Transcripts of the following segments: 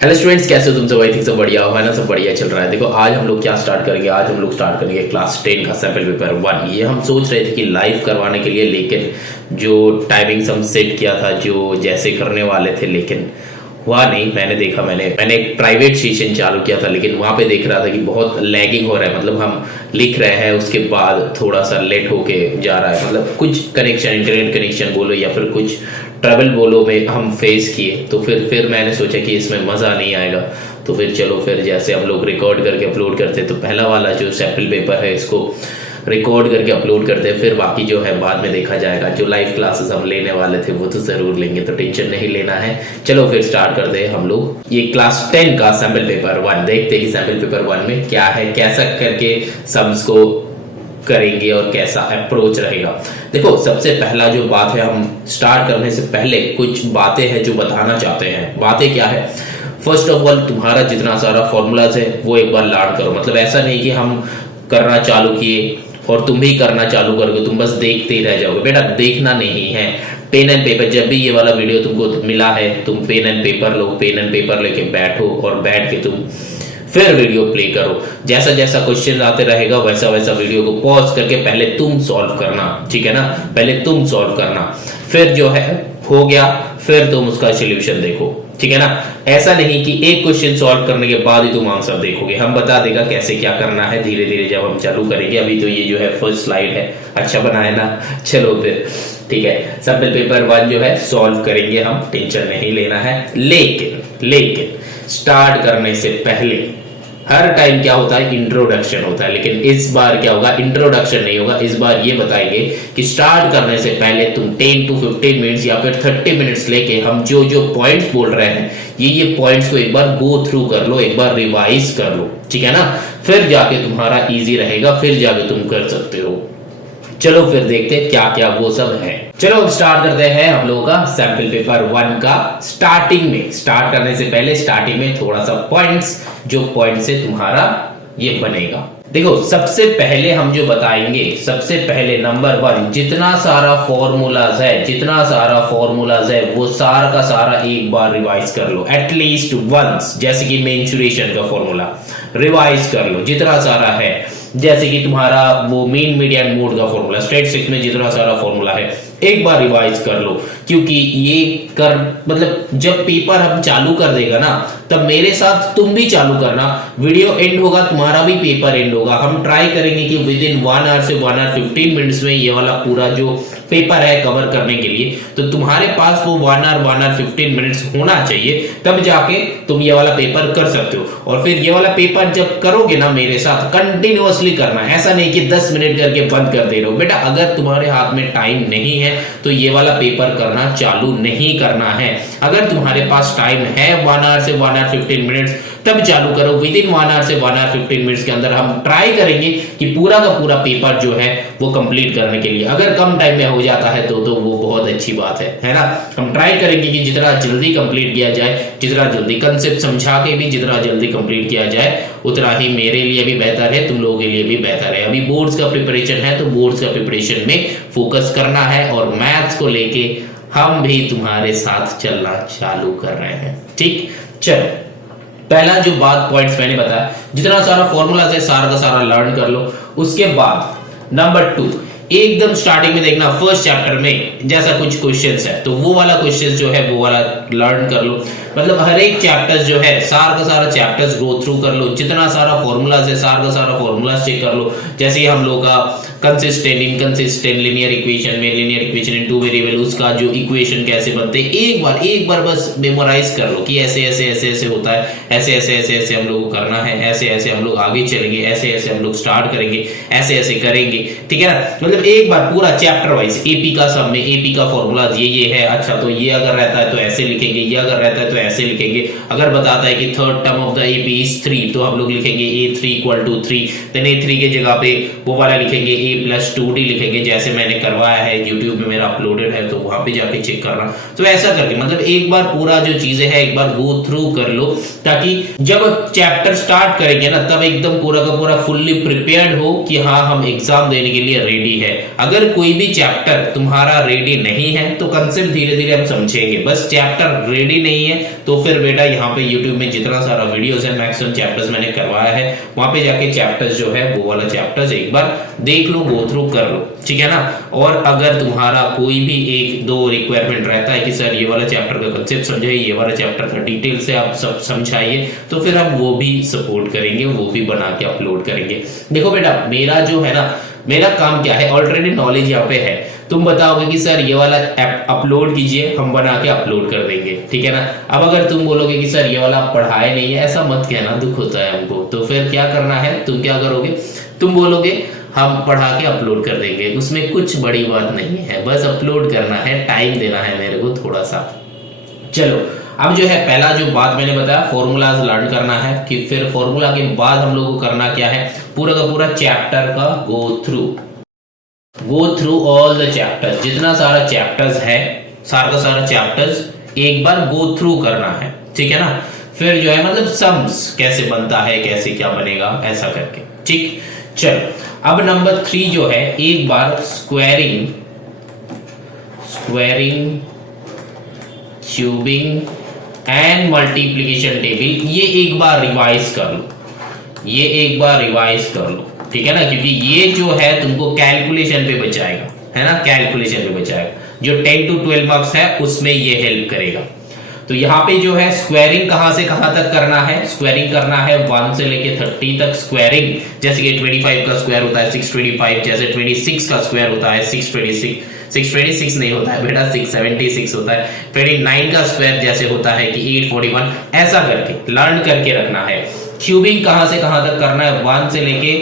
Hello students, कैसे हो तुम सब? आई थिंक सब बढ़िया हो, है ना? सब बढ़िया चल रहा है। देखो आज हम लोग क्या स्टार्ट करेंगे, आज हम लोग स्टार्ट करेंगे क्लास 10 का सैंपल पेपर 1। ये हम सोच रहे थे कि लाइव करवाने के लिए, लेकिन जो टाइमिंग्स हम सेट किया था, जो जैसे करने वाले थे, लेकिन हुआ नहीं। मैंने एक प्राइवेट सेशन चालू किया था, लेकिन वहाँ पे देख रहा था कि बहुत लैगिंग हो रहा है। मतलब हम लिख रहे हैं, उसके बाद थोड़ा सा लेट होके जा रहा है। मतलब कुछ कनेक्शन, इंटरनेट कनेक्शन बोलो या फिर कुछ ट्रबल बोलो में हम फेस किए। तो फिर मैंने सोचा कि इसमें मज़ा नहीं आएगा, तो फिर चलो फिर जैसे हम लोग रिकॉर्ड करके अपलोड करते, तो पहला वाला जो सैंपल पेपर है इसको रिकॉर्ड करके अपलोड करते हैं। फिर बाकी जो है बाद में देखा जाएगा। जो लाइव क्लासेस हम लेने वाले थे वो तो ज़रूर लेंगे, तो टेंशन नहीं लेना है। चलो फिर स्टार्ट करते हैं हम लोग ये क्लास 10 का सैंपल पेपर 1। देखते हैं कि सैंपल पेपर 1 में क्या है, कैसा करके सम्स को करेंगे और कैसा अप्रोच रहेगा। देखो सबसे पहला जो बात है, हम स्टार्ट करने से पहले कुछ बातें हैं जो बताना चाहते हैं। बातें क्या है? फर्स्ट ऑफ ऑल, तुम्हारा जितना सारा फॉर्मूलाज है वो एक बार लर्न करो। मतलब ऐसा नहीं कि हम करना चालू किए और तुम भी करना चालू करोगे, तुम बस देखते ही रह जाओगे। बेटा देखना नहीं है, पेन एंड पेपर। जब भी ये वाला वीडियो तुमको मिला है, तुम पेन एंड पेपर लो, पेन एंड पेपर लेके बैठो और बैठ के तुम फिर वीडियो प्ले करो। जैसा जैसा क्वेश्चन आते रहेगा वैसा वैसा वीडियो को पॉज करके पहले तुम सॉल्व करना, ठीक है ना? पहले तुम सॉल्व करना, फिर जो है हो गया, फिर तुम उसका सॉल्यूशन देखो, ठीक है ना? ऐसा नहीं कि एक क्वेश्चन सॉल्व करने के बाद ही तुम आंसर देखोगे। हम बता देगा कैसे क्या करना है धीरे धीरे जब हम चालू करेंगे। अभी तो ये जो है फर्स्ट स्लाइड है, अच्छा बना है ना? चलो फिर ठीक है, सैंपल पेपर 1 जो है सॉल्व करेंगे हम, टेंशन नहीं लेना है। लेकिन स्टार्ट करने से पहले हर टाइम क्या होता है, इंट्रोडक्शन होता है। लेकिन इस बार क्या होगा, इंट्रोडक्शन नहीं होगा। इस बार ये बताएंगे कि स्टार्ट करने से पहले तुम 10 to 15 मिनट्स या फिर 30 मिनट्स लेके हम जो जो पॉइंट्स बोल रहे हैं, ये पॉइंट्स को एक बार गो थ्रू कर लो, एक बार रिवाइज कर लो, ठीक है ना? फिर जाके तुम्हारा इजी रहेगा, फिर जाके तुम कर सकते हो। चलो फिर देखते हैं क्या क्या वो सब है। चलो अब स्टार्ट करते हैं हम लोगों का सैंपल पेपर 1 का। स्टार्ट करने से पहले स्टार्टिंग में थोड़ा सा पॉइंट्स, जो पॉइंट से तुम्हारा ये बनेगा। देखो सबसे पहले हम जो बताएंगे, सबसे पहले नंबर 1, जितना सारा फॉर्मूलाज है वो सारा का सारा एक बार रिवाइज कर लो, एटलीस्ट वंस। जैसे कि मेंसुरेशन का फॉर्मूला रिवाइज कर लो, जितना सारा है। जैसे कि तुम्हारा वो मीन, मीडियन, मोड का फॉर्मूला, स्टैटिस्टिक्स में जितना सारा फॉर्मूला है एक बार रिवाइज कर लो। क्योंकि ये कर मतलब जब पेपर हम चालू कर देगा ना, तब मेरे साथ तुम भी चालू करना। वीडियो एंड होगा, तुम्हारा भी पेपर एंड होगा। हम ट्राई करेंगे कि विद इन 1 आवर से 1 आवर 15 मिनट्स में ये वाला पूरा जो पेपर है कवर करने के लिए। तो तुम्हारे पास वो 1 आवर 15 मिनट्स होना चाहिए, तब जाके तुम ये वाला पेपर कर सकते हो। और फिर ये वाला पेपर जब करोगे ना मेरे साथ, कंटिन्यूअसली करना है। ऐसा नहीं कि 10 मिनट करके बंद कर दे रहे हो। बेटा अगर तुम्हारे हाथ में टाइम नहीं है तो ये वाला पेपर करना चालू नहीं करना है। अगर तुम्हारे पास टाइम है 1 आवर से 1 आवर 15 मिनट्स, तब चालू करो। विद इन 1 आवर से 1 आवर 15 मिनट्स के अंदर हम ट्राई करेंगे कि पूरा का पूरा पेपर जो है वो कंप्लीट करने के लिए। अगर कम टाइम में हो जाता है तो वो बहुत अच्छी बात है ना? हम ट्राई करेंगे कि जितना जल्दी कंप्लीट किया जाए, जितना जल्दी कंसेप्ट समझा के भी जितना जल्दी कंप्लीट किया जाए, उतना ही मेरे लिए भी बेहतर है, तुम लोगों के लिए भी बेहतर है। अभी बोर्ड्स का प्रिपरेशन है, तो बोर्ड्स का प्रिपरेशन में फोकस करना है, और मैथ्स को लेके हम भी तुम्हारे साथ चलना चालू कर रहे हैं, ठीक? चलो पहला जो बात पॉइंट्स मैंने बताया, जितना सारा फॉर्मूला है सारा का सारा लर्न कर लो। उसके बाद नंबर 2, एकदम स्टार्टिंग में देखना, फर्स्ट चैप्टर में जैसा कुछ क्वेश्चंस है तो वो वाला क्वेश्चन जो है वो वाला लर्न कर लो। मतलब हर एक चैप्टर्स जो है सारा का सारा चैप्टर्स गो थ्रू कर लो। जितना सारा फॉर्मूलाज है सारा का सारा फॉर्मूलाज चेक कर लो। जैसे हम लोग का कंसिस्टेंट, इनकंसिस्टेंट, लीनियर इक्वेशन में linear equation in two variable, उसका जो इक्वेशन कैसे बनते हैं एक बार बस मेमोराइज कर लो कि ऐसे ऐसे ऐसे ऐसे होता है, ऐसे ऐसे ऐसे ऐसे हम लोग को करना है, ऐसे ऐसे हम लोग आगे चलेंगे, ऐसे ऐसे हम लोग स्टार्ट करेंगे, ऐसे ऐसे करेंगे, ठीक है ना? मतलब एक बार पूरा चैप्टर वाइज एपी का सब में एपी का फॉर्मूला ये है। अच्छा तो ये अगर रहता है तो ऐसे लिखेंगे, ये अगर रहता है तो ऐसे लिखेंगे। अगर बताता है कि third term of the AP is 3, तो हम लोग लिखेंगे a3 = 3। देन a3 के जगह पे वो वाला लिखेंगे a+2d लिखेंगे, जैसे मैंने करवाया है, YouTube में मेरा अपलोडेड है, तो वहां पे जाके चेक करना। तो ऐसा करके मतलब एक बार पूरा जो चीजें है एक बार गो थ्रू कर लो, ताकि जब चैप्टर स्टार्ट करेंगे ना तब एकदम पूरा का पूरा फुल्ली प्रिपेयर्ड हो कि हाँ हम एग्जाम देने के लिए रेडी है। अगर कोई भी चैप्टर तुम्हारा रेडी नहीं है तो कंसेप्ट धीरे धीरे हम समझेंगे। बस चैप्टर रेडी नहीं है तो फिर बेटा यहाँ पे YouTube में जितना सारा वीडियोस है, मैक्सिमम चैप्टर्स मैंने करवाया है, वहां पे जाके चैप्टर्स जो है वो वाला चैप्टर्स एक बार देख लो, गो थ्रू कर लो, ठीक है ना। और अगर तुम्हारा कोई भी एक दो रिक्वायरमेंट रहता है कि सर ये वाला चैप्टर का कंसेप्ट समझाइए, ये वाला चैप्टर का डिटेल से आप सब समझाइए, तो फिर हम वो भी सपोर्ट करेंगे, वो भी बना के अपलोड करेंगे। देखो बेटा मेरा जो है ना, मेरा काम क्या है, ऑलरेडी नॉलेज यहाँ पे है, तुम बताओगे कि सर ये वाला ऐप अपलोड कीजिए, हम बना के अपलोड कर देंगे, ठीक है ना। अब अगर तुम बोलोगे कि सर ये वाला पढ़ाए नहीं है, ऐसा मत कहना, दुख होता है हमको। तो फिर क्या करना है, तुम क्या करोगे, तुम बोलोगे हम पढ़ा के अपलोड कर देंगे, उसमें कुछ बड़ी बात नहीं है, बस अपलोड करना है, टाइम देना है मेरे को थोड़ा सा। चलो अब जो है पहला जो बात मैंने बताया, फॉर्मूलाज लर्न करना है, कि फिर फॉर्मूला के बाद हम लोग को करना क्या है, पूरा का पूरा चैप्टर का go through all the chapters, जितना सारा चैप्टर्स है, सारा का सारा चैप्टर्स एक बार गो थ्रू करना है, ठीक है ना। फिर जो है मतलब सम्स कैसे बनता है, कैसे क्या बनेगा, ऐसा करके, ठीक। चलो अब नंबर 3 जो है, एक बार squaring, cubing and multiplication table, ये एक बार रिवाइज कर लो, ठीक है ना, क्योंकि ये जो है तुमको कैलकुलेशन पे बचाएगा, है ना, कैलकुलेशन पे बचाएगा, जो 10 to 12 मार्क्स है उसमें ये हेल्प करेगा। तो यहाँ पे जो है स्क्वायरिंग कहां से कहां तक करना है, स्क्वायरिंग करना है 1 से लेके 30 तक स्क्वायरिंग, जैसे कि 25 का स्क्वायर होता है 625, जैसे 26 का स्क्वायर होता है 626 नहीं होता है बेटा, 676 होता है, 29 का स्क्वायर जैसे होता है कि 841, ऐसा करके लर्न करके रखना है। क्यूबिंग कहां से कहां तक करना है, 1 से लेके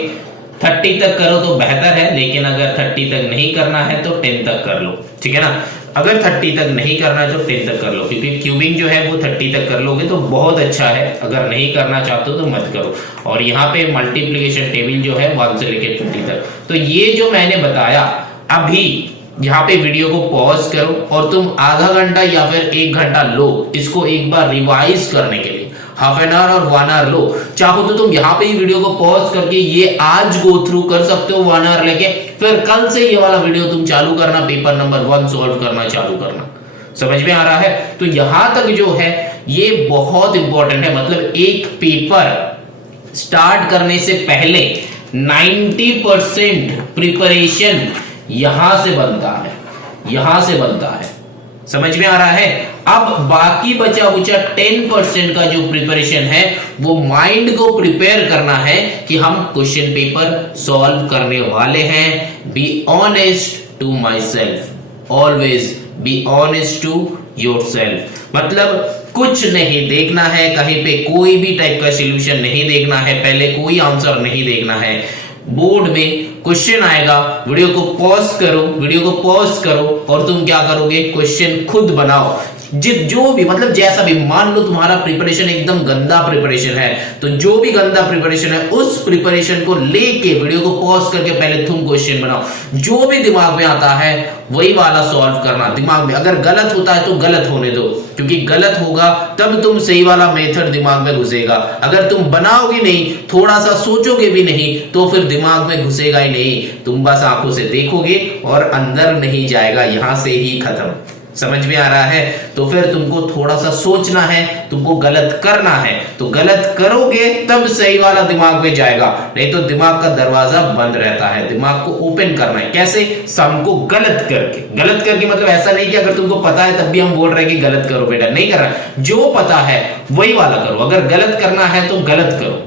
30 तक करो तो बेहतर है, लेकिन अगर 30 तक नहीं करना है तो 10 तक कर लो, ठीक है ना। अगर 30 तक नहीं करना है तो 10 तक कर लो, क्योंकि क्यूबिंग जो है वो 30 तक कर लोगे तो बहुत अच्छा है, अगर नहीं करना चाहते हो तो मत करो। और यहाँ पे मल्टीप्लिकेशन टेबल जो है 1 से लेके 20 तक, तो ये जो मैंने बताया, अभी यहाँ पे वीडियो को पॉज करो और तुम आधा घंटा या फिर 1 घंटा लो इसको एक बार रिवाइज करने के लिए, हाफ एन आवर और 1 आवर लो। चाहो तो तुम यहाँ पे ही वीडियो को पॉज करके ये आज गो थ्रू कर सकते हो 1 आवर लेके, फिर कल से ये वाला वीडियो तुम चालू करना, पेपर नंबर 1 सॉल्व करना चालू करना। समझ में आ रहा है? तो यहां तक जो है ये बहुत इंपॉर्टेंट है, मतलब एक पेपर स्टार्ट करने से पहले 90% प्रिपरेशन यहां से बनता है, समझ में आ रहा है? अब बाकी बचा 10% का जो प्रिपरेशन है वो माइंड को प्रिपेयर करना है कि हम क्वेश्चन पेपर सॉल्व करने वाले हैं। Be honest to my self, always be honest to yourself, मतलब कुछ नहीं देखना है, कहीं पे कोई भी टाइप का सॉल्यूशन नहीं देखना है, पहले कोई आंसर नहीं देखना है। बोर्ड में क्वेश्चन आएगा, वीडियो को पॉज करो और तुम क्या करोगे, क्वेश्चन खुद बनाओ। जो भी मतलब जैसा भी, मान लो तुम्हारा प्रिपरेशन एकदम गंदा प्रिपरेशन है, तो जो भी गंदा प्रिपरेशन है उस प्रिपरेशन को लेके वीडियो को पॉज करके पहले तुम क्वेश्चन बनाओ, जो भी दिमाग में आता है वही वाला सॉल्व करना दिमाग में। अगर गलत होता है तो गलत होने दो, क्योंकि गलत होगा तब तुम सही वाला मेथड दिमाग में घुसेगा। अगर तुम बनाओगे नहीं, थोड़ा सा सोचोगे भी नहीं, तो फिर दिमाग में घुसेगा ही नहीं, तुम बस आंखों से देखोगे और अंदर नहीं जाएगा, यहां से ही खत्म। समझ में आ रहा है? तो फिर तुमको थोड़ा सा सोचना है, तुमको गलत करना है, तो गलत करोगे तब सही वाला दिमाग में जाएगा, नहीं तो दिमाग का दरवाजा बंद रहता है। दिमाग को ओपन करना है, कैसे? सम को गलत करके मतलब ऐसा नहीं कि अगर तुमको पता है तब भी हम बोल रहे हैं कि गलत करो बेटा, नहीं कर रहा, जो पता है वही वाला करो। अगर गलत करना है तो गलत करो,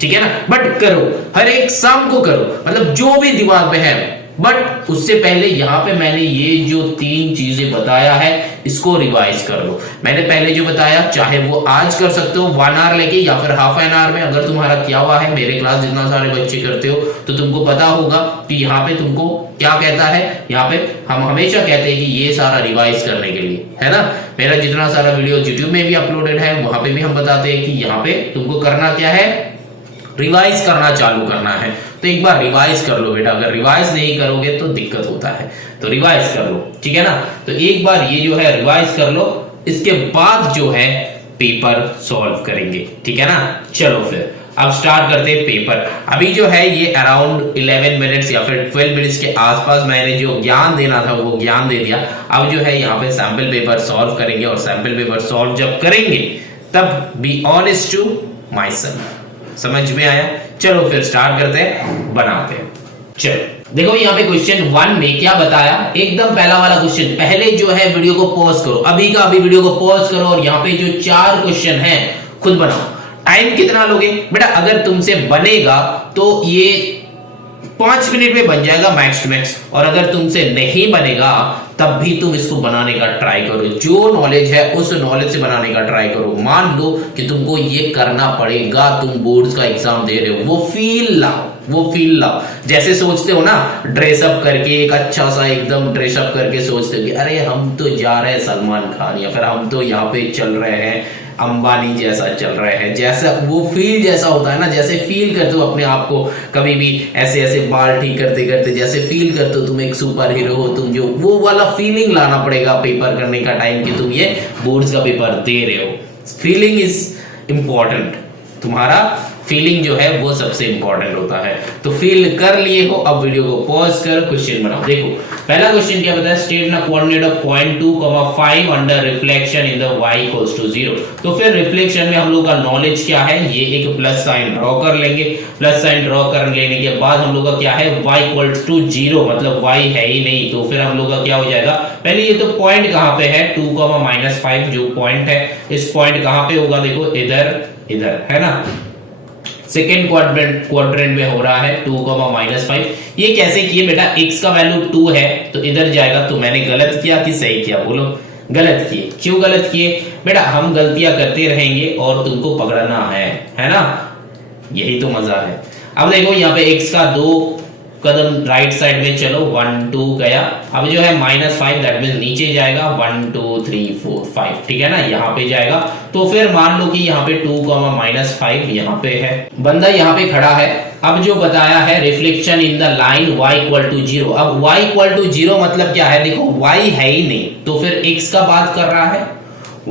ठीक है ना, बट करो, हर एक सम को करो, मतलब जो भी दिमाग में है। बट उससे पहले यहां पे मैंने ये जो 3 चीजें बताया है इसको रिवाइज कर लो। मैंने पहले जो बताया, चाहे वो आज कर सकते हो 1 आवर लेके या फिर हाफ एन आवर में, अगर तुम्हारा किया हुआ है, मेरे क्लास जितना सारे बच्चे करते हो तो तुमको पता होगा कि यहाँ पे तुमको क्या कहता है। यहाँ पे हम हमेशा कहते हैं कि ये सारा रिवाइज करने के लिए, है ना। मेरा जितना सारा वीडियो यूट्यूब में भी अपलोडेड है वहां पे भी हम बताते हैं कि यहाँ पे तुमको करना क्या है, रिवाइज करना चालू करना है। तो एक बार रिवाइज कर लो बेटा, अगर रिवाइज नहीं करोगे तो दिक्कत होता है, तो रिवाइज कर लो, ठीक है ना। तो एक बार ये जो है रिवाइज कर लो, इसके बाद जो है पेपर सॉल्व करेंगे, ठीक है ना। चलो फिर अब स्टार्ट करते हैं पेपर। अभी जो है ये अराउंड 11 मिनट्स या फिर 12 मिनट्स के आसपास मैंने जो ज्ञान देना था वो ज्ञान दे दिया। अब जो है यहाँ पे सैंपल पेपर सॉल्व करेंगे, और सैंपल पेपर सॉल्व जब करेंगे तब be honest to my self. समझ में आया? चलो फिर स्टार्ट करते हैं, बनाते हैं। चलो देखो यहाँ पे क्वेश्चन 1 में क्या बताया, एकदम पहला वाला क्वेश्चन। पहले जो है वीडियो को पॉज करो, अभी का अभी वीडियो को पॉज करो, और यहाँ पे जो 4 क्वेश्चन है खुद बनाओ। टाइम कितना लोगे बेटा? अगर तुमसे बनेगा तो ये 5 मिनट में बन जाएगा मैक्स टू मैक्स, और अगर तुमसे नहीं बनेगा तब भी तुम इसको बनाने का ट्राई करो। जो नॉलेज है उस नॉलेज से बनाने का ट्राई करो। मान लो कि तुमको ये करना पड़ेगा, तुम बोर्ड्स का एग्जाम दे रहे हो, वो फील लाओ, वो फील लाओ। जैसे सोचते हो ना, ड्रेसअप करके एक अच्छा सा एकदम ड्रेसअप करके सोचते हो कि अरे हम तो जा रहे हैं सलमान खान, या फिर हम तो यहाँ पे चल रहे हैं अंबानी जैसा चल रहे हैं, जैसा वो फील जैसा होता है ना, जैसे फील करते हो अपने आप को कभी भी ऐसे ऐसे बाल ठीक करते करते, जैसे फील करते हो तुम एक सुपर हीरो हो, तुम जो वो वाला फीलिंग लाना पड़ेगा पेपर करने का टाइम, कि तुम ये बोर्ड्स का पेपर दे रहे हो। फीलिंग इज इंपॉर्टेंट, तुम्हारा फीलिंग जो है वो सबसे इंपॉर्टेंट होता है। तो फील कर लिए हो, अब वीडियो को पॉज कर क्वेश्चन बनाओ। देखो पहला क्वेश्चन क्या बताया, स्टेट ना coordinate of point 2,5 under reflection in the y equals to 0। तो फिर रिफ्लेक्शन में हम लोग का नॉलेज क्या है, ये एक प्लस साइन ड्रॉ कर लेंगे। प्लस साइन ड्रॉ कर लेने के बाद हम लोग का क्या है, y इक्वल्स टू 0, मतलब y है ही नहीं, तो फिर हम लोग का क्या हो जाएगा, पहले ये तो पॉइंट कहां पे है, 2,-5 जो पॉइंट है, इस पॉइंट कहां पे होगा, देखो इधर, इधर है ना, सेकेंड क्वाड्रेंट में हो रहा है 2,-5। ये कैसे किए बेटा, x का वैल्यू 2 है तो इधर जाएगा। तो मैंने गलत किया कि सही किया, बोलो? गलत किए। क्यों गलत किए बेटा? हम गलतियां करते रहेंगे और तुमको पकड़ना है ना, यही तो मजा है। अब देखो यहाँ पे x का 2 कदम राइट साइड में चलो, 1 2 गया। अब जो है -5 दैट मींस नीचे जाएगा, 1 2 3 4 5, ठीक है ना, यहाँ पे जाएगा। तो फिर मान लो कि यहाँ पे 2,-5 यहाँ पे है, बंदा यहाँ पे खड़ा है। अब जो बताया है reflection in the line y equal to 0। अब y इक्वल टू 0 मतलब क्या है, देखो y है ही नहीं तो फिर x का बात कर रहा है,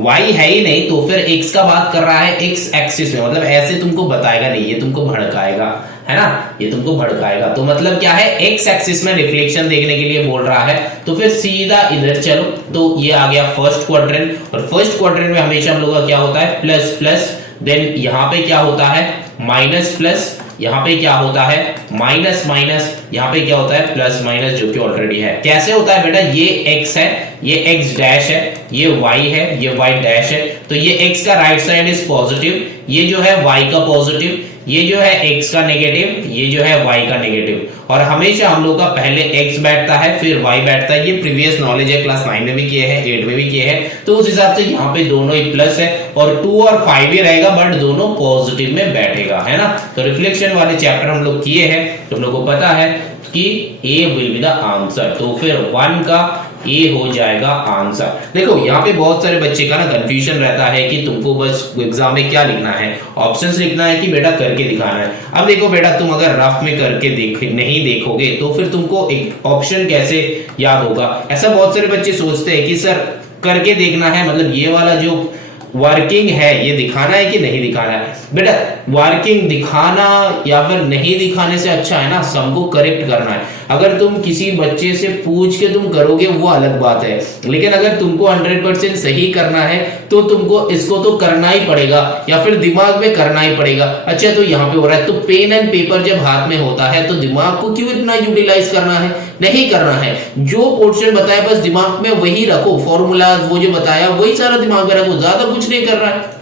y है ही नहीं तो फिर x का बात कर रहा है x एक्सिस में, मतलब ऐसे तुमको बताएगा नहीं, ये तुमको भड़काएगा, है ना, ये तुमको भड़काएगा। तो मतलब क्या है, x एक्सिस में रिफ्लेक्शन देखने के लिए बोल रहा है। तो फिर सीधा इधर चलो, तो ये आ गया फर्स्ट क्वाड्रेंट, और फर्स्ट क्वाड्रेंट में हमेशा हम लोग का क्या होता है, प्लस प्लस, देन यहाँ पे क्या होता है, माइनस प्लस, यहाँ पे क्या होता है, माइनस माइनस, यहाँ पे क्या होता है, प्लस माइनस, जो कि ऑलरेडी है। कैसे होता है बेटा, ये x है, ये x डैश है, ये y है, ये y डैश है। तो ये x का राइट साइड इज पॉजिटिव, ये जो है y का पॉजिटिव, ये जो है x का नेगेटिव, ये जो है y का नेगेटिव। और हमेशा हम लोग का पहले x बैठता है फिर y बैठता है। ये प्रीवियस नॉलेज है, क्लास 9 में भी किए हैं, 8 में भी किए हैं। तो उस हिसाब से यहाँ पे दोनों ही प्लस है, और 2 और 5 ही रहेगा, बट दोनों पॉजिटिव में बैठेगा, है ना। तो रिफ्लेक्शन वाले चैप्टर हम लोग किए हैं, तुम लोग को पता है कि A will be the answer. तो फिर 1 का A हो जाएगा आंसर। देखो यहाँ पे बहुत सारे बच्चे का ना कंफ्यूजन रहता है कि तुमको बस एग्जाम में क्या लिखना है, ऑप्शंस लिखना है कि बेटा करके दिखाना है। अब देखो बेटा, तुम अगर रफ में करके नहीं देखोगे तो फिर तुमको एक ऑप्शन कैसे याद होगा। ऐसा बहुत सारे बच्चे सोचते हैं कि सर करके देखना है, मतलब ये वाला जो वर्किंग है ये दिखाना है कि नहीं दिखाना है। बेटा वर्किंग दिखाना या फिर नहीं दिखाने से अच्छा है ना, सबको करेक्ट करना है। अगर तुम किसी बच्चे से पूछ के तुम करोगे वो अलग बात है, लेकिन अगर तुमको 100% सही करना है तो तुमको इसको तो करना ही पड़ेगा, या फिर दिमाग में करना ही पड़ेगा। अच्छा तो यहाँ पे हो रहा है, तो पेन एंड पेपर जब हाथ में होता है तो दिमाग को क्यों इतना यूटिलाइज करना है, नहीं करना है। जो पोर्शन बताया बस दिमाग में वही रखो, फॉर्मूला वो जो बताया वही सारा दिमाग में रखो, ज्यादा कुछ नहीं कर रहा है।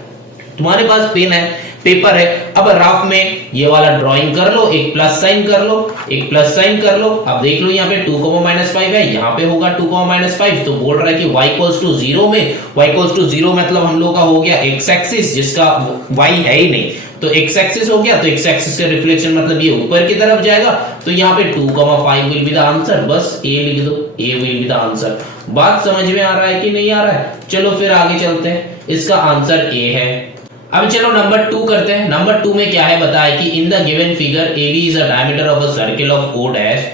तुम्हारे पास पेन है, पेपर है, अब रफ में ये वाला ड्राइंग कर लो, एक प्लस साइन कर लो, एक प्लस साइन कर लो। अब देख लो यहाँ पे 2,-5 है, यहाँ पे होगा 2,-5। तो बोल रहा है कि y इक्वल्स टू 0 में, y इक्वल्स टू 0 मतलब हम लोग का हो गया x एक्सिस, जिसका y है ही नहीं, तो x एक्सिस हो गया। तो x एक्सिस का रिफ्लेक्शन मतलब ये ऊपर की तरफ जाएगा। तो यहाँ पे 2,5 विल बी द आंसर, बस a लिख दो, a will be the answer. बात समझ में आ रहा है कि नहीं आ रहा है? चलो फिर आगे चलते हैं, इसका आंसर a है। अब चलो नंबर 2 करते हैं। नंबर 2 में क्या है बताया कि in the given figure AB is a diameter of a circle of O dash,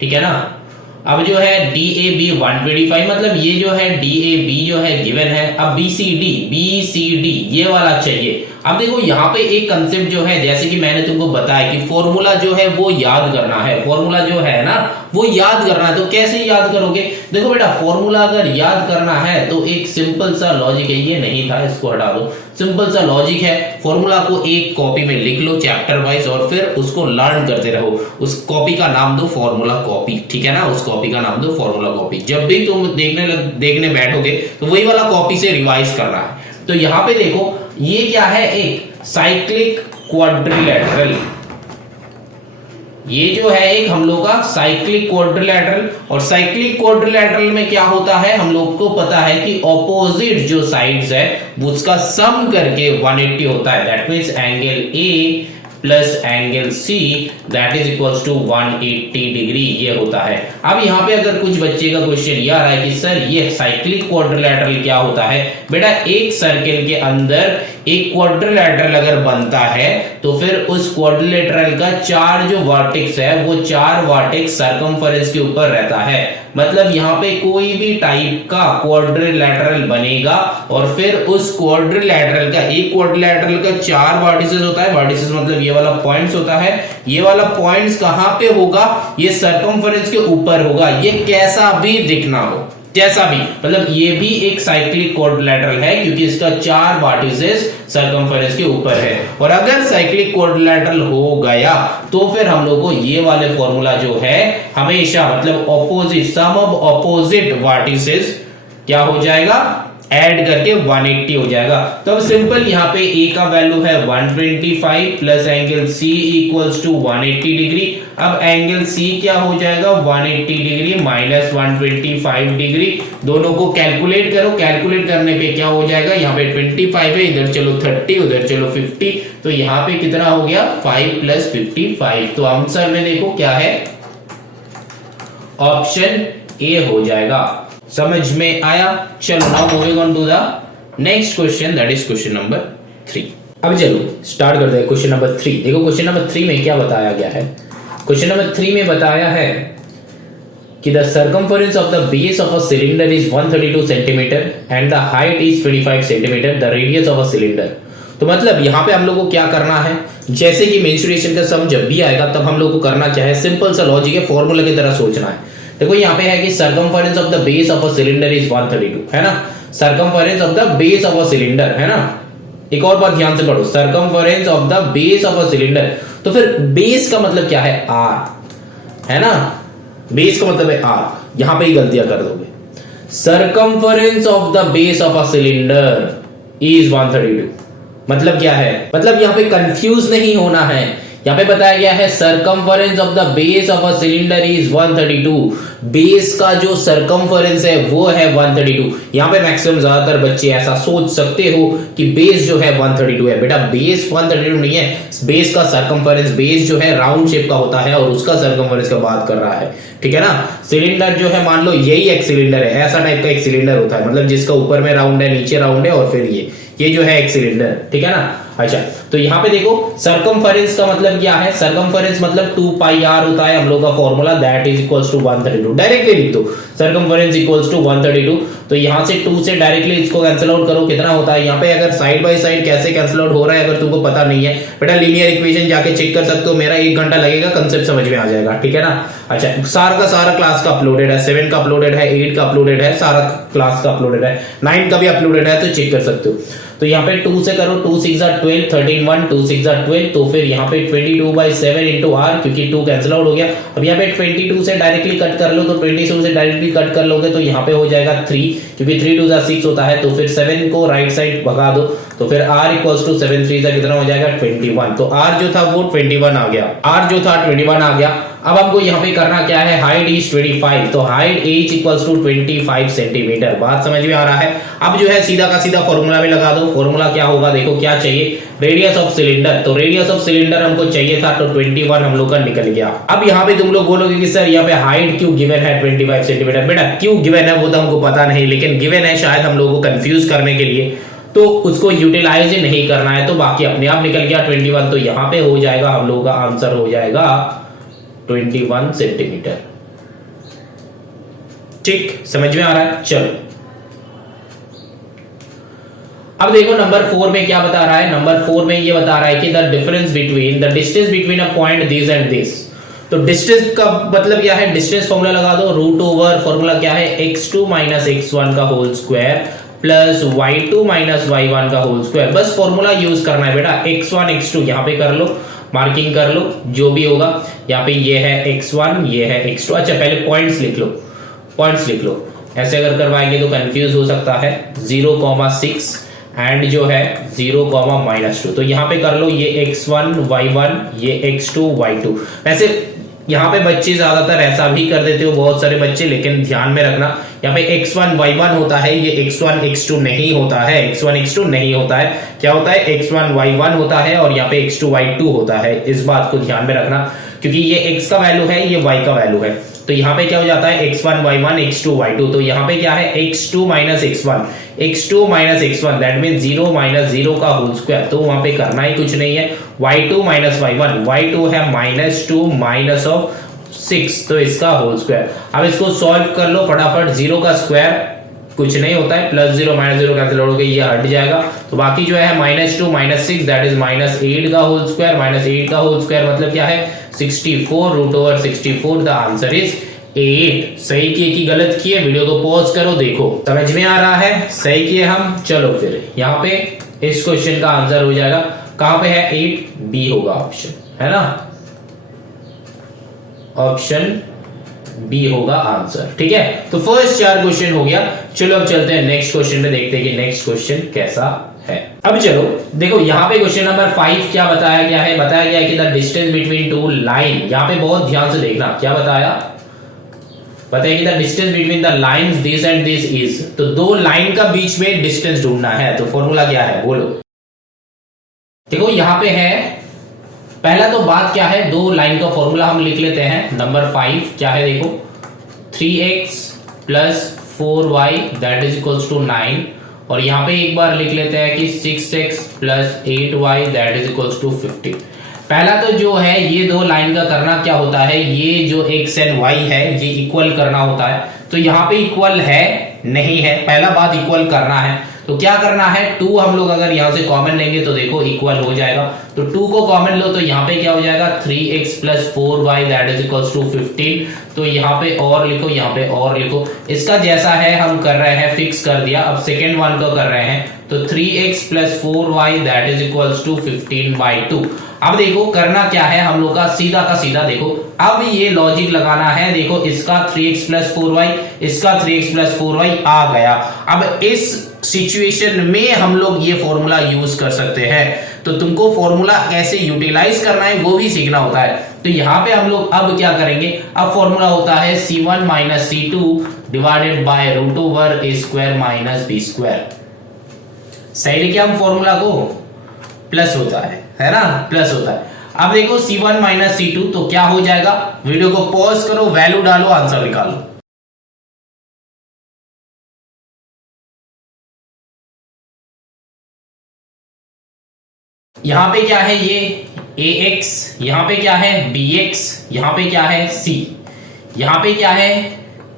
ठीक है ना। अब जो है DAB 125, मतलब ये जो है DAB जो है गिवन है। अब BCD ये वाला चाहिए। अब देखो यहाँ पे एक कंसेप्ट जो है, जैसे कि मैंने तुमको बताया कि फॉर्मूला जो है वो याद करना है, फॉर्मूला जो है ना वो याद करना है। तो कैसे याद करोगे? देखो बेटा, फॉर्मूला अगर याद करना है तो एक सिंपल सा लॉजिक है, ये नहीं था इसको हटा दो, सिंपल सा लॉजिक है। फॉर्मूला को एक कॉपी में लिख लो चैप्टर वाइज और फिर उसको लर्न करते रहो। उस कॉपी का नाम दो फॉर्मूला कॉपी, ठीक है ना, उस कॉपी का नाम दो फॉर्मूला कॉपी। जब भी तुम देखने बैठोगे तो वही वाला कॉपी से रिवाइज करना है। तो यहाँ पे देखो ये क्या है, एक साइक्लिक क्वाड्रिलेटरल, ये जो है एक हम लोग का साइक्लिक क्वाड्रिलेटरल। और साइक्लिक क्वाड्रिलेटरल में क्या होता है, हम लोग को पता है कि ऑपोजिट जो साइड्स है उसका सम करके 180 होता है। That means angle A plus angle C that is equals to 180 degree, ये होता है। अब यहाँ पे अगर कुछ बच्चे का क्वेश्चन ये आ रहा है कि सर ये साइक्लिक क्वाड्रिलेटरल क्या होता है? बेटा, एक सर्किल के अंदर एक क्वाड्रिलेटरल अगर बनता है तो फिर उस क्वाड्रिलेटरल का चार जो वर्टेक्स है वो चार वर्टेक्स सर्कमफेरेंस के ऊपर रहता है। मतलब यहाँ पे कोई भी टाइप का क्वाड्रिलेटरल बनेगा और फिर उस क्वाड्रिलेटरल का, एक क्वाड्रिलेटरल का चार वर्टिसेस होता है, वर्टिसेस मतलब ये वाला पॉइंट्स होता है, ये वाला पॉइंट्स कहां पे होगा? ये सर्कमफेरेंस के ऊपर होगा। ये कैसा भी दिखना हो, जैसा भी, मतलब ये भी एक साइक्लिक क्वाड्रिलेटरल है क्योंकि इसका चार वर्टिसेस सर्कमफेरेंस के ऊपर है। और अगर साइक्लिक क्वाड्रिलेटरल हो गया तो फिर हम लोग को ये वाले फॉर्मूला जो है हमेशा, मतलब opposite sum of opposite vertices क्या हो जाएगा, ऐड करके 180 हो जाएगा। तो अब सिंपल यहाँ पे ए का वैल्यू है 125 plus angle C equals to 180 degree. अब एंगल सी क्या हो जाएगा, 180 डिग्री माइनस 125 डिग्री। दोनों को कैलकुलेट करो, कैलकुलेट करने पे क्या हो जाएगा, यहाँ पे 25 है, इधर चलो 30, उधर चलो 50, तो यहाँ पे कितना हो गया 5 प्लस 55। तो आंसर में देखो क्या है, ऑप्शन ए हो जाएगा। समझ में आया? चलो now moving on to the next question, that is question number 3। अब चलो स्टार्ट करते हैं क्वेश्चन नंबर 3। देखो क्वेश्चन नंबर 3 में क्या बताया गया है। क्वेश्चन नंबर 3 में बताया है कि the circumference of the base of a cylinder is 132 centimetre and the height is 25 centimetre, the radius of a cylinder. तो मतलब यहाँ पे हम लोग को क्या करना है, जैसे कि मेंसुरेशन का सम जब भी आएगा तब हम लोग को करना क्या है, सिंपल सा लॉजिक है, फॉर्मूला की तरह सोचना है। देखो यहाँ पे है कि circumference of the base of a cylinder is 132, है ना, circumference of the base of a cylinder, है ना। एक और बात ध्यान से पढ़ो, circumference of the base of a cylinder. तो फिर बेस का मतलब क्या है, आर, है ना, बेस का मतलब है आर। यहां पे ही गलतियां कर दोगे। Circumference of the base of a cylinder is 132, मतलब क्या है, मतलब यहां पे कंफ्यूज नहीं होना है। यहां पे बताया गया है circumference of the base of a cylinder is 132, base का जो सर्कमफेरेंस है वो है 132। यहां पे मैक्सिमम ज्यादातर बच्चे ऐसा सोच सकते हो कि बेस जो है 132 है। बेटा बेस 132 नहीं है, बेस का सर्कमफेरेंस, बेस जो है राउंड शेप का होता है और उसका सर्कमफेरेंस का बात कर रहा है, ठीक है ना। सिलेंडर जो है, मान लो यही एक सिलेंडर है, ऐसा टाइप का एक सिलेंडर होता है, मतलब जिसका ऊपर में राउंड है, नीचे राउंड है और फिर ये जो है एक सिलेंडर, ठीक है ना। अच्छा, तो यहाँ पे देखो सर्कमफेरेंस का मतलब क्या है, सर्कमफेरेंस मतलब 2 पाई r होता है हम लोग का formula, that is equals to 132। Directly लिख दो सर्कमफेरेंस इक्वल्स टू 132। तो यहाँ से 2 से डायरेक्टली इसको कैंसिल आउट करो, कितना होता है यहाँ पे, अगर साइड बाय साइड कैसे कैंसिल आउट हो रहा है अगर तुमको पता नहीं है बेटा, लीनियर इक्वेशन जाके चेक कर सकते हो, मेरा 1 घंटा लगेगा, कंसेप्ट समझ में आ जाएगा, ठीक है ना। अच्छा, सारा का सारा क्लास का अपलोडेड है, 7 का अपलोडेड है, 8 का अपलोडेड है, सारा क्लास का अपलोडेड है, 9 का भी अपलोडेड है, तो चेक कर सकते हो। तो यहाँ पे 2 से करो, 2 6 12, 13 1, 2 6 12, तो फिर यहाँ पे 22/7 इंटू r, क्योंकि 2 कैंसिल आउट हो गया। अब यहाँ पे 22 से डायरेक्टली कट कर लो, तो 22 से डायरेक्टली कट कर लोगे तो यहाँ पे हो जाएगा 3, क्योंकि 3 2 6 होता है, तो फिर 7 को राइट साइड भगा दो, तो फिर r इक्वल्स टू 7 3 कितना हो जाएगा 21। तो r जो था वो 21 आ गया, r जो था 21 आ गया। अब हमको यहाँ पे करना क्या है, हाइट इज 25, तो height h equals to 25 centimetre. बात समझ में आ रहा है। अब जो है सीधा का सीधा फॉर्मूला में लगा दो। फॉर्मूला क्या होगा, देखो क्या चाहिए, रेडियस ऑफ सिलेंडर। तो रेडियस ऑफ सिलेंडर हमको चाहिए था, तो 21 हम लोग का निकल गया। अब यहाँ पे तुम लोग बोलोगे कि सर यहाँ पे हाइट क्यों गिवन है 25 सेंटीमीटर। बेटा क्यों गिवन है वो तो हमको पता नहीं, लेकिन गिवन है शायद हम लोगों को कंफ्यूज करने के लिए, तो उसको यूटिलाइज ही नहीं करना है, तो बाकी अपने आप निकल गया 21। तो यहाँ पे हो जाएगा हम लोगों का आंसर हो जाएगा 21 सेंटीमीटर। ठीक, समझ में आ रहा है। चलो अब देखो नंबर 4 में क्या बता रहा है, नंबर 4 में ये बता रहा है कि the difference between the distance between a point this and this. तो डिस्टेंस का मतलब क्या है, डिस्टेंस फॉर्मूला लगा दो, रूट ओवर फॉर्मूला क्या है, x2 माइनस x1 का whole square plus y2 minus y1 का होल स्क्वायर। बस फॉर्मूला यूज करना है बेटा, x1 x2 यहाँ पे कर लो, मार्किंग कर लो, जो भी होगा यहाँ पे ये है x1 ये है x2। अच्छा पहले पॉइंट्स लिख लो, पॉइंट्स लिख लो, ऐसे अगर करवाएंगे तो कंफ्यूज हो सकता है। 0,6 एंड जो है 0,-2। तो यहाँ पे कर लो ये x1 y1 ये x2 y2। वैसे यहाँ पे बच्चे ज्यादातर ऐसा भी कर देते हो बहुत सारे बच्चे, लेकिन ध्यान में रखना यहाँ पे x1 y1 होता है, ये x1 x2 नहीं होता है, x1 x2 नहीं होता है, क्या होता है x1 y1 होता है और यहाँ पे x2 y2 होता है। इस बात को ध्यान में रखना, क्योंकि ये x का वैल्यू है ये y का वैल्यू है। तो यहाँ पे क्या हो जाता है x1 y1 x2 y2। तो यहाँ पे क्या है x2 minus x1 that mean 0 minus 0 का होल स्क्वायर। तो वहां पे करना ही कुछ नहीं है, y2 माइनस y1 है -2 माइनस ऑफ 6, तो इसका होल स्क्वायर। अब इसको सॉल्व कर लो फटाफट, 0 का स्क्वायर कुछ नहीं होता है, +0 -0 कैंसिल हो गए, ये हट जाएगा। तो बाकी जो है -2 माइनस 6 दैट इज -8 का होल स्क्वायर, -8 का होल स्क्वायर मतलब क्या है 64 root over 64। The answer is 8। सही किए कि गलत किए, वीडियो को पॉज करो, देखो समझ में आ रहा है, सही किए हम। चलो फिर यहाँ पे इस क्वेश्चन का आंसर हो जाएगा, कहां पे है 8, बी होगा ऑप्शन, है ना, ऑप्शन बी होगा आंसर। ठीक है, तो फर्स्ट 4 क्वेश्चन हो गया। चलो अब चलते हैं नेक्स्ट क्वेश्चन पे, देखते हैं कि नेक्स्ट क्वेश्चन कैसा है। अब चलो देखो यहाँ पे क्वेश्चन नंबर 5 क्या बताया गया है, बताया गया है कि the distance between to line. यहाँ पे बहुत ध्यान से देखना, क्या बताया, बताया कि the distance between the lines this and this is. तो दो लाइन का बीच में डिस्टेंस ढूंढना है, तो फॉर्मूला क्या है बोलो। देखो यहाँ पे है, पहला तो बात क्या है, दो लाइन का फॉर्मूला हम लिख लेते हैं। नंबर 5 क्या है देखो, 3x plus 4y that is equals to 9, और यहाँ पे एक बार लिख लेते हैं कि 6x plus 8y that is equals to 50। पहला तो जो है ये दो लाइन का करना क्या होता है, ये जो x एंड y है ये इक्वल करना होता है। तो यहाँ पे इक्वल है नहीं है, पहला बात इक्वल करना है। तो क्या करना है, 2 हम लोग अगर यहाँ से कॉमन लेंगे तो देखो इक्वल हो जाएगा। तो 2 को कॉमन लो तो यहाँ पे क्या हो जाएगा 3x plus 4y that is equals to 15। तो यहाँ पे और लिखो, यहाँ पे और लिखो, इसका जैसा है हम कर रहे हैं, फिक्स कर दिया। अब सेकेंड वन को कर रहे हैं, तो 3x plus 4y that is equals to 15/2। अब देखो करना क्या है हम लोग का, सीधा का सीधा देखो, अब ये लॉजिक लगाना है। देखो इसका 3x प्लस 4y, इसका 3x प्लस 4y आ गया। अब इस सिचुएशन में हम लोग ये फॉर्मूला यूज कर सकते हैं। तो तुमको फॉर्मूला कैसे यूटिलाइज करना है वो भी सीखना होता है। तो यहाँ पे हम लोग अब क्या करेंगे, अब फॉर्मूला होता है c1 minus c2 divided by root over a square minus b square. सही लिखे हम फॉर्मूला को, प्लस होता है ना, प्लस होता है। अब देखो c1 माइनस c2 तो क्या हो जाएगा, वीडियो को पॉज करो, वैल्यू डालो, आंसर निकालो। यहां पे क्या है ये ax, यहां पे क्या है bx, यहां पे क्या है c, यहां पे क्या है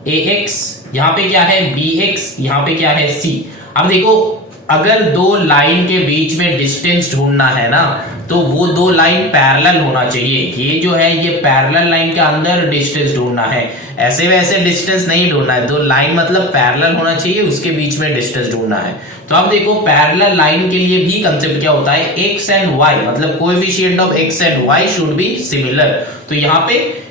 ax, यहां पे क्या है bx, यहां पे क्या है c। अब देखो अगर दो लाइन के बीच में डिस्टेंस ढूंढना है ना, तो वो दो लाइन पैरेलल होना चाहिए। ये जो है ये पैरेलल लाइन के अंदर डिस्टेंस ढूंढना है, ऐसे वैसे डिस्टेंस नहीं ढूंढना है। दो लाइन मतलब पैरेलल होना चाहिए, उसके बीच में डिस्टेंस ढूंढना है। तो अब देखो पैरेलल लाइन के लिए भी कंसेप्ट क्या होता है, x एंड y मतलब coefficient of x and y should be similar. तो यहाँ पे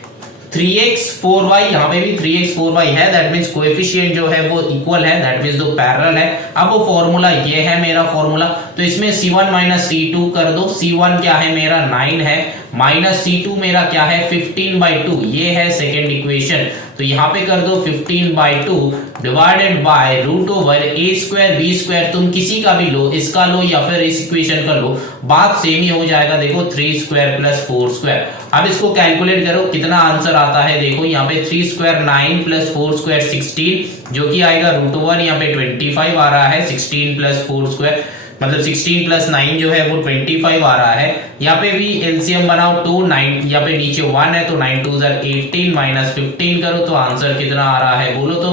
3x 4y, यहाँ पे भी 3x 4y है, दैट मींस कोएफिशिएंट जो है वो इक्वल है, दैट मींस दो पैरेलल है। अब वो फॉर्मूला ये है मेरा फॉर्मूला, तो इसमें c1 माइनस c2 कर दो। c1 क्या है मेरा 9 है, माइनस c2 मेरा क्या है 15/2, ये है सेकेंड इक्वेशन। तो यहाँ पे कर दो 15/2 divided by root over a square b square, तुम किसी का भी लो, इसका लो या फिर इस इक्वेशन का लो, बात सेम ही हो जाएगा। देखो 3 स्क्वायर प्लस 4 स्क्वायर। अब इसको कैलकुलेट करो कितना आंसर आता है। देखो यहाँ पे 3 स्क्वायर 9 प्लस 4 स्क्वायर 16, जो कि आएगा रूट ओवर यहाँ पे 25 आ रहा है। 16 प्लस 4 स्क्वायर मतलब 16 प्लस 9 जो है वो 25 आ रहा है। यहाँ पे भी एलसीएम बनाओ, 2 9 यहाँ पे नीचे 1 है तो 9 2 18 माइनस 15 करो तो आंसर कितना आ रहा है बोलो तो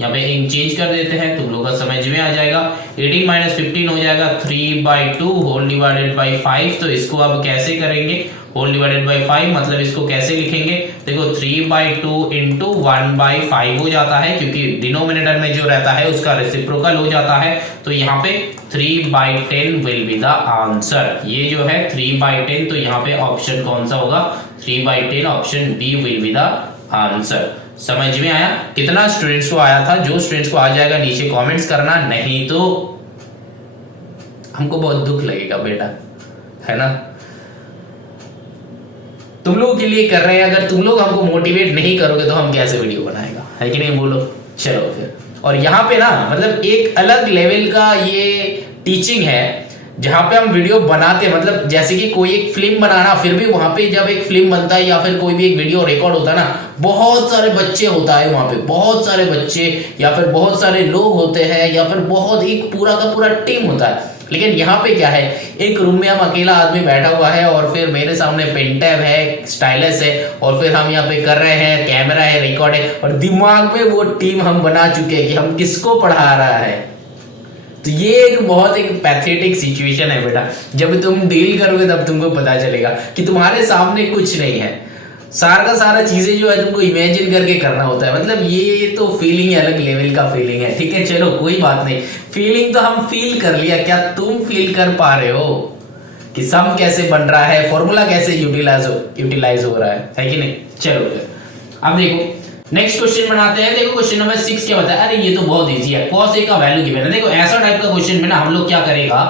यहाँ पे इंक चेंज कर देते हैं, तुम लोग का समझ में आ जाएगा। 18 माइनस 15 हो जाएगा 3/2 होल डिवाइडेड बाई 5। तो इसको अब कैसे करेंगे, होल डिवाइडेड बाई 5 मतलब इसको कैसे लिखेंगे, देखो 3/2 इंटू 1/5 हो जाता है, क्योंकि डिनोमिनेटर में जो रहता है उसका रेसिप्रोकल हो जाता है। तो यहाँ पे 3/10 विल बी द आंसर। ये जो है 3/10, तो यहाँ पे ऑप्शन कौन सा होगा, 3/10 option B will be the answer. समझ में आया? कितना स्टूडेंट्स को आया था? जो स्टूडेंट्स को आ जाएगा नीचे कमेंट्स करना, नहीं तो हमको बहुत दुख लगेगा बेटा, है ना। तुम लोगों के लिए कर रहे हैं, अगर तुम लोग हमको मोटिवेट नहीं करोगे तो हम कैसे वीडियो बनाएगा, है कि नहीं, बोलो। चलो फिर, और यहाँ पे ना मतलब एक अलग लेवल का ये टीचिंग है, जहाँ पे हम वीडियो बनाते हैं, मतलब जैसे कि कोई एक फिल्म बनाना, फिर भी वहां पे जब एक फिल्म बनता है या फिर कोई भी एक वीडियो रिकॉर्ड होता है ना, बहुत सारे बच्चे होता है वहां पे, बहुत सारे बच्चे या फिर बहुत सारे लोग होते हैं, या फिर बहुत एक पूरा का पूरा टीम होता है। लेकिन यहाँ पे क्या है, एक रूम में हम अकेला आदमी बैठा हुआ है, और फिर मेरे सामने पेन टैब है, स्टाइलस है, और फिर हम यहाँ पे कर रहे हैं, कैमरा है, रिकॉर्ड है, और दिमाग में वो टीम हम बना चुके हैं कि हम किसको पढ़ा रहा है। तो ये एक बहुत एक पैथेटिक सिचुएशन है बेटा, जब तुम डील करोगे तब तुमको पता चलेगा कि तुम्हारे सामने कुछ नहीं है, सारा का सारा चीजें जो है तुमको इमेजिन करके करना होता है। मतलब ये तो फीलिंग अलग लेवल का फीलिंग है, ठीक है। चलो कोई बात नहीं, फीलिंग तो हम फील कर लिया, क्या तुम फील कर पा रहे हो कि सम कैसे बन रहा है, फॉर्मूला कैसे यूटिलाइज हो रहा है कि नहीं। चलो फिर अब देखो नेक्स्ट क्वेश्चन बनाते हैं। देखो क्वेश्चन नंबर 6 क्या बताया, अरे ये तो बहुत इजी है, cos a का वैल्यू गिवन है। देखो ऐसा टाइप का क्वेश्चन में ना हम लोग क्या करेगा,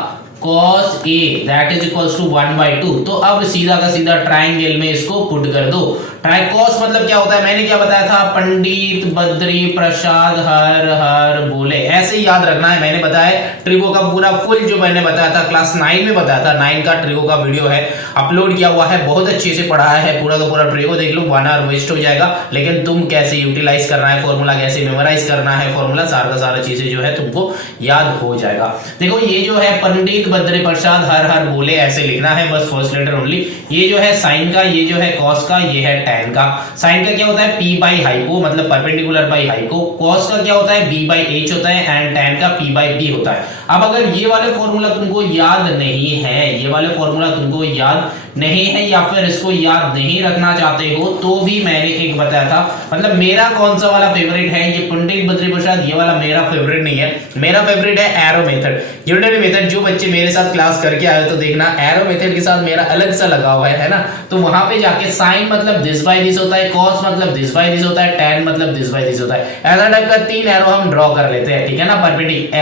cos a that is equals to 1/2। तो अब सीधा का सीधा ट्राइंगल में इसको पुट कर दो। cos मतलब क्या होता है, मैंने क्या बताया था, पंडित बद्री प्रसाद हर हर बोले, ऐसे ही याद रखना है। मैंने बताया ट्रिगो का पूरा फुल जो मैंने बताया था क्लास 9 में बताया था, 9 का ट्रिगो का वीडियो है, अपलोड किया हुआ है, बहुत अच्छे से पढ़ाया है, पूरा का पूरा ट्रिगो देख लो, 1 आवर वेस्ट हो जाएगा। लेकिन तुम कैसे यूटिलाइज करना है फॉर्मूला, कैसे मेमोराइज करना है फॉर्मूला, सारा का सारा चीजें जो है तुमको याद हो जाएगा। देखो ये जो है पंडित बद्री प्रसाद हर हर बोले, ऐसे लिखना है बस, फर्स्ट लेटर ओनली। ये जो है साइन का, ये जो है कॉस का, ये है टैन का। साइन का क्या होता है, p बाई हाइपो मतलब परपेंडिकुलर बाई हाइको। कॉस का क्या होता है, b बाई h होता है, एंड टैन का p बाई b होता है। अब अगर ये वाले फॉर्मूला तुमको याद नहीं है, ये वाले फॉर्मूला तुमको याद नहीं है, या फिर इसको याद नहीं रखना चाहते हो, तो भी मैंने एक बताया था, मतलब मेरा कौन सा वाला फेवरेट है, ये पंडित बद्री प्रसाद, ये वाला मेरा फेवरेट नहीं है, मेरा फेवरेट है एरो मेथड, यूनिटरी मेथड। जो बच्चे मेरे साथ क्लास करके आए तो देखना एरो मेथड के साथ मेरा अलग सा लगा हुआ है ना। तो वहां पे जाके साइन मतलब दिस बाय दिस होता है, कॉस मतलब दिस बाय दिस होता है, टैन मतलब दिस बाय दिस होता है। ऐसा टाइप का 3 एरो हम ड्रॉ कर लेते हैं, ठीक है ना, परपेंडिकुलर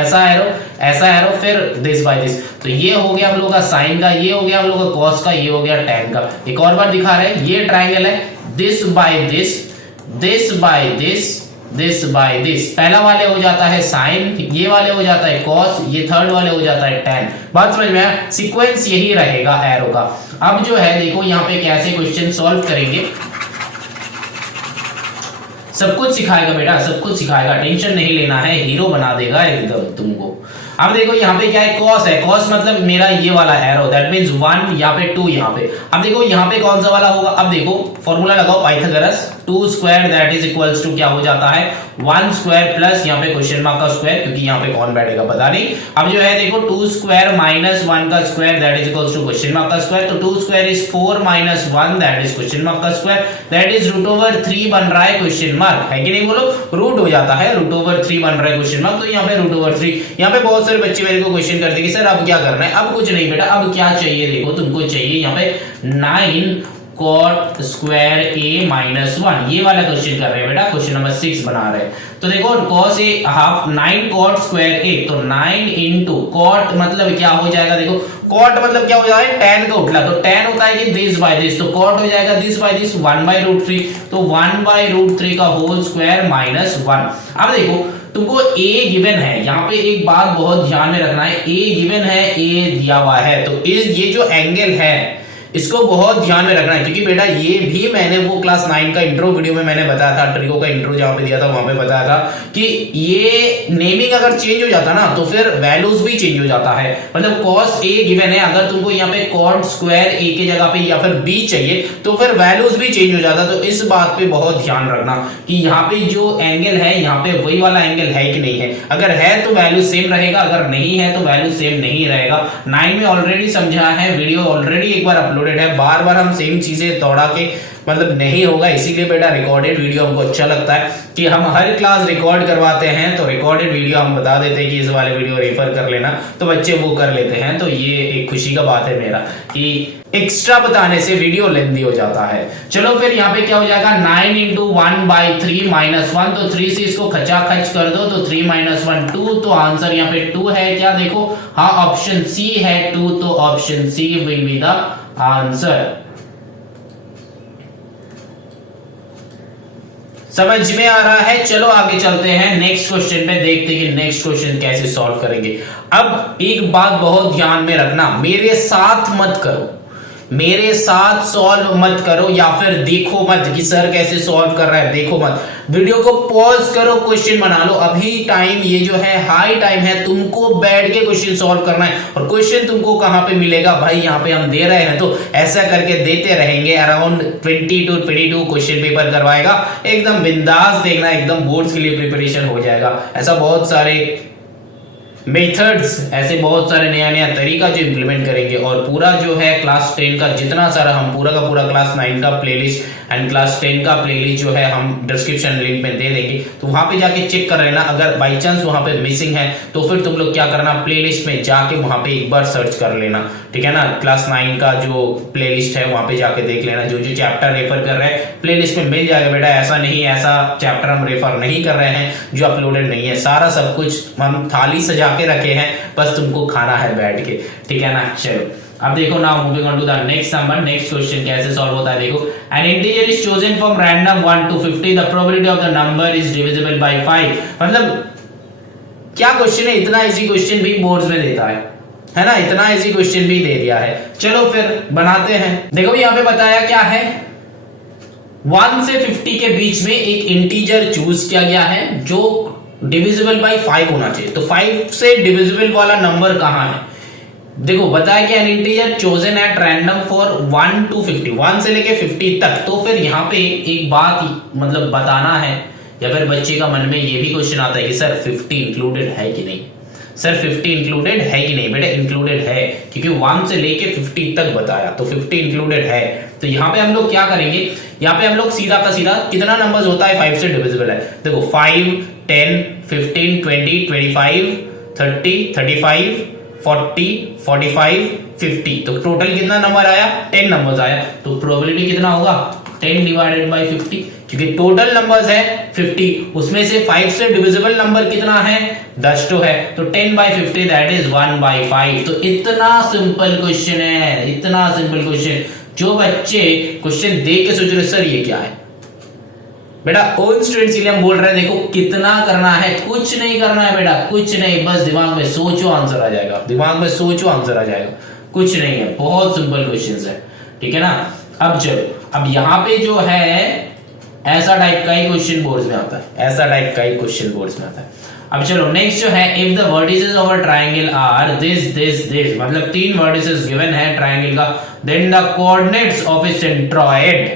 ऐसा एरो फिर दिस बाय दिस। तो ये हो गया हम लोग का साइन का, ये हो गया हम लोग का कॉस का, ये हो गया टैन का। एक और बार दिखा रहे हैं, ये ट्राइंगल है, this by this, this by this, this by this. पहला वाले हो जाता है साइन, ये वाले हो जाता है कॉस, ये थर्ड वाले हो जाता है टैन। बात समझ में आया, सीक्वेंस यही रहेगा एरो का। अब जो है देखो यहाँ पे कैसे क्वेश्चन सॉल्व करेंगे, सब कुछ सिखाएगा बेटा, सब कुछ सिखाएगा, टेंशन नहीं लेना है, हीरो बना देगा एकदम तुमको। अब देखो यहाँ पे क्या है, कॉस है, कॉस मतलब मेरा ये वाला एरो, दैट मींस 1 यहाँ पे 2 यहाँ पे। अब देखो यहाँ पे कौन सा वाला होगा, अब देखो फॉर्मूला लगाओ Pythagoras, 2 square that is equals to क्या हो जाता है, 1 स्क्वायर प्लस यहाँ पे क्वेश्चन मार्क का स्क्वायर, क्योंकि यहाँ पे कौन बैठेगा पता नहीं। अब जो है देखो 2 स्क्वायर माइनस 1 का square that is equals to question mark का स्क्वायर। तो 2 square is 4 minus 1 that is question mark का स्क्वायर, दैट इज √3 बन रहा है क्वेश्चन मार्क, है कि नहीं, बोलो रूट हो जाता है, √3 बन रहा है क्वेश्चन मार्क। तो यहाँ पे √3, यहाँ पे बहुत सारे बच्चे मेरे को क्वेश्चन करते हैं कि सर अब क्या करना है, अब कुछ नहीं बेटा, अब क्या चाहिए, देखो तुमको चाहिए यहाँ पे 9 cot स्क्वायर a माइनस 1, ये वाला क्वेश्चन कर रहे हैं बेटा, क्वेश्चन नंबर 6 बना रहे हैं। तो देखो cos a half 9 cot square a, तो 9 इंटू cot मतलब क्या हो जाएगा, देखो cot मतलब क्या हो जाएगा, tan का उठला, तो tan होता है कि दिस बाय दिस, तो cot हो जाएगा दिस बाय दिस 1/√3, तो 1/√3 का होल स्क्वायर माइनस 1। अब देखो तुमको a गिवन है, यहाँ पे एक बात बहुत ध्यान में रखना है, a गिवन है, a दिया हुआ है, तो ये जो एंगल है, इसको बहुत ध्यान में रखना है, क्योंकि बेटा ये भी मैंने वो क्लास 9 का इंट्रो वीडियो में मैंने बताया था, ट्रिको का इंट्रो जहां पे दिया था वहां पे बताया था कि ये नेमिंग अगर चेंज हो जाता ना तो फिर वैल्यूज भी चेंज हो जाता है। मतलब cos a गिवन है, अगर तुमको यहाँ पे cot स्क्वायर a के जगह पे या फिर b चाहिए तो फिर वैल्यूज भी चेंज हो जाता। तो इस बात पे बहुत ध्यान रखना कि यहाँ पे जो एंगल है यहाँ पे वही वाला एंगल है कि नहीं है। अगर है तो वैल्यू सेम रहेगा, अगर नहीं है तो वैल्यू सेम नहीं रहेगा। 9 में ऑलरेडी समझा है, वीडियो ऑलरेडी एक बार अपलोडेड है, बार बार हम सेम चीजें दौड़ा के मतलब नहीं होगा। इसीलिए बेटा रिकॉर्डेड वीडियो हमको अच्छा लगता है कि हम हर क्लास रिकॉर्ड करवाते हैं, तो रिकॉर्डेड वीडियो हम बता देते हैं कि इस वाले वीडियो रेफर कर लेना, तो बच्चे वो कर लेते हैं। तो ये एक खुशी का बात है मेरा कि एक्स्ट्रा बताने से वीडियो लेंथी हो जाता है। चलो फिर यहाँ पे क्या हो जाएगा, 9 इंटू 1/3 -1, तो 3 से इसको खचाखच कर दो तो 3 - 1 2, तो आंसर यहाँ पे 2 है। क्या देखो, हाँ ऑप्शन सी है 2, तो option C will be the answer. समझ में आ रहा है? चलो आगे चलते हैं नेक्स्ट क्वेश्चन पे, देखते हैं कि नेक्स्ट क्वेश्चन कैसे सॉल्व करेंगे। अब एक बात बहुत ध्यान में रखना, मेरे साथ मत करो, मेरे साथ सॉल्व मत करो या फिर देखो मत कि सर कैसे सॉल्व कर रहा है, देखो मत, वीडियो को पॉज करो, क्वेश्चन बना लो। अभी टाइम ये जो है हाई टाइम है, तुमको बैठ के क्वेश्चन सॉल्व करना है। और क्वेश्चन तुमको कहां पे मिलेगा भाई, यहाँ पे हम दे रहे हैं तो ऐसा करके देते रहेंगे। अराउंड 20 to 22 क्वेश्चन पेपर करवाएगा, एकदम बिंदास देखना, एकदम बोर्ड्स के लिए प्रिपरेशन हो जाएगा। ऐसा बहुत सारे मेथड्स, ऐसे बहुत सारे नया नया तरीका जो इंप्लीमेंट करेंगे। और पूरा जो है क्लास 10 का जितना सारा, हम पूरा का पूरा क्लास 9 का प्लेलिस्ट एंड क्लास 10 का प्लेलिस्ट जो है हम डिस्क्रिप्शन लिंक में दे देंगे, तो वहां पे जाके चेक कर लेना। अगर बाई चांस वहां पे मिसिंग है तो फिर तुम लोग क्या करना, प्लेलिस्ट में जाके वहां पे एक बार सर्च कर लेना, ठीक है ना। क्लास 9 का जो प्लेलिस्ट है वहां पे जाके देख लेना, जो जो चैप्टर रेफर कर रहे हैं प्लेलिस्ट में मिल जाएगा बेटा। ऐसा नहीं ऐसा चैप्टर हम रेफर नहीं कर रहे हैं जो अपलोडेड नहीं है, सारा सब कुछ हम थाली सजा के रखे हैं, बस तुमको खाना है बैठ के, ठीक है ना। चलो अब देखो, now moving on to the next number. Next question कैसे सॉल्व होता है देखो, an integer is chosen from random 1 to 50, the probability of the number is divisible by 5। मतलब क्या क्वेश्चन है, इतना इजी क्वेश्चन भी बोर्ड्स में देता है ना, इतना इजी क्वेश्चन भी दे दिया है। चलो फिर बनाते हैं। देखो यहाँ पे बताया क्या है, 1 से 50 के बीच में एक इंटीजर चूज किया गया है जो डिविजिबल बाय 5 होना चाहिए। तो 5 से डिविजिबल वाला नंबर कहां है, देखो बताया कि N integer chosen at random for 1 to 50, 1 से लेके 50 तक। तो फिर यहाँ पे एक बात मतलब बताना है, या फिर बच्चे का मन में ये भी क्वेश्चन आता है कि सर 50 इंक्लूडेड है कि नहीं, सर 50 इंक्लूडेड है कि नहीं। बेटा इंक्लूडेड है, क्योंकि 1 से लेके 50 तक बताया, तो 50 इंक्लूडेड है। तो यहाँ पे हम लोग क्या करेंगे, यहाँ पे हम लोग सीधा का सीधा कितना नंबर्स होता है 5 से डिविजिबल है, देखो 5 10 15 20 25 30 35 40 45 50, तो टोटल कितना नंबर आया, 10 नंबर्स आया। तो प्रोबेबिलिटी कितना होगा, 10 डिवाइडेड बाय 50, क्योंकि टोटल नंबर्स है 50, उसमें से 5 से डिविजिबल नंबर कितना है, 10 तो है, तो 10/50 दैट इज 1/5। तो इतना सिंपल क्वेश्चन है, इतना सिंपल क्वेश्चन, जो बच्चे क्वेश्चन देख के सोच रहे सर ये क्या है, बेटा ओन स्टूडेंट्स के लिए हम बोल रहे हैं, देखो कितना करना है, कुछ नहीं करना है बेटा, कुछ नहीं, बस दिमाग में सोचो आंसर आ जाएगा, दिमाग में सोचो आंसर आ जाएगा, कुछ नहीं है, बहुत सिंपल क्वेश्चंस है, ठीक है ना। अब चलो, अब यहाँ पे जो है ऐसा टाइप का ही क्वेश्चन बोर्ड्स में आता है, ऐसा टाइप का ही क्वेश्चन बोर्ड्स में आता है। अब चलो नेक्स्ट जो है, if the vertices of a triangle are this this this, मतलब 3 वर्टिसेस गिवन है ट्रायंगल का, then the coordinates of a centroid.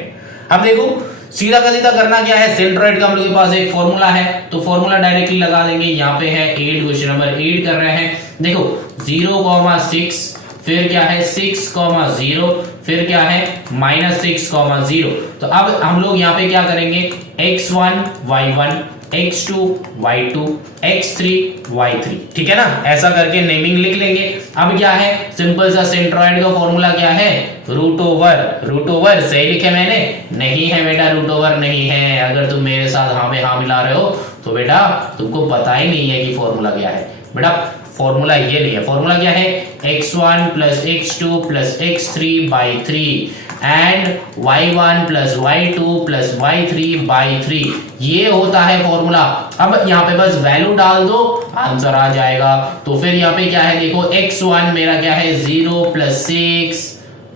अब देखो सीधा का सीधा करना क्या है, सेंट्रॉइड का हम लोग के पास एक फॉर्मूला है, तो फॉर्मूला डायरेक्टली लगा देंगे। यहाँ पे है 8, क्वेश्चन नंबर 8 कर रहे हैं। देखो 0,6, फिर क्या है 6,0, फिर क्या है -6,0। तो अब हम लोग यहाँ पे क्या करेंगे, x1 y1 x2 y2 x3 y3, ठीक है ना, ऐसा करके नेमिंग लिख लेंगे। अब क्या है, सिंपल सा सेंट्रॉइड का फॉर्मूला क्या है, रूट ओवर, सही लिखे मैंने, नहीं है बेटा रूट ओवर नहीं है। अगर तुम मेरे साथ हाँ में हाँ मिला रहे हो तो बेटा तुमको पता ही नहीं है कि फॉर्मूला क्या है। बेटा फॉर्मूला ये नहीं है, फॉर्मूला क्या है, x1 + x2 + x3/3 and y1 + y2 + y3/3, ये होता है फॉर्मूला। अब यहाँ पे बस वैल्यू डाल दो, आंसर आ जाएगा। तो फिर यहाँ पे क्या है, देखो x1 मेरा क्या है 0 + 6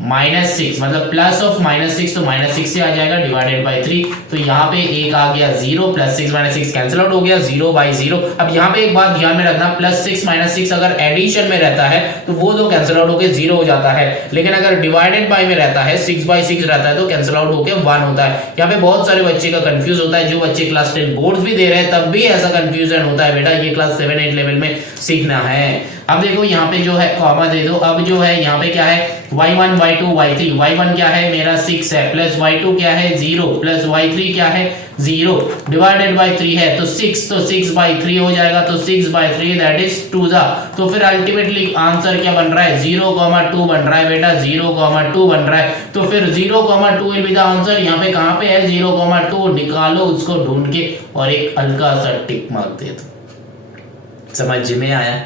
-6 मतलब प्लस ऑफ -6 तो -6 से आ जाएगा डिवाइडेड बाय 3। तो यहाँ पे एक आ गया 0 प्लस 6 -6 कैंसिल आउट हो गया 0/0। अब यहाँ पे एक बात ध्यान में रखना, +6 -6 अगर एडिशन में रहता है तो वो तो कैंसिल आउट होकर 0 हो जाता है, लेकिन अगर डिवाइडेड बाय में रहता है 6/6 रहता है तो कैंसिल आउट होकर 1 होता है। यहाँ पे बहुत सारे बच्चे का कंफ्यूज होता है, जो बच्चे क्लास 10 बोर्ड्स भी दे रहे हैं तब भी ऐसा कंफ्यूजन होता है। बेटा ये क्लास 7-8 लेवल में सीखना है। अब देखो यहाँ पे जो है कॉमा दे दो। अब जो है यहाँ पे क्या है y1 y2 y3। y1 क्या है मेरा 6 है, प्लस y2 क्या है 0, प्लस y3 क्या है 0, डिवाइडेड बाय 3 है तो 6, तो 6/3 हो जाएगा, तो 6/3 दैट इज 2 जा। तो फिर अल्टीमेटली आंसर क्या बन रहा है 0,2 बन रहा है बेटा, 0,2 बन रहा है। तो फिर 0,2 विल बी द आंसर। यहाँ पे कहाँ पे है 0,2 निकालो उसको ढूंढ के और एक हल्का सा टिक मार्क दे दो। समझ में आया?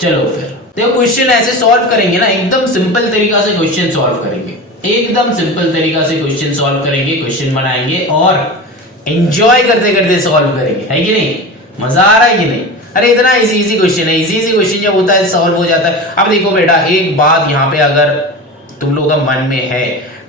चलो फिर देखो क्वेश्चन ऐसे सॉल्व करेंगे ना, एकदम सिंपल तरीका से क्वेश्चन सॉल्व करेंगे, एकदम सिंपल तरीका से क्वेश्चन सॉल्व करेंगे, क्वेश्चन बनाएंगे और एंजॉय करते करते सॉल्व करेंगे, है कि नहीं? मजा आ रहा है कि नहीं? अरे इतना इजी क्वेश्चन है, इजी क्वेश्चन जब होता है सॉल्व हो जाता है। अब देखो बेटा एक बात यहाँ पे अगर तुम लोगों का मन में है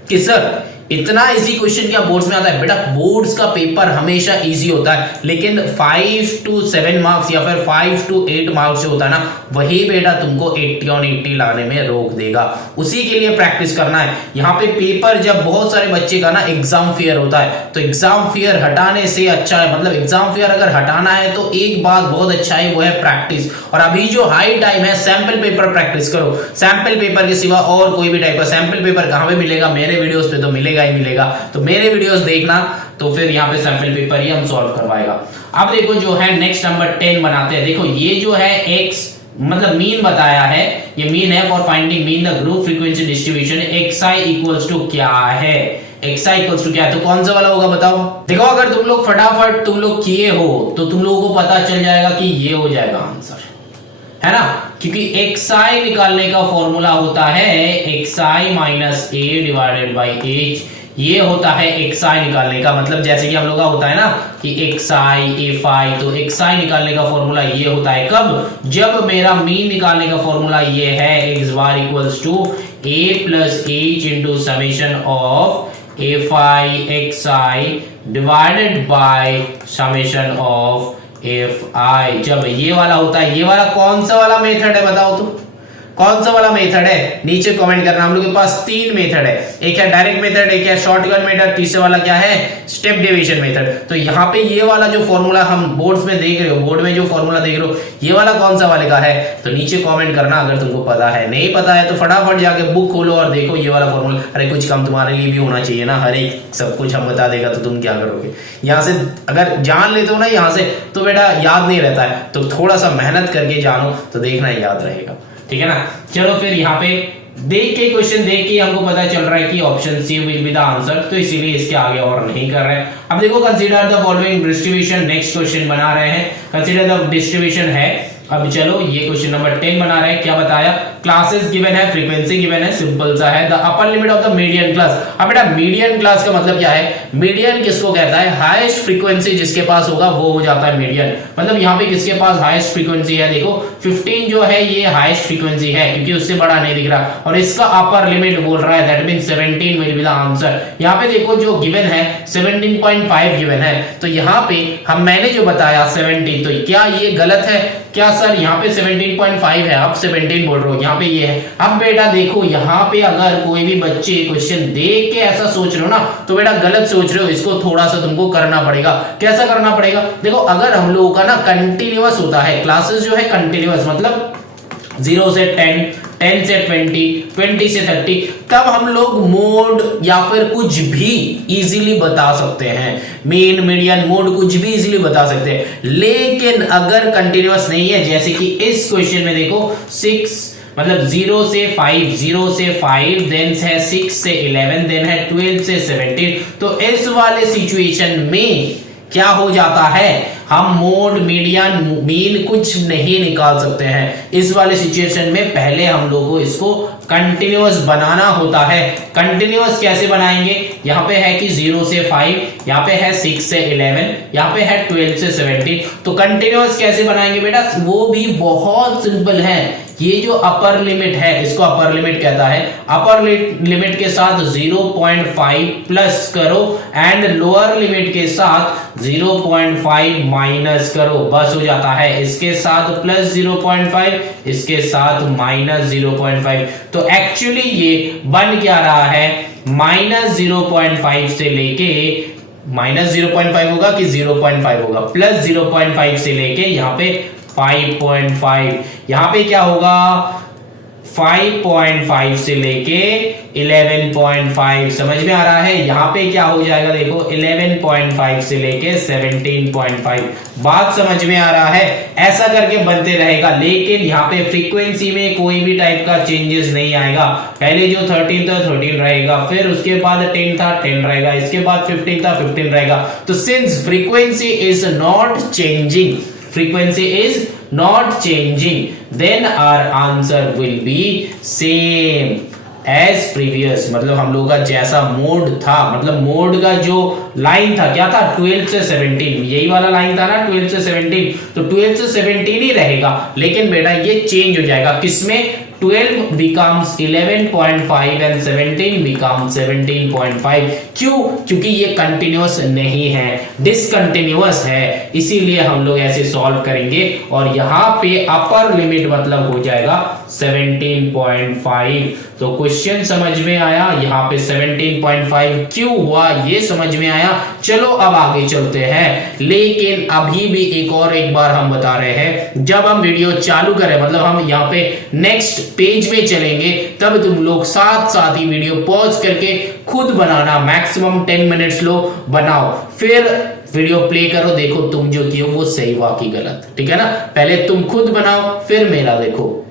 कि सर इतना इजी क्वेश्चन क्या बोर्ड्स में आता है? बेटा बोर्ड्स का पेपर हमेशा इजी होता है, लेकिन 5 to 7 मार्क्स या फिर 5 to 8 मार्क्स जो होता है ना, वही बेटा तुमको 80 on 80 लाने में रोक देगा। उसी के लिए प्रैक्टिस करना है। यहाँ पे पेपर जब बहुत सारे बच्चे का ना एग्जाम फेयर होता है, तो एग्जाम फेयर हटाने से अच्छा है, मतलब एग्जाम फेयर अगर हटाना है तो एक बात बहुत अच्छा है वो है प्रैक्टिस। और अभी जो हाई टाइम है सैंपल पेपर प्रैक्टिस करो। सैंपल पेपर के सिवा और कोई भी टाइप का सैंपल पेपर कहाँ पे मिलेगा? मेरे वीडियोस पे तो मिलेगा ही मिलेगा। तो मेरे वीडियोस देखना, तो फिर यहाँ पे सैंपल पेपर ही हम सॉल्व करवाएगा। अब देखो जो है नेक्स्ट नंबर 10 बनाते हैं। देखो ये जो है x मतलब मीन बताया है, ये मीन है for finding mean the group frequency distribution xi equals to क्या है? xi इक्वल्स टू क्या है? तो कौन सा वाला होगा बताओ? देखो अगर तुम लोग फटाफट तुम लोग किए हो तो तुम लोगों को पता चल जाएगा कि ये हो जाएगा आंसर, है ना? क्योंकि xi निकालने का फॉर्मूला होता है xi minus a divided by h। ये होता है xi निकालने का, मतलब जैसे कि हम लोग का होता है ना कि xi a5, तो xi निकालने का फॉर्मूला ये होता है कब? जब मेरा मीन निकालने का फॉर्मूला ये है x bar equals to a plus h into summation of a5 xi divided by summation of fi। जब ये वाला होता है, ये वाला कौन सा वाला मेथड है बताओ तो? कौन सा वाला मेथड है? नीचे कमेंट करना। हम लोग के पास 3 मेथड है, एक है डायरेक्ट मेथड, एक है शॉर्टकट मेथड, तीसरे वाला क्या है? Step deviation method. तो यहाँ पे ये वाला जो फॉर्मूला हम बोर्ड्स में देख रहे हो, बोर्ड में जो फॉर्मूला देख रहे हो, ये वाला कौन सा वाले का है? तो नीचे कमेंट करना अगर तुमको पता है। नहीं पता है तो फटाफट जाके बुक खोलो और देखो ये वाला फॉर्मूला। अरे कुछ कम तुम्हारे लिए भी होना चाहिए ना, हर एक सब कुछ हम बता देगा तो तुम क्या करोगे? यहाँ से अगर जान लेते हो ना यहाँ से तो बेटा याद नहीं रहता है, तो थोड़ा सा मेहनत करके जानो तो देखना याद रहेगा, ठीक है ना? चलो फिर यहाँ पे देख के क्वेश्चन देख के हमको पता चल रहा है कि option C will be the answer, तो इसीलिए इसके आगे और नहीं कर रहे हैं। अब देखो consider the following distribution, next question बना रहे हैं। कंसीडर द डिस्ट्रीब्यूशन है। अब चलो ये क्वेश्चन नंबर 10 बना रहे हैं। क्या बताया? क्लासेस गिवन है, फ्रीक्वेंसी गिवन है, सिंपल सा है। The upper limit of the median class. अब बेटा मीडियन क्लास का मतलब क्या है? मीडियन किसको कहता है? हाईएस्ट फ्रीक्वेंसी जिसके पास होगा वो हो जाता है मीडियन। मतलब यहाँ पे किसके पास हाईएस्ट फ्रीक्वेंसी है? देखो 15 जो है ये हाईएस्ट फ्रीक्वेंसी है क्योंकि उससे बड़ा नहीं दिख रहा, और इसका अपर लिमिट बोल रहा है, that means 17 will be the answer. यहाँ पे देखो जो गिवन है 17.5 गिवन है, तो यहाँ पे मैंने जो बताया 17, तो क्या ये गलत है क्या सर? यहाँ पे 17.5 है, आप 17 बोल रहे हो, यहाँ पे ये है। अब बेटा देखो यहाँ पे अगर कोई भी बच्चे क्वेश्चन देख के ऐसा सोच रहे हो ना तो बेटा गलत सोच रहे हो, इसको थोड़ा सा तुमको करना पड़ेगा। कैसा करना पड़ेगा? देखो अगर हम लोगों का ना कंटिन्यूअस होता है, क्लासेस जो है कंटिन्यूअस, मतलब 0 से 10, 10 से 20, 20 से 30, तब हम लोग मोड या फिर कुछ भी इजीली बता सकते हैं, मीन मीडियन मोड कुछ भी इजीली बता सकते हैं। लेकिन अगर कंटिन्यूअस नहीं है, जैसे कि इस क्वेश्चन में देखो 6 मतलब 0 से 5, 0 से 5, देन है 6 से 11, देन है 12 से 17, तो इस वाले सिचुएशन में क्या हो जाता है? हम मोड मीडियन मीन कुछ नहीं निकाल सकते हैं। इस वाले सिचुएशन में पहले हम लोगों को इसको कंटिन्यूअस बनाना होता है। कंटिन्यूअस कैसे बनाएंगे? यहाँ पे है कि 0 से 5, यहाँ पे है 6 से 11, यहाँ पे है 12 से 17, तो कंटिन्यूअस कैसे बनाएंगे बेटा? वो भी बहुत सिंपल है। ये जो अपर लिमिट है इसको अपर लिमिट कहता है। अपर लिमिट के साथ 0.5 प्लस करो एंड लोअर लिमिट के साथ 0.5 माइनस करो, बस हो जाता है। इसके साथ प्लस 0.5, इसके साथ माइनस 0.5। तो एक्चुअली ये बन क्या रहा है, माइनस 0.5 से लेके माइनस 0.5 होगा कि 0.5 होगा, प्लस 0.5 से लेके यहाँ पे 5.5, यहाँ पे क्या होगा 5.5 से लेके 11.5, समझ में आ रहा है। यहाँ पे क्या हो जाएगा देखो 11.5 से लेके 17.5, बात समझ में आ रहा है। ऐसा करके बनते रहेगा, लेकिन यहाँ पे फ्रीक्वेंसी में कोई भी टाइप का चेंजेस नहीं आएगा। पहले जो 13 था 13 रहेगा, फिर उसके बाद 10 था 10 रहेगा, इसके बाद 15 था 15 रहेगा। तो since frequency is not changing, frequency is not changing, then our answer will be same as previous। मतलब हम लोग का जैसा मोड था, मतलब मोड का जो लाइन था क्या था 12 से 17, यही वाला लाइन था ना 12 से 17, तो 12 से 17 ही रहेगा। लेकिन बेटा ये चेंज हो जाएगा किसमें, 12 becomes 11.5 and 17 becomes 17.5। क्यों? क्योंकि ये कंटिन्यूअस नहीं है, डिसकंटिन्यूअस है, इसीलिए हम लोग ऐसे सॉल्व करेंगे। और यहाँ पे अपर लिमिट मतलब हो जाएगा 17.5। तो क्वेश्चन समझ में आया, यहाँ पे 17.5 क्यों हुआ ये समझ में आया। चलो अब आगे चलते हैं, लेकिन अभी भी एक बार हम बता रहे हैं, जब हम वीडियो चालू करें मतलब हम यहाँ पे नेक्स्ट पेज में चलेंगे, तब तुम लोग साथ साथ ही वीडियो पॉज करके खुद बनाना, मैक्सिमम 10 मिनट्स लो, बनाओ, फिर वीडियो प्ले करो, देखो तुम जो किए वो सही हुआ कि गलत, ठीक है ना। पहले तुम खुद बनाओ, फिर मेरा देखो,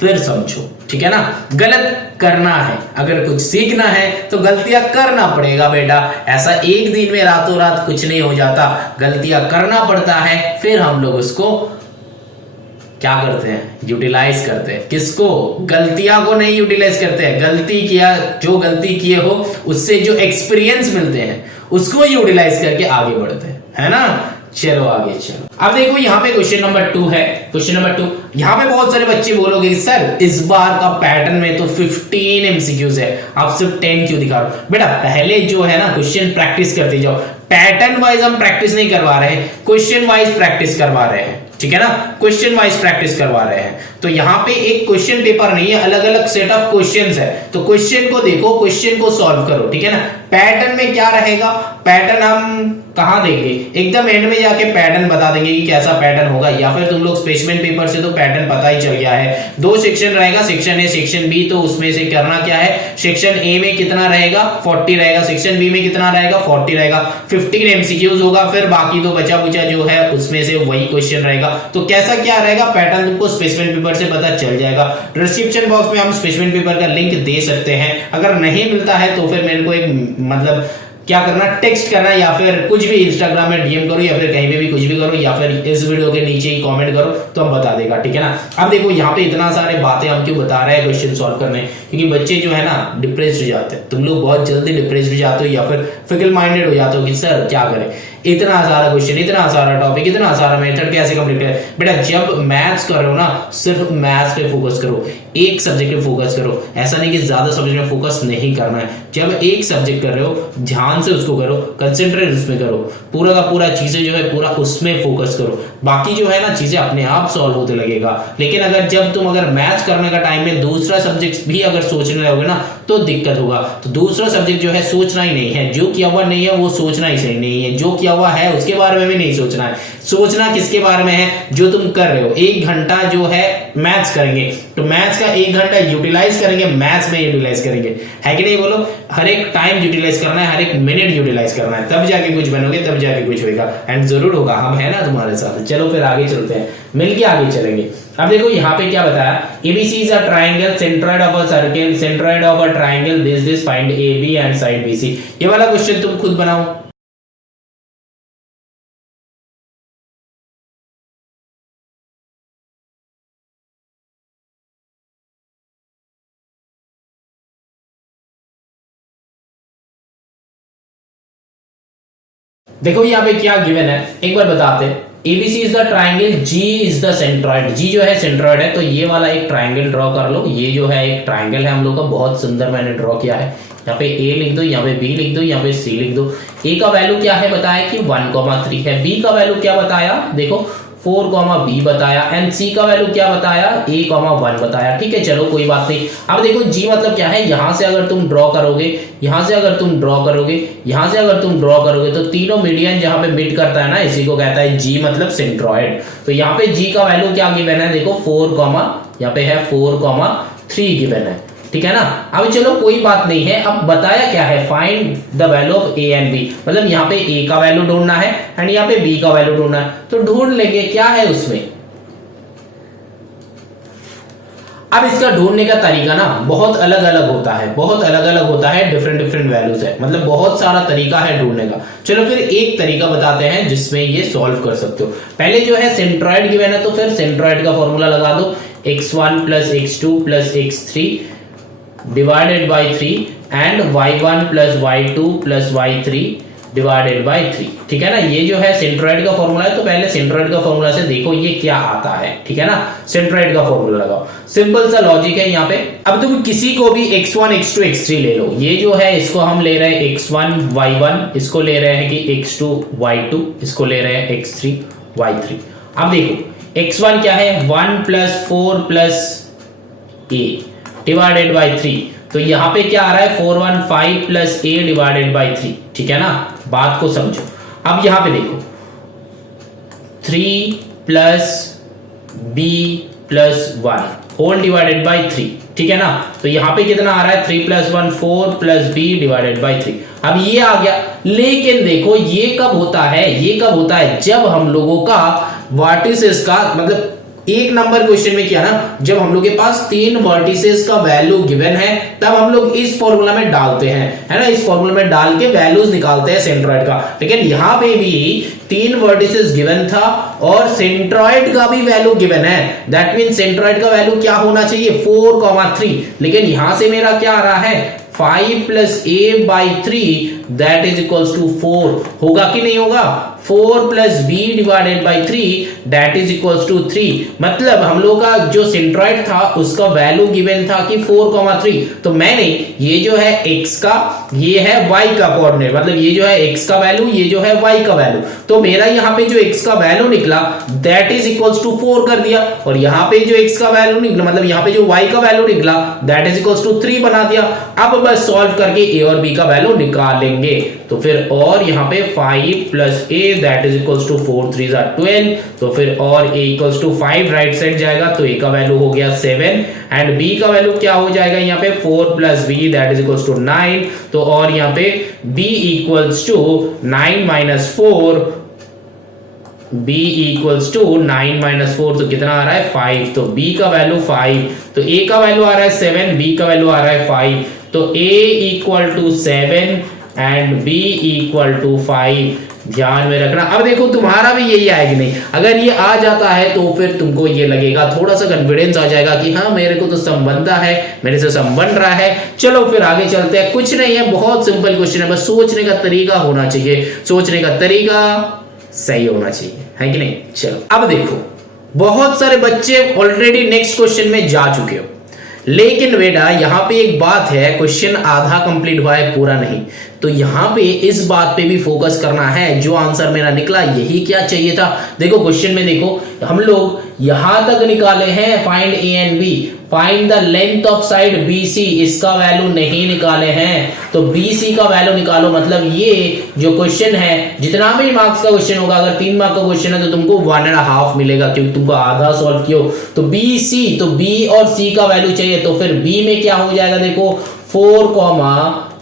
फिर समझो, ठीक है ना। गलत करना है, अगर कुछ सीखना है तो गलतियां करना पड़ेगा बेटा। ऐसा एक दिन में रातों रात कुछ नहीं हो जाता, गलतियां करना पड़ता है, फिर हम लोग उसको क्या करते हैं, यूटिलाइज करते हैं। किसको? गलतियां को नहीं यूटिलाइज करते हैं, गलती किया, जो गलती किए हो उससे जो एक्सपीरियंस मिलते हैं उसको यूटिलाइज करके आगे बढ़ते हैं, है ना। चलो आगे चलो। अब देखो यहाँ पे क्वेश्चन नंबर 2 है। क्वेश्चन नंबर 2, यहाँ पे बहुत सारे बच्चे बोलोगे सर इस बार का पैटर्न में तो 15 एमसीक्यूज है, आप सिर्फ 10 क्यों दिखा रहे हो। बेटा पहले जो है ना क्वेश्चन प्रैक्टिस करते जाओ, पैटर्न वाइज हम प्रैक्टिस नहीं करवा रहे हैं, क्वेश्चन वाइज प्रैक्टिस करवा रहे हैं, ठीक है ना। क्वेश्चन वाइज प्रैक्टिस करवा रहे हैं। तो यहाँ पे एक क्वेश्चन पेपर नहीं है, अलग अलग सेट ऑफ क्वेश्चंस है। तो क्वेश्चन को देखो, क्वेश्चन को सॉल्व करो, ठीक है ना। पैटर्न में क्या रहेगा, पैटर्न हम कहां देंगे, एकदम एंड में जाके पैटर्न बता देंगे कि कैसा पैटर्न होगा, या फिर तुम लोग स्पेसिमेन पेपर से तो पैटर्न पता ही चल गया है। 2 सेक्शन रहेगा, सेक्शन ए सेक्शन बी, तो उसमें से करना क्या है, सेक्शन ए में कितना रहेगा 40 रहेगा, सेक्शन बी में कितना रहेगा 40 रहेगा, 15 एमसीक्यूज होगा, फिर बाकी तो बचा बुचा जो है उसमें से वही क्वेश्चन रहेगा। तो कैसा क्या रहेगा पैटर्न तुमको स्पेसिमेन पेपर से पता चल जाएगा। डिस्क्रिप्शन बॉक्स में हम स्पेसिमेन पेपर का लिंक दे सकते हैं, अगर नहीं मिलता है तो फिर मेरे को एक मतलब क्या करना, टेक्स्ट करना, या फिर कुछ भी इंस्टाग्राम में डीएम करो, या फिर कहीं पे भी कुछ भी करो, या फिर इस वीडियो के नीचे ही कमेंट करो तो हम बता देगा, ठीक है ना। अब देखो यहाँ पे इतना सारे बातें हम क्यों बता रहे हैं क्वेश्चन सॉल्व करने, क्योंकि बच्चे जो है ना डिप्रेस्ड हो जाते हैं, तुम लोग बहुत जल्दी डिप्रेस्ड हो जाते हो या फिर फिकल माइंडेड हो जाते हो कि सर क्या करें, इतना सारा क्वेश्चन, इतना सारा टॉपिक, इतना सारा मेथड कैसे कंप्लीट करें। बेटा जब मैथ्स कर रहे हो ना सिर्फ मैथ्स पे फोकस करो, एक सब्जेक्ट पे फोकस करो, ऐसा नहीं कि ज्यादा सब्जेक्ट में फोकस नहीं करना है। जब एक सब्जेक्ट कर रहे हो ध्यान से उसको करो, कंसंट्रेट उसमें करो, पूरा का पूरा चीजें जो है पूरा उसमें फोकस करो, बाकी जो है ना चीजें अपने आप सॉल्व होते लगेगा। लेकिन अगर जब तुम अगर मैथ्स करने का टाइम में दूसरा सब्जेक्ट भी अगर सोचने लगोगे ना तो दिक्कत होगा। तो दूसरा सब्जेक्ट जो है सोचना ही नहीं है, जो किया हुआ नहीं है वो सोचना ही सही नहीं है, जो किया हुआ है उसके बारे में भी नहीं सोचना है। सोचना किसके बारे में है, जो तुम कर रहे हो। 1 घंटा जो है मैथ्स करेंगे तो मैथ्स का 1 घंटा यूटिलाइज करेंगे, मैथ्स में यूटिलाइज करेंगे, है कि नहीं बोलो। हर एक टाइम यूटिलाइज करना है, हर एक मिनट यूटिलाइज करना है, तब जाके कुछ बनोगे, तब जाके कुछ होगा, एंड जरूर होगा। हम है ना तुम्हारे साथ। चलो फिर आगे चलते हैं, मिलके आगे चलेंगे। अब देखो यहाँ पे क्या बताया, ABC is a triangle, centroid of a circle, centroid of a triangle, this find AB and side BC। ये वाला क्वेश्चन तुम खुद बनाओ। देखो यहाँ पे क्या गिवन है एक बार बताते हैं। ABC is the triangle, G is the centroid, G जो है सेंट्रॉइड है, तो ये वाला एक ट्राइंगल ड्रॉ कर लो। ये जो है एक ट्राइंगल है हम लोग का, बहुत सुंदर मैंने ड्रॉ किया है। यहाँ पे A लिख दो, यहाँ पे B लिख दो, यहाँ पे C लिख दो। A का वैल्यू क्या है बताया कि 1,3 है। B का वैल्यू क्या बताया देखो 4, B बताया। एंड C का वैल्यू क्या बताया A,1 बताया। ठीक है, चलो कोई बात नहीं। अब देखो G मतलब क्या है, यहां से अगर तुम ड्रॉ करोगे, यहां से अगर तुम ड्रॉ करोगे, यहां से अगर तुम ड्रॉ करोगे, तो तीनों मीडियन जहां पे मीट करता है ना, इसी को कहता है G मतलब सेंट्रॉइड। तो यहाँ पे G का वैल्यू क्या गिवन है देखो 4, यहाँ पे है 4,3 गिवन है। ठीक है ना। अब चलो कोई बात नहीं है, अब बताया क्या है, find the value of A and B। मतलब यहाँ पे A का वैल्यू ढूंढना है एंड यहाँ पे B का वैल्यू ढूंढना है, तो ढूंढ लेंगे क्या है उसमें। अब इसका ढूंढने का तरीका ना बहुत अलग अलग होता है, बहुत अलग अलग होता है, डिफरेंट डिफरेंट वैल्यूज है, मतलब बहुत सारा तरीका है ढूंढने का। चलो फिर एक तरीका बताते हैं जिसमें ये सॉल्व कर सकते हो। पहले जो है सेंट्रॉइड गिवन है, तो फिर सेंट्रॉइड का फॉर्मूला लगा दो, x1 + x2 + x3 divided by 3 and y1 + y2 + y3 divided by 3। ठीक है ना, ये जो है सेंट्रॉइड का फॉर्मूला है, तो पहले सेंट्रॉइड का फॉर्मूला से देखो ये क्या आता है। ठीक है ना, सेंट्रॉइड का फॉर्मूला लगाओ, सिंपल सा लॉजिक है यहाँ पे। अब तुम किसी को भी x1 x2 x3 ले लो। ये जो है इसको हम ले रहे हैं x1 y1, इसको ले रहे हैं कि x2 y2, इसको ले रहे हैं x3 y3। अब देखो x1 क्या है 1 + 4 + a डिवाइडेड बाई 3, तो यहाँ पे क्या आ रहा है 415 + a डिवाइडेड बाई 3। ठीक है ना, बात को समझो। अब यहाँ पे देखो 3 + b + 1 होल डिवाइडेड बाई 3। ठीक है ना, तो यहाँ पे कितना आ रहा है 3 + 1 4 + b डिवाइडेड बाई 3। अब ये आ गया, लेकिन देखो ये कब होता है, ये कब होता है जब हम लोगों का वर्टिसेस का मतलब एक नंबर क्वेश्चन में क्या ना, जब हम लोग के पास 3 वर्टिसेस का वैल्यू गिवन है, तब हम लोग इस फॉर्मूला में डालते हैं, है ना, इस फॉर्मूला में डाल के वैल्यूज निकालते हैं सेंट्रॉइड का। लेकिन यहाँ पे भी 3 वर्टिसेस गिवन था और सेंट्रॉइड का भी वैल्यू गिवन है, दैट मीन सेंट्रॉइड का वैल्यू क्या होना चाहिए 4,3। लेकिन यहां से मेरा क्या आ रहा है 5 + a/3 that is equals to 4। होगा कि नहीं होगा, 4 + b divided by 3 that is equals to 3। मतलब हम लोग का जो सेंट्रॉइड था उसका वैल्यू गिवन था कि 4,3। तो मैंने ये जो है x का, ये है y का कोऑर्डिनेट, मतलब ये जो है x का वैल्यू, ये जो है y का वैल्यू, तो मेरा यहाँ पे जो x का वैल्यू निकला दैट इज इक्वल्स टू 4 कर दिया, और यहाँ पे जो x का वैल्यू निकला मतलब यहाँ पे जो y का वैल्यू निकला दैट इज इक्वल्स टू 3 बना दिया। अब बस सॉल्व करके a और b का वैल्यू निकाल लेंगे। तो फिर और यहाँ पे 5 + a that is equals to 4 3 = 12, तो फिर और a equals to 5 right side जाएगा, तो a का वैल्यू हो गया 7 एंड b का वैल्यू क्या हो जाएगा यहाँ पे 4 + b that is equals to 9, तो और यहाँ पे b equals to 9 - 4, b equals to 9 - 4, तो कितना आ रहा है 5, तो b का वैल्यू 5, तो a का वैल्यू आ रहा है 7, b का वैल्यू आ रहा है 5, तो a equal to 7 and b equal to 5। ध्यान में रखना। अब देखो तुम्हारा भी यही आएगा नहीं, अगर ये आ जाता है तो फिर तुमको ये लगेगा, थोड़ा सा कॉन्फिडेंस आ जाएगा कि हाँ मेरे को तो सम बनता है, मेरे से सम बन रहा है। चलो फिर आगे चलते हैं। कुछ नहीं है, बहुत सिंपल क्वेश्चन है, बस सोचने का तरीका होना चाहिए, सोचने का तरीका सही होना चाहिए, है कि नहीं। चलो अब देखो, बहुत सारे बच्चे ऑलरेडी नेक्स्ट क्वेश्चन में जा चुके हो, लेकिन बेटा यहाँ पे एक बात है, क्वेश्चन आधा कंप्लीट हुआ है, पूरा नहीं। तो यहाँ पे इस बात पे भी फोकस करना है, जो आंसर मेरा निकला यही क्या चाहिए था। देखो क्वेश्चन में देखो हम लोग यहां तक निकाले हैं find a and b, find the length of side BC, इसका वैल्यू नहीं निकाले हैं, तो BC का वैल्यू निकालो। मतलब ये जो क्वेश्चन है, जितना भी मार्क्स का क्वेश्चन होगा, अगर 3 मार्क का क्वेश्चन है तो तुमको 1.5 मिलेगा, क्योंकि तुमको आधा सॉल्व किया। तो BC, तो B और C का वैल्यू चाहिए, तो फिर B में क्या हो जाएगा देखो 4,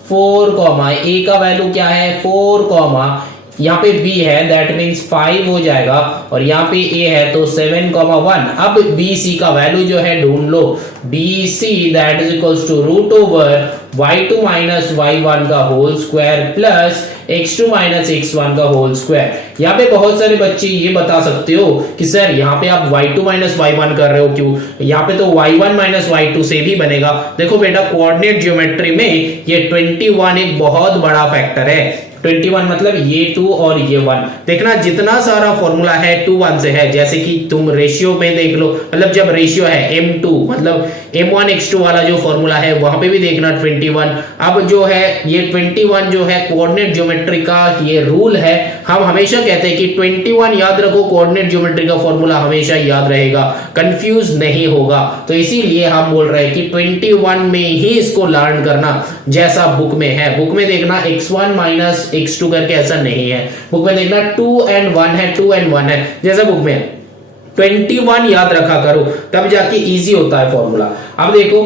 a का वैल्यू क्या है 4, यहाँ पे b है दैट मीन्स 5 हो जाएगा, और यहाँ पे a है तो 7,1। अब bc का वैल्यू जो है ढूंढ लो, bc that is equals to √y2 - y1 का whole square plus x2 - x1 का होल स्क्वायर। यहाँ पे बहुत सारे बच्चे ये बता सकते हो कि सर यहाँ पे आप y2 - y1 कर रहे हो क्यों, यहाँ पे तो y1 - y2 से भी बनेगा। देखो बेटा कोऑर्डिनेट ज्योमेट्री में ये 21 एक बहुत बड़ा फैक्टर है, 21 मतलब ये 2 और ये 1। देखना जितना सारा फॉर्मूला है 2 1 से है, जैसे कि तुम रेशियो में देख लो, मतलब जब रेशियो है m2 मतलब m1x2 वाला जो फॉर्मूला है वहां पे भी देखना 21। अब जो है ये 21 जो है कोऑर्डिनेट ज्योमेट्री का ये रूल है, हम हमेशा कहते हैं कि 21 याद रखो, कोऑर्डिनेट ज्योमेट्री का फॉर्मूला हमेशा याद रहेगा, कंफ्यूज नहीं होगा। तो इसीलिए हम बोल रहे हैं कि 21 में ही इसको लर्न करना जैसा बुक में है। बुक में देखना x1 माइनस x2 करके ऐसा नहीं है, बुक में देखना 2 and 1 है, 2 and 1 है जैसा बुक में है। 21 याद रखा करो, तब जाके इजी होता है फॉर्मूला। अब देखो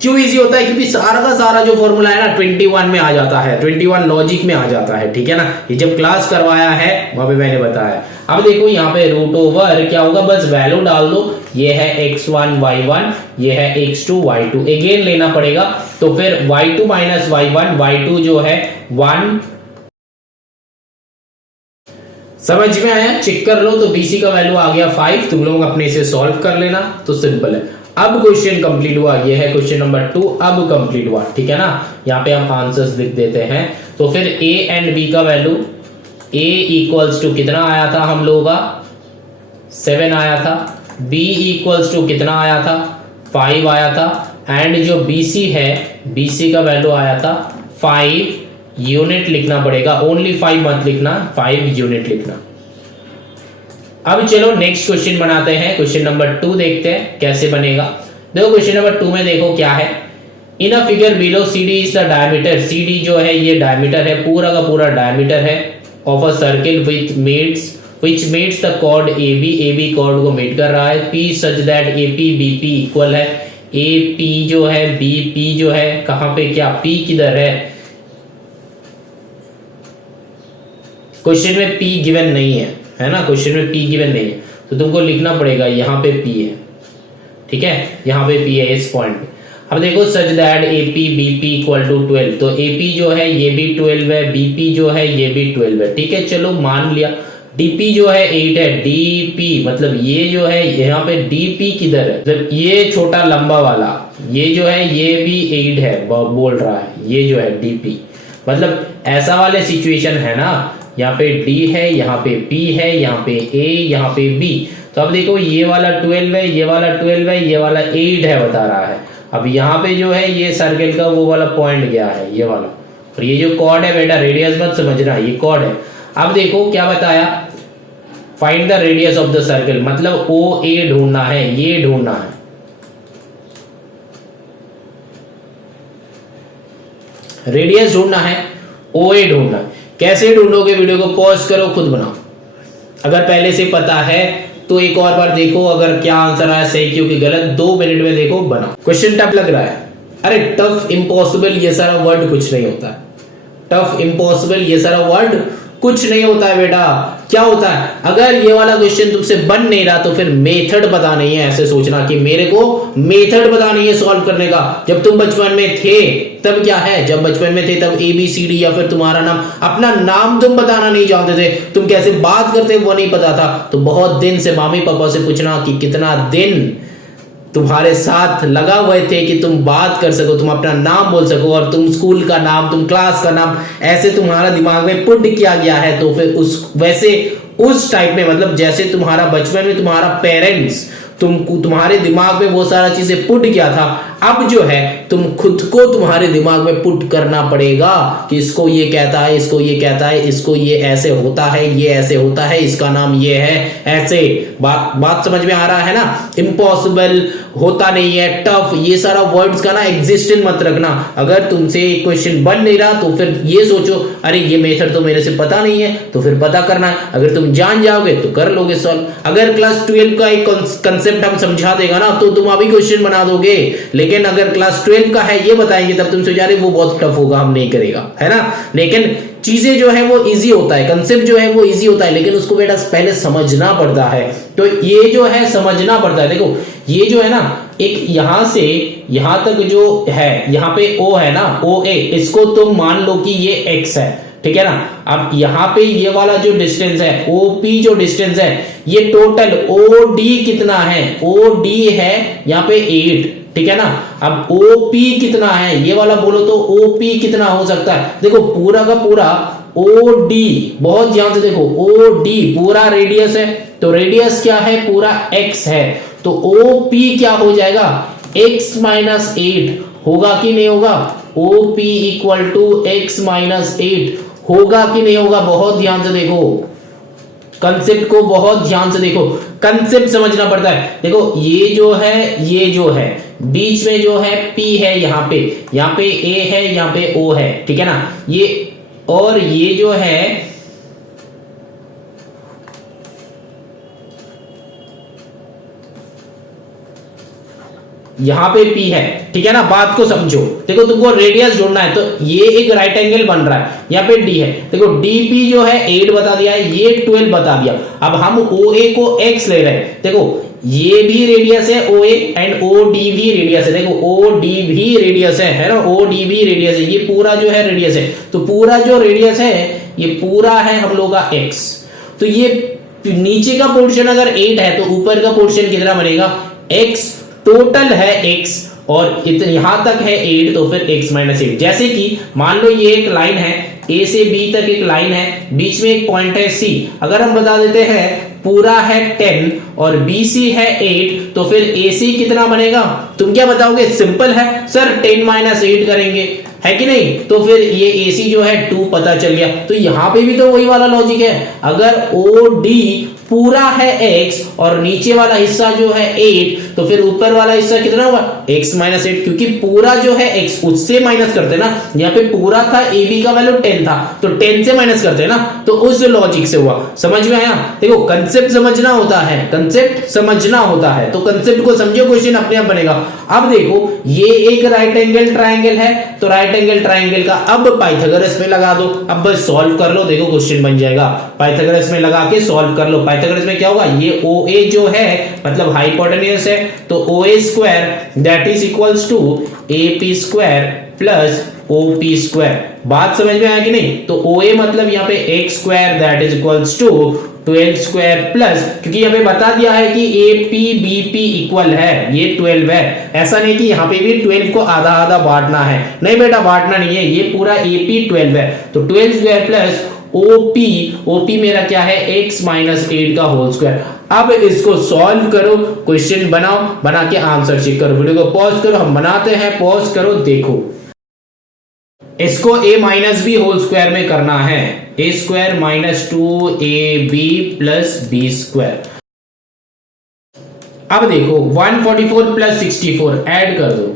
क्यों इजी होता है, क्योंकि सारा का सारा जो फॉर्मूला है ना 21 में आ जाता है, 21 लॉजिक में आ जाता है, ठीक है ना। ये जब क्लास करवाया है वहां पे मैंने बताया। अब देखो यहाँ पे रूट ओवर क्या होगा, बस वैल्यू डाल दो, ये है x1 y1, ये है x2 y2, अगेन लेना पड़ेगा। तो फिर y2 माइनस y1, y2 जो है 1, समझ में आया, चेक कर लो। तो BC का वैल्यू आ गया 5, तुम लोग अपने से सॉल्व कर लेना, तो सिंपल है। अब क्वेश्चन कंप्लीट हुआ, ये है क्वेश्चन नंबर 2, अब कंप्लीट हुआ, ठीक है ना। यहाँ पे हम आंसर्स लिख देते हैं। तो फिर A एंड B का वैल्यू, A इक्वल्स टू कितना आया था हम लोगों का, 7 आया था। B इक्वल्स टू कितना आया था, 5 आया था। एंड जो BC है, BC का वैल्यू आया था 5 यूनिट लिखना पड़ेगा, ओनली 5 मत लिखना, 5 यूनिट लिखना। अब चलो नेक्स्ट क्वेश्चन बनाते हैं, क्वेश्चन नंबर 2 देखते हैं कैसे बनेगा। देखो क्वेश्चन नंबर 2 में देखो क्या है, in a figure below CD is the diameter, CD जो है ये डायमीटर है, पूरा का पूरा डायमीटर है of a circle with meets the chord AB chord को मेट कर रहा है। P such that AP BP equal है, AP जो है BP जो है कहां पे, क्या P किधर है, क्वेश्चन में P गिवन नहीं है ना, क्वेश्चन में P गिवन नहीं है, तो तुमको लिखना पड़ेगा यहाँ पे P है, ठीक है, यहाँ पे P है इस पॉइंट पे। अब देखो such that AP BP equal to 12, तो AP जो है ये भी 12 है, BP जो है ये भी 12 है, ठीक है, चलो मान लिया। DP जो है 8 है, DP मतलब ये जो है यहाँ पे DP किधर है, मतलब ये छोटा लंबा वाला, ये जो है ये भी 8 है बोल रहा है, ये जो है DP मतलब ऐसा वाले सिचुएशन है ना, यहाँ पे D है, यहाँ पे P है, यहाँ पे A, यहाँ पे B। तो अब देखो ये वाला 12 है, ये वाला 12 है, ये वाला 8 है बता रहा है। अब यहाँ पे जो है ये सर्कल का वो वाला पॉइंट गया है, ये वाला, और ये जो कॉर्ड है बेटा रेडियस मत समझना, ये कॉर्ड है। अब देखो क्या बताया, find the radius of the circle, मतलब OA ढूंढना है, ये ढूंढना है, रेडियस ढूंढना है, OA ढूंढना है। कैसे ढूंढोगे, वीडियो को पॉज करो, खुद बनाओ। अगर पहले से पता है तो एक और बार देखो, अगर क्या आंसर आया सही क्योंकि गलत, 2 मिनट में देखो बनाओ। क्वेश्चन टफ लग रहा है, अरे टफ इम्पॉसिबल ये सारा वर्ड कुछ नहीं होता है, टफ इम्पॉसिबल ये सारा वर्ड कुछ नहीं होता है बेटा। क्या होता है, अगर ये वाला क्वेश्चन तुमसे बन नहीं रहा तो फिर मेथड पता नहीं है, ऐसे सोचना कि मेरे को मेथड पता नहीं है सॉल्व करने का। जब तुम बचपन में थे तब क्या है, जब बचपन में थे तब ABCD या फिर तुम्हारा नाम, अपना नाम तुम बताना नहीं जानते थे, तुम कैसे बात करते वो नहीं पता था। तो बहुत दिन से मामी पापा से पूछना कि कितना दिन तुम्हारे साथ लगा हुए थे कि तुम बात कर सको, तुम अपना नाम बोल सको, और तुम स्कूल का नाम, तुम क्लास का नाम ऐसे तुम्हारा दिमाग में पुट किया गया है। तो फिर उस टाइप में, मतलब जैसे तुम्हारा बचपन में तुम्हारा पेरेंट्स तुम्हारे दिमाग में वो सारा चीजें पुट किया था, अब जो है तुम खुद को तुम्हारे दिमाग में पुट करना पड़ेगा कि इसको ये कहता है, इसको ये कहता है, इसको ये ऐसे होता है, ये ऐसे होता है, इसका नाम ये है, ऐसे। बात समझ में आ रहा है ना। इम्पॉसिबल होता नहीं है, टफ, ये सारा वर्ड्स का ना एग्जिस्टेंट मत रखना। अगर तुमसे एक क्वेश्चन बन नहीं रहा तो फिर ये सोचो अरे ये मेथड तो मेरे से पता नहीं है, तो फिर पता करना है। अगर तुम जान जाओगे तो कर लोगे सॉल्व। अगर क्लास 12 का एक कंसेप्ट हम समझा देगा ना तो तुम अभी क्वेश्चन बना दोगे, लेकिन अगर क्लास 12 का है ये बताएंगे तब तुम सोचा रहे वो बहुत टफ होगा, हम नहीं करेगा, है ना। लेकिन चीजें जो है वो इजी होता है, कंसेप्ट जो है वो इजी होता है, लेकिन उसको बेटा पहले समझना पड़ता है। तो ये जो है समझना पड़ता है। देखो ये जो है ना, एक यहां से यहां तक जो है, यहाँ पे O है ना, OA, इसको तुम मान लो कि ये X है, ठीक है ना। अब यहाँ पे ये वाला जो डिस्टेंस है, OP जो डिस्टेंस है, ये टोटल OD कितना है, OD है यहाँ पे 8, ठीक है ना। अब OP कितना है, ये वाला बोलो तो OP कितना हो सकता है। देखो पूरा का पूरा ओ डी, बहुत ध्यान से देखो, ओ डी पूरा रेडियस है, तो रेडियस क्या है, पूरा x है, तो ओ पी क्या हो जाएगा, x माइनस 8 होगा कि नहीं होगा, O P equal to x minus 8 होगा कि नहीं होगा। बहुत ध्यान से देखो, कंसेप्ट को बहुत ध्यान से देखो, कंसेप्ट समझना पड़ता है। देखो ये जो है बीच में जो है P है, यहाँ पे A है, यहाँ पे O है, ठीक है ना, ये और ये जो है यहाँ पे P है, ठीक है ना, बात को समझो। देखो तुमको रेडियस जोड़ना है, तो ये एक राइट एंगल बन रहा है, यहाँ पे D है, देखो DP जो है 8 बता दिया है, ये 12 बता दिया। अब हम OA को x ले रहे हैं, देखो ये भी रेडियस है OA एंड OD भी रेडियस है, देखो OD भी रेडियस है ना, OD भी रेडियस है, ये पूरा जो है रेडियस है, तो पूरा जो रेडियस है ये पूरा है हम लोग का x। तो ये नीचे का पोर्शन अगर 8 है तो ऊपर का पोर्शन कितना बनेगा, x, टोटल है x और यहां तक है 8, तो फिर x माइनस 8। जैसे कि मान लो ये एक लाइन है, a से b तक एक लाइन है, बीच में एक पॉइंट है c, अगर हम बता देते हैं पूरा है 10 और BC है 8, तो फिर AC कितना बनेगा, तुम क्या बताओगे, सिंपल है सर 10 माइनस 8 करेंगे, है कि नहीं, तो फिर ये AC जो है 2 पता चल गया। तो यहां पे भी तो वही वाला लॉजिक है, अगर OD पूरा है x और नीचे वाला हिस्सा जो है 8, तो फिर ऊपर वाला हिस्सा कितना होगा, x माइनस 8, क्योंकि पूरा जो है x उससे माइनस करते ना, यहाँ पे पूरा था AB का वैल्यू 10 था, तो 10 से माइनस करते ना, तो उस लॉजिक से हुआ। समझ में आया, देखो कंसेप्ट समझना होता है, कंसेप्ट समझना होता है, तो कंसेप्ट को समझो, क्वेश्चन अपने आप बनेगा। अब देखो ये एक राइट एंगल ट्राइंगल है, तो राइट एंगल ट्राइंगल का अब पाइथागोरस में लगा दो, अब बस सॉल्व कर लो, देखो क्वेश्चन बन जाएगा, पाइथागोरस में लगा के सॉल्व कर लो। पाइथागोरस में क्या होगा, ये OA जो है मतलब हाइपोटेन्यूज है, तो OA square that is equals to AP square plus OP square. बात समझ में आया कि नहीं, तो OA मतलब यहाँ पे x square that is equals to 12 square plus, क्योंकि यहाँ पे बता दिया है कि AP BP इक्वल है, ये 12 है, ऐसा नहीं कि यहाँ पे भी 12 को आधा आधा बांटना है, नहीं बेटा बांटना नहीं है, ये पूरा AP 12 है, तो 12 स्क्वायर प्लस OP मेरा क्या है, x माइनस 8 का होल स्क्वायर। अब इसको सॉल्व करो, क्वेश्चन बनाओ, बना के आंसर चेक करो, वीडियो को पॉज करो, हम बनाते हैं, पॉज करो, देखो इसको a minus B whole square में करना है, a square minus 2ab plus b square. अब देखो 144 प्लस 64 ऐड कर दो,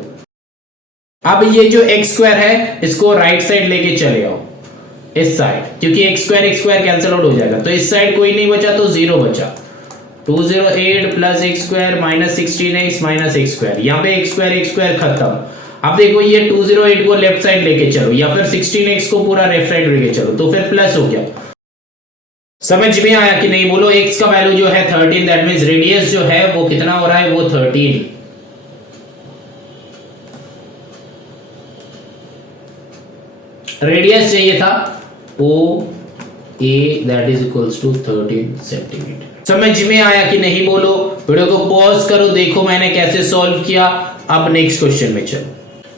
अब ये जो x स्क्वायर है इसको राइट साइड लेके चले आओ, इस साइड, क्योंकि x स्क्वायर कैंसिल आउट हो जाएगा, तो इस साइड कोई नहीं बचा, तो 0 बचा, 208 plus x square minus 16x minus x square, यहाँ पे x स्क्वायर खत्म। अब देखो ये 208 को लेफ्ट साइड लेके चलो, या फिर 16x को पूरा लेफ्ट साइड लेके चलो, तो फिर प्लस हो गया। समझ में आया कि नहीं, बोलो x का वैल्यू जो है 13, दैट मींस रेडियस जो है वो कितना हो रहा है, वो 13। रेडियस चाहिए था OA that is equals to 13 centimetre. समझ में आया कि नहीं, बोलो, वीडियो को पॉज करो, देखो मैंने कैसे सॉल्व किया। अब नेक्स्ट क्वेश्चन में चलो,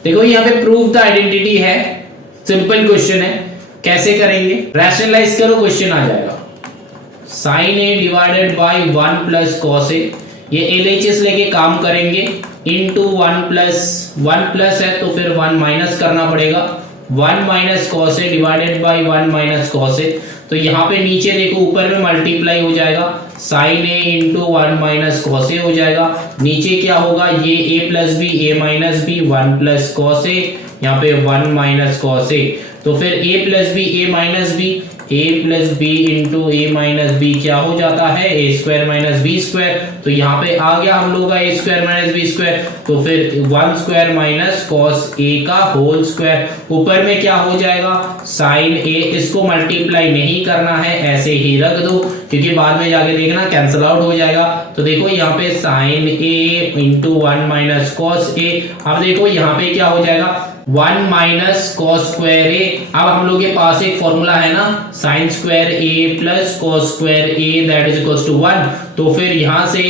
देखो यहाँ पे प्रूव द आइडेंटिटी है, सिंपल क्वेश्चन है, कैसे करेंगे, रैशनलाइज करो, क्वेश्चन आ जाएगा, sin A divided bye 1 plus cos A, ये LHS लेके काम करेंगे, इनटू 1 प्लस है तो फिर 1 माइनस करना पड़ेगा, 1 minus cos A divided bye 1 minus cos A, तो यहाँ पे नीचे देखो ऊपर में मल्टीप्लाई हो जाएगा, sin A into 1 minus cos A हो जाएगा, नीचे क्या होगा, ये A plus B A minus B 1 plus cos A, यहाँ पे 1 माइनस cos A, तो फिर A plus B A minus B, A plus B into A minus B क्या हो जाता है, A square minus B square, तो यहाँ पे आ गया हम लोग का A square minus B square, तो फिर 1 स्क्वायर माइनस cos A का होल स्क्वायर, ऊपर में क्या हो जाएगा sin A, इसको मल्टीप्लाई नहीं करना है, ऐसे ही रख दो, क्योंकि बाद में जाके देखना कैंसिल आउट हो जाएगा। तो देखो यहाँ पे sin A into 1 minus cos A, अब देखो यहाँ पे क्या हो जाएगा 1 माइनस cos स्क्वायर A, अब हम लोग के पास एक फॉर्मूला है ना sin square A plus cos square A that is equals to 1, तो फिर यहाँ से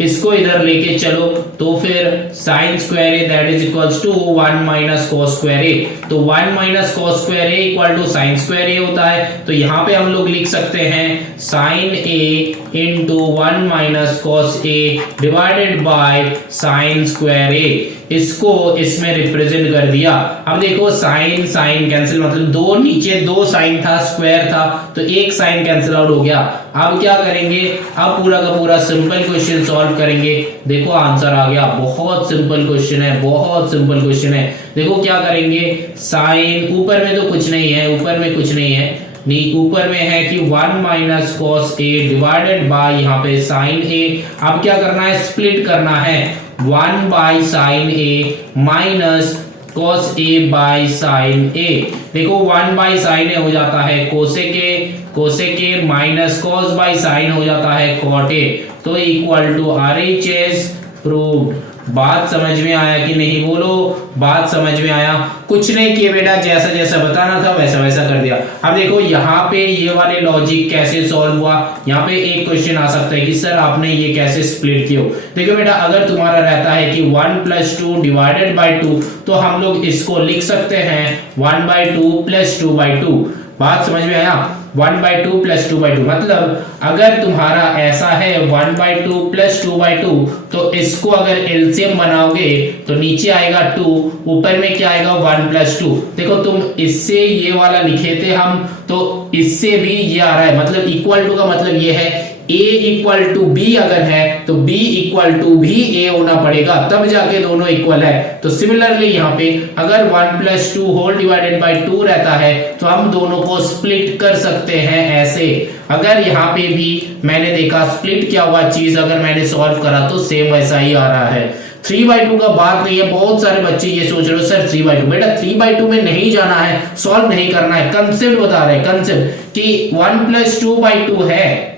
इसको इधर लेके चलो, तो फिर sin square A that is equals to 1 minus cos square A, तो 1 minus cos square A equal to sine square A होता है। तो यहाँ पे हम लोग लिख सकते हैं sine A into 1 minus cos A divided by sine square A. इसको इसमें रिप्रेजेंट कर दिया। अब देखो साइन साइन कैंसिल, मतलब दो नीचे दो साइन था, स्क्वायर था, तो एक साइन कैंसिल आउट हो गया। अब क्या करेंगे, अब पूरा का पूरा सिंपल क्वेश्चन सॉल्व करेंगे। देखो आंसर आ गया, बहुत सिंपल क्वेश्चन है, बहुत सिंपल क्वेश्चन है। देखो क्या करेंगे, साइन ऊपर में तो कुछ नहीं है, ऊपर में कुछ नहीं है, नहीं ऊपर में है कि 1 minus cos A divided bye यहाँ पे साइन ए। अब क्या करना है, स्प्लिट करना है 1 by sine A minus cos A by sine A. देखो 1 बाय साइन ए हो जाता है cosec A minus cos by sine हो जाता है कॉट ए, तो इक्वल टू RHS प्रूव्ड। बात समझ में आया कि नहीं, बोलो बात समझ में आया। कुछ नहीं किया बेटा, जैसा जैसा बताना था वैसा वैसा कर दिया। अब देखो यहाँ पे ये वाले लॉजिक कैसे सॉल्व हुआ। यहाँ पे एक क्वेश्चन आ सकता है कि सर आपने ये कैसे स्प्लिट किया। देखो बेटा, अगर तुम्हारा रहता है कि 1 + 2 डिवाइडेड बाय 2, तो हम लोग इसको लिख सकते हैं 1/2 + 2/2। बात समझ में आया, 1/2 + 2/2 मतलब अगर तुम्हारा ऐसा है 1/2 + 2/2, तो इसको अगर एलसीएम बनाओगे तो नीचे आएगा 2, ऊपर में क्या आएगा 1 + 2। देखो तुम इससे ये वाला लिखे थे हम, तो इससे भी ये आ रहा है, मतलब इक्वल टू का मतलब ये है A इक्वल टू B अगर है तो B इक्वल टू भी A होना पड़ेगा, तब जाके दोनों इक्वल है। तो सिमिलरली यहाँ पे अगर 1 + 2 होल डिवाइडेड बाय 2 रहता है तो हम दोनों को स्प्लिट कर सकते हैं ऐसे। अगर यहाँ पे भी मैंने देखा स्प्लिट किया हुआ चीज अगर मैंने सॉल्व करा तो सेम वैसा ही आ रहा है। 3/2 का बात नहीं है। बहुत सारे बच्चे ये सोच रहे हो सर 3/2, बेटा 3/2 में नहीं जाना है, सॉल्व नहीं करना है, कंसेप्ट बता रहे हैं, कंसेप्ट कि 1 + 2/2 है,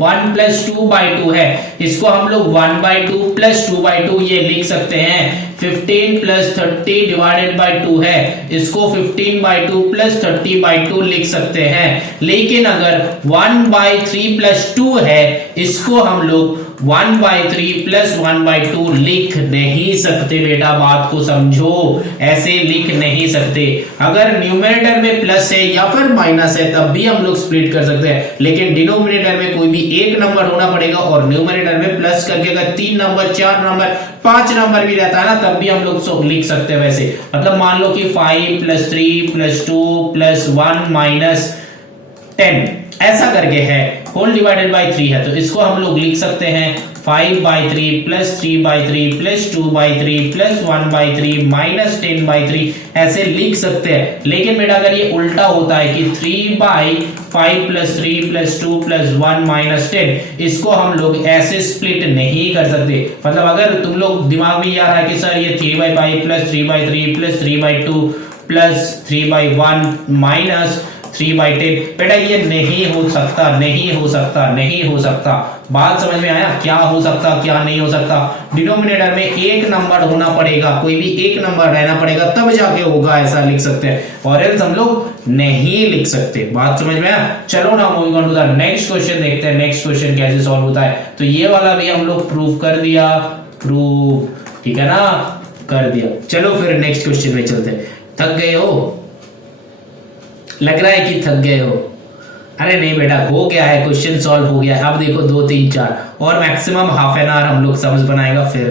1 + 2/2 है, इसको हम लोग 1/2 + 2/2 ये लिख सकते हैं। 15 + 30 डिवाइडेड बाय 2 है, इसको 15/2 + 30/2 लिख सकते हैं। लेकिन अगर 1/3 + 2 है, इसको हम लोग 1/3 + 1/2 लिख नहीं सकते। बेटा बात को समझो, ऐसे लिख नहीं सकते। अगर न्यूमरेटर में प्लस है या फिर माइनस है तब भी हम लोग स्प्लिट कर सकते हैं, लेकिन डिनोमिनेटर में कोई भी एक नंबर होना पड़ेगा और न्यूमरेटर में प्लस करके अगर 3 नंबर 4 नंबर 5 नंबर भी रहता है ना तब भी हम लोग लिख सकते हैं वैसे। मतलब मान लो कि 5 + 3 + 2 + 1 - 10 ऐसा करके है, होल डिवाइडेड बाय 3 है, तो इसको हम लोग लिख सकते हैं 5/3 + 3/3 + 2/3 + 1/3 - 10/3 ऐसे लिख सकते हैं। लेकिन बेटा अगर ये उल्टा होता है कि 3/5 + 3 + 2 + 1 - 10, इसको हम लोग ऐसे स्प्लिट नहीं कर सकते। मतलब अगर तुम लोग दिमाग में ये आ रहा है कि सर ये 3/5 + 3/3 + 3/2 + 3/1 - 3/10, बेटा ये नहीं हो सकता, नहीं हो सकता, नहीं हो सकता। बात समझ में आया, क्या हो सकता क्या नहीं हो सकता। डिनोमिनेटर में एक नंबर होना पड़ेगा, कोई भी एक नंबर रहना पड़ेगा तब जाके होगा, ऐसा लिख सकते हैं, और एल्स हम लोग नहीं लिख सकते। बात समझ में आया। चलो ना moving on to the next question, देखते हैं नेक्स्ट क्वेश्चन कैसे सॉल्व होता है। तो ये वाला भी हम लोग प्रूव कर दिया, प्रूव, ठीक है ना, कर दिया। चलो फिर नेक्स्ट क्वेश्चन में चलते हैं। थक गए हो, लग रहा है कि थक गए हो। अरे नहीं बेटा, हो गया है, क्वेश्चन सॉल्व हो गया है। अब देखो 2 3 4 और मैक्सिमम हाफ एन आवर हम लोग समझ बनाएगा, फिर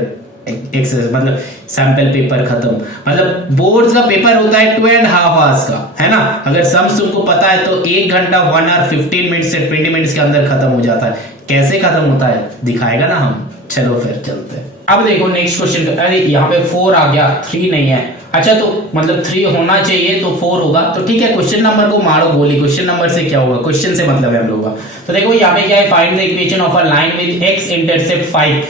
एक्सरसाइज मतलब सैंपल पेपर खत्म। मतलब बोर्ड्स का पेपर होता है 2.5 आवर्स का, है ना। अगर सम्स तुमको पता है तो 1 घंटा 1 आवर 15 मिनट से 20 मिनट्स के अंदर खत्म हो जाता है। कैसे खत्म होता है दिखाएगा ना हम। चलो फिर चलते हैं। अब देखो नेक्स्ट क्वेश्चन, अरे यहाँ पे 4 आ गया, 3 नहीं है। अच्छा तो मतलब 3 होना चाहिए तो 4 होगा, तो ठीक है, क्वेश्चन नंबर को मारो गोली। क्वेश्चन नंबर से क्या होगा, क्वेश्चन से मतलब है हम लोगों का। तो देखो यहाँ पे क्या है, find the equation of a line with x intercept 5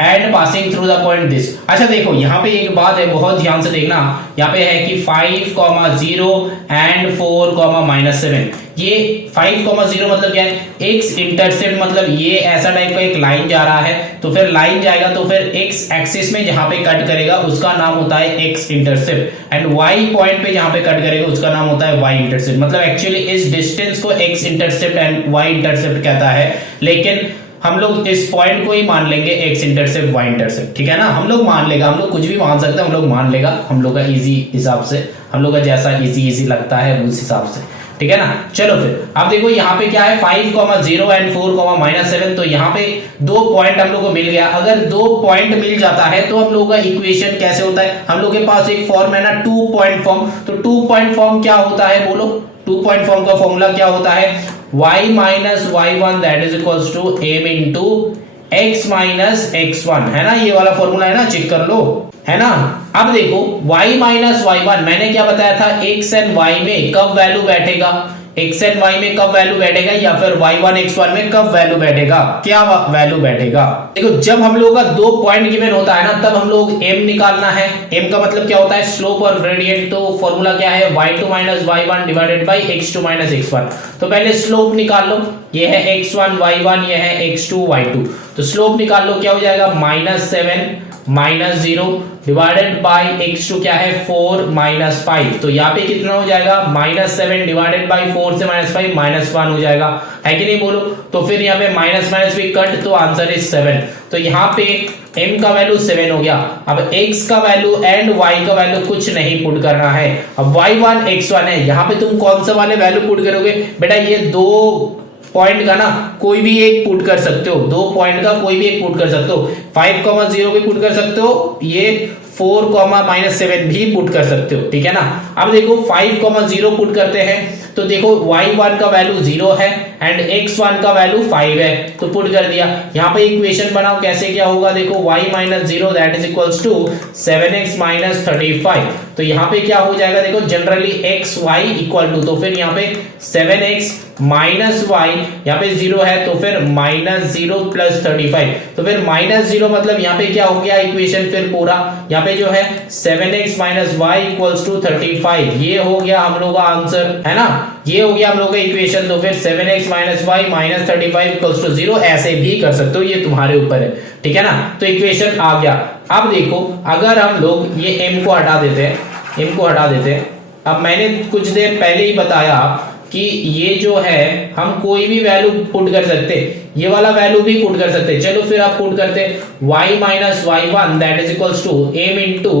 and passing through the point this. अच्छा देखो यहाँ पे एक बात है, बहुत ध्यान से देखना। यहाँ पे है कि 5, 0 एंड 4, -7। ये 5, 0 मतलब क्या है, x इंटरसेप्ट मतलब ये ऐसा टाइप का एक लाइन जा रहा है, तो फिर लाइन जाएगा तो फिर x एक्सिस में जहां पे कट करेगा उसका नाम होता है x intercept, and y point पे जहां पे कट करेगा उसका नाम होता है y इंटरसेप्ट। मतलब एक्चुअली इस डिस्टेंस को x intercept and y intercept कहता है। लेकिन हम लोग इस पॉइंट को ही मान लेंगे एक्स इंटरसेप्ट वाई इंटरसेप्ट, ठीक है ना। हम लोग मान लेगा, हम लोग कुछ भी मान सकते हैं, हम लोग मान लेगा हम लोग का इजी हिसाब से, हम लोग का जैसा इजी लगता है उस हिसाब से, ठीक है ना। चलो फिर अब देखो यहाँ पे क्या है 5, 0 एंड 4, -7, तो यहाँ पे 2 पॉइंट हम लोग को मिल गया। अगर 2 पॉइंट मिल जाता है तो हम लोग का इक्वेशन कैसे होता है, हम लोग के पास एक फॉर्म है ना 2 पॉइंट फॉर्म। तो 2 पॉइंट फॉर्म क्या होता है बोलो, 2 पॉइंट फॉर्म का फॉर्मूला क्या होता है, y minus y1 that is equals to m into x minus x1, है ना। ये वाला फॉर्मूला है ना, चेक कर लो, है ना। अब देखो y माइनस y1 मैंने क्या बताया था, x एंड y में कब वैल्यू बैठेगा, x एंड y में कब वैल्यू बैठेगा, या फिर y1 x1 में कब वैल्यू बैठेगा, क्या वैल्यू बैठेगा। देखो जब हम लोग का 2 पॉइंट गिवन होता है ना, तब हम लोग m निकालना है। m का मतलब क्या होता है, स्लोप और ग्रेडियंट। तो फॉर्मूला क्या है, y2 minus y1 divided by x2 minus x1। तो पहले स्लोप निकाल लो, ये है x1 y1, ये है x2 y2। तो स्लोप निकाल लो, क्या हो जाएगा -7 -0 डिवाइडेड बाई x2 क्या है 4 -5। तो यहाँ पे कितना हो जाएगा, -7 डिवाइडेड बाई 4 से -5 -1 हो जाएगा, है कि नहीं बोलो। तो फिर यहाँ पे माइनस माइनस भी कट, तो आंसर इज 7। तो यहाँ पे m का वैल्यू 7 हो गया। अब x का वैल्यू एंड y का वैल्यू कुछ नहीं पुट करना है। अब y1 x1 है, यहाँ पे तुम कौन सा वाले वैल्यू पुट करोगे बेटा, ये 2 पॉइंट का ना कोई भी एक पुट कर सकते हो, 2 पॉइंट का कोई भी एक पुट कर सकते हो। 5, 0 भी पुट कर सकते हो, ये 4, -7 भी पुट कर सकते हो, ठीक है ना। अब देखो 5, 0 पुट करते हैं, तो देखो y1 का वैल्यू 0 है एंड x1 का वैल्यू 5 है, तो पुट कर दिया। यहाँ पे इक्वेशन बनाओ, कैसे क्या होगा, देखो y minus 0 that is equals to 7x minus 35। तो यहाँ पे क्या हो जाएगा, देखो generally x y equal to, तो फिर यहाँ पे 7x माइनस y, यहाँ पे 0 है तो फिर -0 प्लस 35। तो फिर -0 मतलब यहाँ पे क्या हो गया इक्वेशन फिर पूरा, यहाँ पे जो है 7x minus y equals to 35, ये हो गया हम लोग का आंसर, है ना। ये हो गया हम लोग का इक्वेशन। तो फिर 7x minus y minus 35 equals to 0 ऐसे भी कर सकते हो, ये तुम्हारे ऊपर है, ठीक है ना। तो इक्वेशन आ गया। अब देखो अगर हम लोग ये m को हटा देते हैं, m को हटा देते हैं। अब मैंने कुछ देर पहले ही बताया कि ये जो है हम कोई भी वैल्यू पुट कर सकते, ये वाला वैल्यू भी पुट कर सकते। चलो फिर आप पुट करते y minus y1 that is equals to m into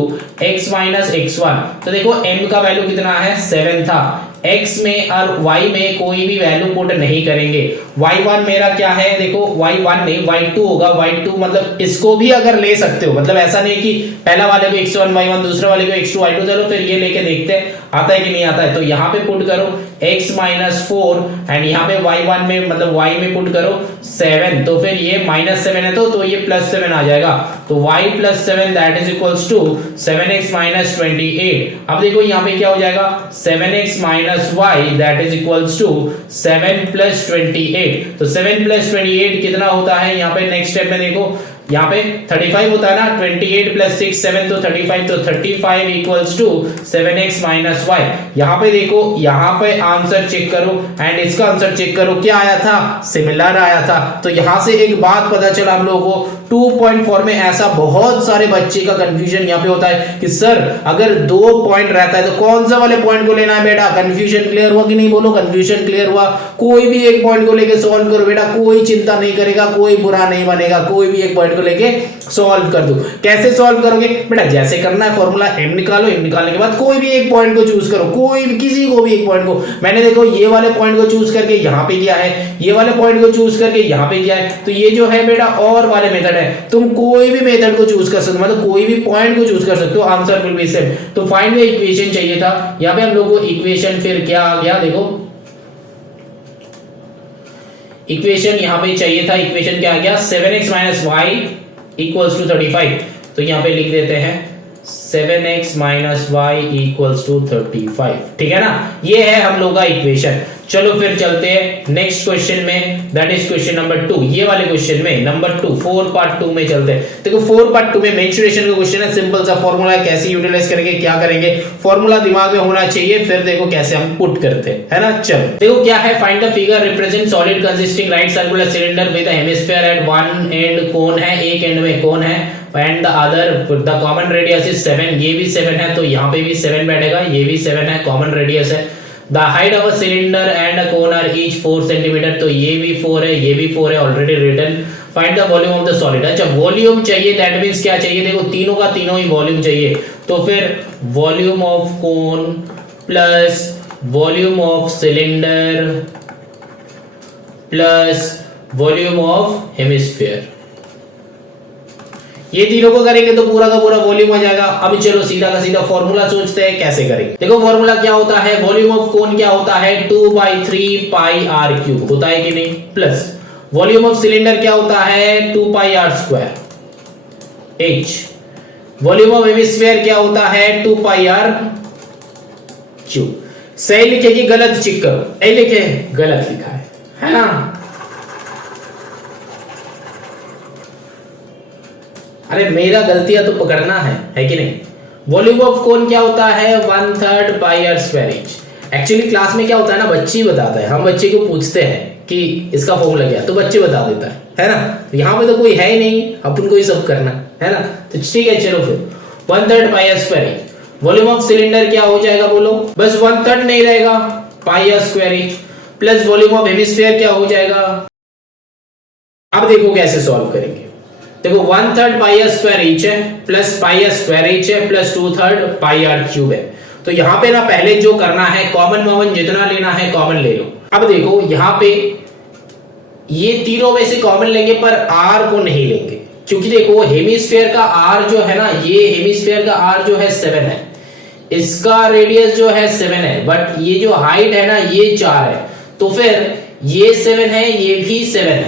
x minus x1। तो देखो m का वैल्यू कितना है 7 था, x में और y में कोई भी वैल्यू पुट नहीं करेंगे। y1 मेरा क्या है, देखो y1 नहीं y2 होगा, y2 मतलब इसको भी अगर ले सकते हो, मतलब ऐसा नहीं कि पहला वाले को x1 y1 दूसरे वाले को x2 y2। चलो फिर ये लेके देखते हैं आता है कि नहीं आता है। तो यहाँ पे पुट करो x माइनस 4 एंड यहाँ पे y1 में मतलब y में पुट करो 7, तो फिर ये -7 है तो ये +7 आ जाएगा। तो y + 7 that is equals to 7x minus 28। अब देखो यहाँ पे क्या हो जाएगा 7x minus y that is equals to 7 + 28। तो 7 + 28 कितना होता है, यहाँ पे नेक्स्ट स्टेप में देखो यहाँ पे 35 होता है ना, 28 + 6 7 तो 35, तो 35 equals to 7x minus y। यहाँ पे देखो, यहाँ पे आंसर चेक करो एंड इसका आंसर चेक करो, क्या आया था, सिमिलर आया था। तो यहाँ से एक बात पता चला हम लोगों को 2.4 में ऐसा बहुत सारे बच्चे का कंफ्यूजन यहाँ पे होता है कि सर अगर 2 पॉइंट रहता है तो कौन सा वाले पॉइंट को लेना है बेटा। कंफ्यूजन क्लियर हुआ कि नहीं, बोलो कंफ्यूजन क्लियर हुआ। कोई भी एक पॉइंट को लेके सॉल्व करो बेटा, कोई चिंता नहीं करेगा, कोई बुरा नहीं बनेगा, कोई भी एक पॉइंट को लेके सॉल्व कर दो। कैसे सॉल्व करोगे बेटा, जैसे करना है फॉर्मूला m निकालो, m निकालने के बाद कोई भी एक पॉइंट को चूज करो, कोई भी किसी को भी एक पॉइंट को। मैंने देखो ये वाले पॉइंट को चूज करके यहाँ पे किया है, ये वाले पॉइंट को चूज करके यहाँ पे किया है। तो ये जो है बेटा और वाले मेथड है, तुम कोई भी मेथड को चूज कर सकते हो, मतलब कोई भी पॉइंट को चूज कर सकते हो, आंसर विल बी सेम। तो फाइंड द इक्वेशन चाहिए था, यहाँ पे हम लोगों को इक्वेशन फिर क्या आ गया, देखो इक्वेशन यहाँ पे चाहिए था, इक्वेशन क्या आ गया 7x minus y equals to 35। तो यहाँ पे लिख देते हैं 7x minus y equals to 35, ठीक है ना। ये है हम लोग का इक्वेशन। चलो फिर चलते हैं नेक्स्ट क्वेश्चन में, दैट इज क्वेश्चन नंबर 2। ये वाले क्वेश्चन में नंबर 2 4 पार्ट 2 में चलते हैं। देखो 4 पार्ट 2 में मेंस्ट्रुएशन का क्वेश्चन है, सिंपल सा फॉर्मूला है, कैसे यूटिलाइज करेंगे, क्या करेंगे, फॉर्मूला दिमाग में होना चाहिए, फिर देखो कैसे हम पुट करते हैं, है ना। चलो देखो क्या है, find the figure represent solid consisting right circular cylinder with a hemisphere at one end cone है, एक एंड में कोन है and the other the common radius is 7। ये भी 7 है तो यहाँ पे भी 7 बैठेगा, ये भी 7 है, कॉमन रेडियस है। The height of a cylinder and a cone are each 4 centimetre, तो ये भी 4 है, ये भी 4 है, already written. Find the volume of the solid. अच्छा वॉल्यूम चाहिए, दैट मींस क्या चाहिए, देखो तीनों का तीनों ही वॉल्यूम चाहिए, तो फिर volume of cone plus volume of cylinder plus volume of hemisphere, ये तीनों को करेंगे तो पूरा का पूरा वॉल्यूम आ जाएगा। अब चलो सीधा का सीधा फॉर्मूला सोचते हैं कैसे करेंगे। देखो फॉर्मूला क्या होता है, वॉल्यूम ऑफ कोन क्या होता है 2/3 पाई आर क्यूब, होता है कि नहीं, प्लस वॉल्यूम ऑफ सिलेंडर क्या होता है 2 pi r square h, volume of hemisphere क्या होता है 2 पाई आर क्यूब। सही लिखे कि गलत चेक करो, सही लिखे, गलत लिखा है ना। अरे मेरा गलतियां तो पकड़ना है कि नहीं। वॉल्यूम ऑफ कोन क्या होता है 1/3 pi r square h. Actually class में क्या होता है ना, बच्चे ही बताता है, हम बच्चे को पूछते हैं कि इसका फॉर्मूला क्या है तो बच्चे बता देता है ना। तो यहाँ पे तो कोई है ही नहीं, अपन को ही सब करना है ना। तो ठीक है चलो फिर 1/3 pi r square h. Volume of cylinder क्या हो जाएगा बोलो, बस 1/3 नहीं रहेगा pi r square h, plus volume of hemisphere क्या हो जाएगा। अब देखो कैसे सॉल्व करेंगे। देखो 1/3 पाई आर स्क्वायर एच है plus pi r square h है प्लस 2/3 पाई आर क्यूब है। तो यहाँ पे ना पहले जो करना है कॉमन जितना लेना है कॉमन ले लो। अब देखो यहाँ पे ये तीनों में से कॉमन लेंगे पर आर को नहीं लेंगे, क्योंकि देखो हेमिस्फीयर का आर जो है ना, ये हेमिस्फीयर का आर जो है 7 है, इसका रेडियस जो है 7 है, बट ये जो हाइट है ना ये 4 है, तो फिर ये 7 है, ये भी 7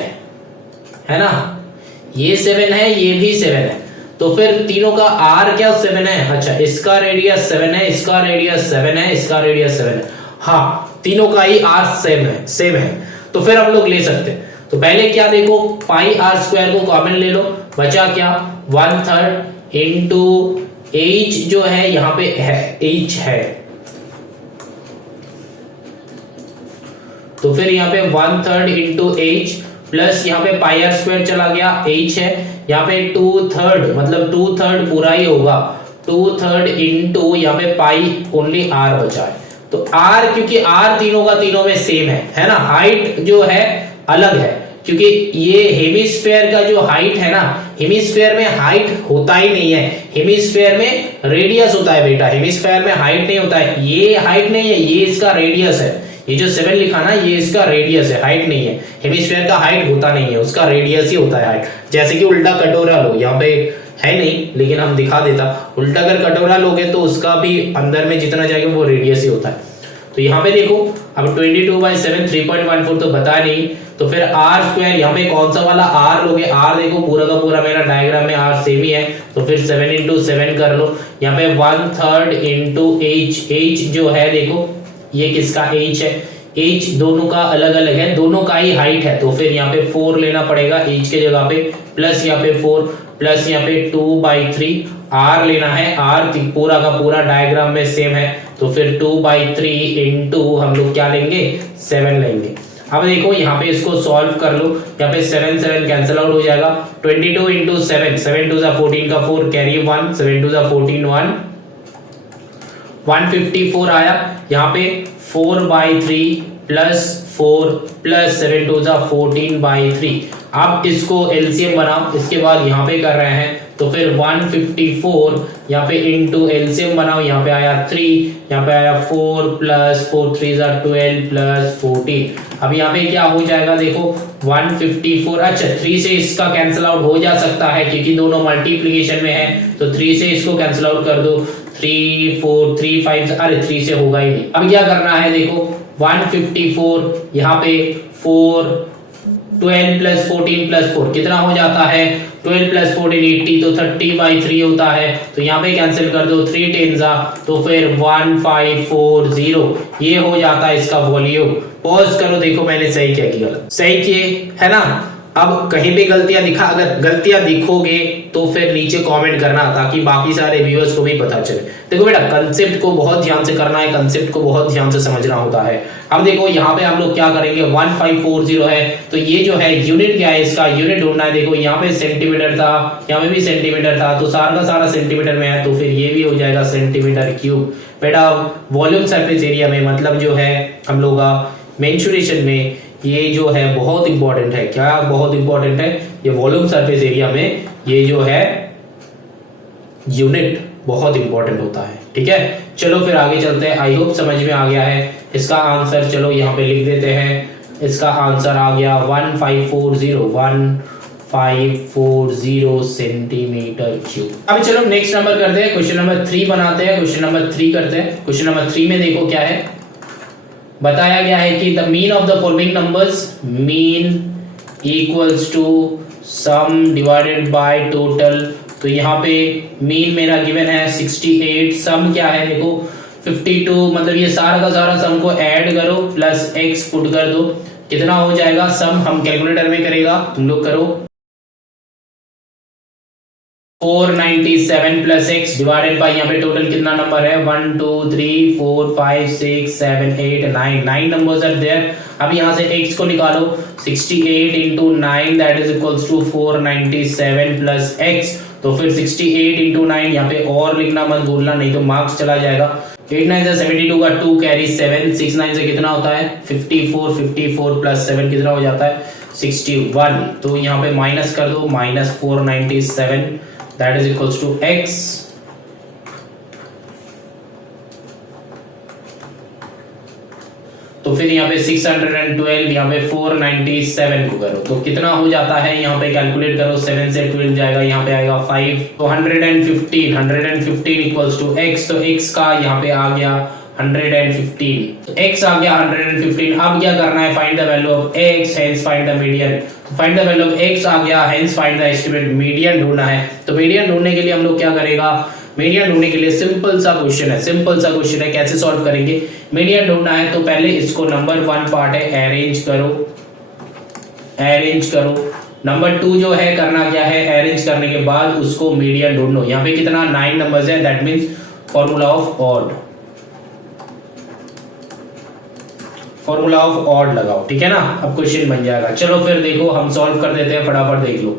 है ना, ये 7 है, ये भी 7 है, तो फिर तीनों का r क्या 7 है। अच्छा इसका रेडियस 7 है, इसका रेडियस 7 है, इसका रेडियस 7 है, हाँ तीनों का ही r सेम है, तो फिर हम लोग ले सकते हैं। तो पहले क्या देखो पाई आर स्क्वायर को कॉमन ले लो, बचा क्या 1/3 इंटू एच जो है यहाँ पे है एच है, तो फिर यहाँ पे 1/3 इंटू एच प्लस यहाँ पे पाई आर स्क्वायर चला गया, एच है, यहाँ पे 2/3 मतलब 2/3 पूरा ही होगा, 2/3 इंटू यहाँ पे पाई ओनली आर बचा है। तो आर क्योंकि आर तीनों का तीनों में सेम है ना, हाइट जो है अलग है, क्योंकि ये हेमिस्फीयर का जो हाइट है ना, हेमिस्फीयर में हाइट होता ही नहीं है, हेमिस्फीयर में रेडियस होता है बेटा, हेमिस्फीयर में हाइट नहीं होता है, ये हाइट नहीं है, ये इसका रेडियस है, ये जो 7 लिखा ना ये इसका रेडियस है, हाइट नहीं है। हेमिस्फीयर का हाइट होता नहीं है, उसका रेडियस ही होता है हाइट। जैसे कि उल्टा कटोरा लो, यहाँ पे है नहीं लेकिन हम दिखा देता, उल्टा अगर कटोरा लोगे तो उसका भी अंदर में जितना जाएगा वो रेडियस ही होता है। तो यहाँ पे देखो अब 22/7 3.14 तो बता नहीं, तो फिर आर स्क्वायर यहाँ पे कौन सा वाला आर लोगे, आर देखो पूरा का पूरा मेरा डायग्राम में आर सेम ही है, तो फिर 7 इंटू 7 कर लो, यहाँ पे 1/3 इंटू एच, एच जो है देखो ये किसका एच है, एच दोनों का अलग अलग है, दोनों का ही हाइट है, तो फिर यहाँ पे 4 लेना पड़ेगा एच के जगह पे, प्लस यहाँ पे 4 प्लस यहाँ पे 2/3 आर लेना है, आर पूरा का पूरा डायग्राम में सेम है, तो फिर 2/3 इंटू हम लोग क्या लेंगे 7 लेंगे। अब देखो यहाँ पे इसको सॉल्व कर लो, यहाँ पे 7 7 कैंसिल आउट हो जाएगा, 22 इंटू 7 7 2 14 का 4 कैरी 1 7 2 14 154 आया, यहाँ पे 4/3 प्लस 4 प्लस 7 2 14/3। अब इसको एलसीएम बनाओ, इसके बाद यहाँ पे कर रहे हैं, तो फिर 154 यहाँ पे इंटू एलसीएम बनाओ, यहाँ पे आया 3, यहाँ पे आया 4 प्लस 4 3 12 प्लस 14। अब यहाँ पे क्या हो जाएगा देखो 154, अच्छा 3 से इसका कैंसिल आउट हो जा सकता है क्योंकि दोनों मल्टीप्लीकेशन में है, तो 3 से इसको कैंसिल आउट कर दो, 3 4 3 5, अरे 3 से होगा ही नहीं। अब क्या करना है देखो 154 यहाँ पे 4 12 प्लस 14 प्लस 4 कितना हो जाता है 12 प्लस 14 80, तो 30/3 होता है, तो यहाँ पे कैंसिल कर दो 3 10 तो फिर 1540 ये हो जाता है इसका वॉल्यूम। पॉज करो देखो मैंने सही किया कि गलत, सही किए है ना। अब कहीं पे गलतियां दिखा, अगर गलतियां दिखोगे तो फिर नीचे कमेंट करना ताकि बाकी सारे व्यूअर्स को भी पता चले। देखो बेटा कंसेप्ट को बहुत ध्यान से करना है, कंसेप्ट को बहुत ध्यान से समझना होता है। अब देखो यहाँ पे हम लोग क्या करेंगे 1540 है, तो ये जो है यूनिट क्या है, इसका यूनिट ढूंढना है। देखो यहाँ पे सेंटीमीटर था, यहाँ पे भी सेंटीमीटर था, तो सारा का सारा सेंटीमीटर में है, तो फिर ये भी हो जाएगा सेंटीमीटर क्यूब। बेटा वॉल्यूम सरफेस एरिया में मतलब जो है हम लोग का मेंसुरेशन में ये जो है बहुत इंपॉर्टेंट है। क्या बहुत इंपॉर्टेंट है? ये वॉल्यूम सरफेस एरिया में ये जो है यूनिट बहुत इंपॉर्टेंट होता है। ठीक है, चलो फिर आगे चलते हैं। आई होप समझ में आ गया है इसका आंसर। चलो यहाँ पे लिख देते हैं, इसका आंसर आ गया 1540 सेंटीमीटर क्यूब। अब चलो नेक्स्ट नंबर करते हैं, क्वेश्चन नंबर 3 बनाते हैं। क्वेश्चन नंबर 3 करते हैं। क्वेश्चन नंबर 3 में देखो क्या है, बताया गया है कि the mean of the following numbers, mean equals to sum divided by total. तो यहाँ पे मीन मेरा गिवन है 68, सम क्या है देखो 52, मतलब ये सारा का सारा सम को ऐड करो प्लस x पुट कर दो, कितना हो जाएगा सम, हम कैलकुलेटर में करेगा, तुम लोग करो। 497 प्लस x डिवाइडेड बाय यहाँ पे टोटल कितना नंबर है 1 2 3 4 5 6 7 8 9 नंबर्स आर देयर। अब यहाँ से x को निकालो, 68 into 9 that is equals to 497 plus x। तो फिर 68 into 9 यहाँ पे और लिखना मत भूलना, नहीं तो मार्क्स चला जाएगा। 8 9 से 72 का 2 कैरी 7, 6 9 से कितना होता है 54, 54 प्लस 7 कितना हो जाता है 61। तो यहाँ पे माइनस कर दो, minus 497 that is equals to x। तो फिर यहाँ पे 612 यहाँ पे 497 को करो तो कितना हो जाता है, यहाँ पे कैलकुलेट करो, 7 से 12 जाएगा, यहाँ पे आएगा 5, तो 115 इक्वल्स टू x। तो x का यहाँ पे आ गया 115, तो x आ गया 115। अब क्या करना है, find the value of x, hence find the median. Find the value of x आ गया, hence find the estimate median ढूंढना है। तो मीडियन ढूंढने के लिए हम लोग क्या करेगा, मीडियन ढूंढने के लिए सिंपल सा क्वेश्चन है, सिंपल सा क्वेश्चन है, कैसे सॉल्व करेंगे। मीडियन ढूंढना है तो पहले इसको नंबर 1 पार्ट है अरेंज करो, अरेंज करो। नंबर 2 जो है करना क्या है, अरेंज करने के बाद उसको मीडियन ढूंढो। यहाँ पे कितना 9 नंबर्स है, that means formula of odd, formula of odd लगाओ, ठीक है ना। अब क्वेश्चन बन जाएगा। चलो फिर देखो हम सॉल्व कर देते हैं, फटाफट देख लो।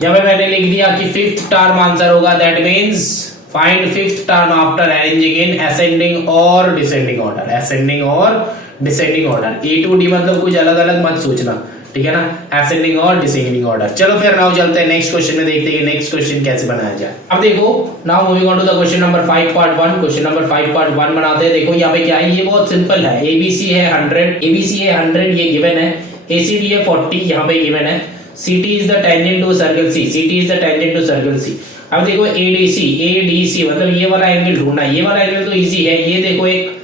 यहाँ पे मैंने लिख दिया कि फिफ्थ टर्म आंसर होगा, that means find fifth term after arranging in ascending और डिसेंडिंग ऑर्डर, असेंडिंग और descending order. A to D मतलब कुछ अलग अलग मत सोचना, ठीक है ना, असेंडिंग और डिसेंडिंग ऑर्डर। चलो फिर नाउ चलते हैं नेक्स्ट क्वेश्चन में, देखते हैं नेक्स्ट क्वेश्चन कैसे बनाया जाए। अब देखो now moving on to the question number 5 part 1। Question number 5 part 1 बनाते हैं। देखो यहाँ पे क्या है, ये बहुत सिंपल है। एबीसी है 100, एबीसी है 100 ये गिवन है, एसीडी है 40 यहाँ पे गिवन है, CT is the tangent to circle C, CT is the tangent to circle C। अब देखो ADC, ADC मतलब ये वाला एंगल ढूंढना है। ये वाला एंगल तो इजी है, ये देखो एक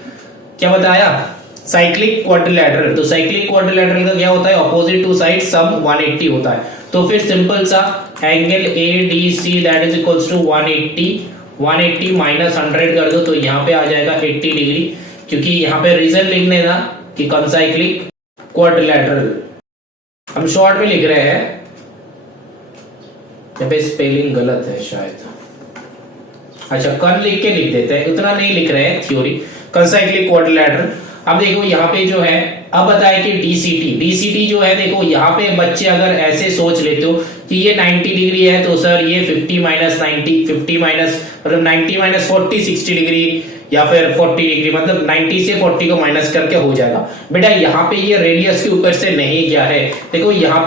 क्या बताया साइक्लिक क्वाड्रिलैटरल। तो साइक्लिक क्वाड्रिलैटरल का क्या होता है, ऑपोजिट टू साइड सम 180 होता है। तो फिर सिंपल सा angle ADC that is equals to 180 minus 100 कर दो तो यहाँ पे आ जाएगा 80 डिग्री, क्योंकि यहाँ पे रीजन लिखने था कि कॉन्साइक्लिक क्वाड्रिलैटरल, हम शॉर्ट में लिख रहे हैं, यहाँ पे स्पेलिंग गलत है शायद। अच्छा कन लिख के लिख देते हैं, उतना नहीं लिख रहे हैं थ्योरी, कंसाइक्लिक क्वाड्रिलैटरल। अब देखो यहाँ पे जो है, अब बताए कि डीसीटी जो है, देखो यहाँ पे बच्चे अगर ऐसे सोच लेते हो कि ये 90 डिग्री है तो सर ये 50 माइनस 90, 50 माइनस मतलब 90 माइनस 40 60 डिग्री, या फिर 40 डिग्री मतलब 90 से 40 को माइनस करके हो जाएगा। बेटा यहाँ पे ये रेडियस के ऊपर से नहीं गया है, देखो यहाँ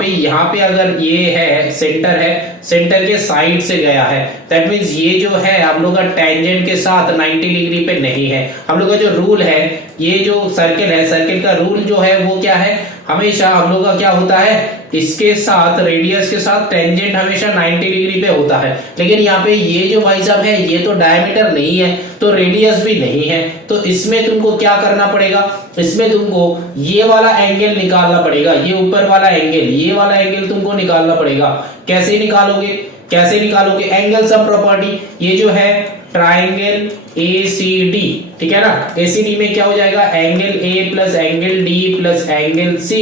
पे अगर ये है सेंटर है, सेंटर के साइड से गया है, दैट मींस ये जो है हम लोग का टेंजेंट के साथ 90 डिग्री पे नहीं है। हम लोग का जो रूल है, ये जो सर्किल है, सर्किल का रूल जो है वो क्या है, हमेशा हम लोग का क्या होता है, इसके साथ रेडियस के साथ टेंजेंट हमेशा 90 डिग्री पे होता है। लेकिन यहाँ पे ये जो भाई साहब है, ये तो डायमीटर नहीं है तो रेडियस भी नहीं है, तो इसमें तुमको क्या करना पड़ेगा, इसमें तुमको ये वाला एंगल निकालना पड़ेगा, ये ऊपर वाला एंगल, ये वाला एंगल तुमको निकालना पड़ेगा। कैसे निकालोगे, कैसे निकालोगे, एंगल सम प्रॉपर्टी, ये जो है ट्राइंगल ACD, ठीक है ना, ACD में क्या हो जाएगा, angle A plus angle D plus angle C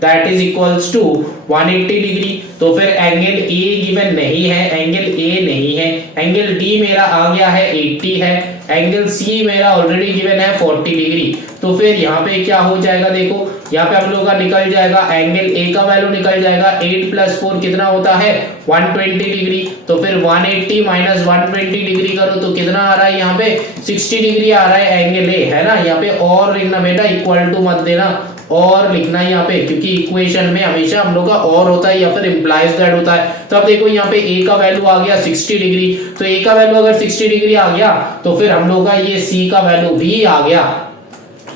that is equals to 180 degree. तो फिर एंगल A गिवन नहीं है, एंगल A नहीं है, एंगल D मेरा आ गया है 80 है, एंगल सी मेरा ऑलरेडी गिवन है 40 डिग्री, तो फिर यहाँ पे क्या हो जाएगा, देखो यहाँ पे हम लोग का निकल जाएगा एंगल ए का वैल्यू निकल जाएगा 8 + 4 कितना होता है 120 डिग्री, तो फिर 180 - 120 डिग्री करो तो कितना आ रहा है यहाँ पे 60 डिग्री आ रहा है एंगल ए, है ना। यहाँ पे और लिखना बेटा, इक्वल टू मत देना, और लिखना यहाँ पे, क्योंकि इक्वेशन में हमेशा हम लोग का और होता है या फिर इंप्लाइज दैट होता है। तो अब देखो यहाँ पे ए का वैल्यू आ गया 60 डिग्री, तो ए का वैल्यू अगर 60 डिग्री आ गया तो फिर हम लोग का ये सी का वैल्यू भी आ गया,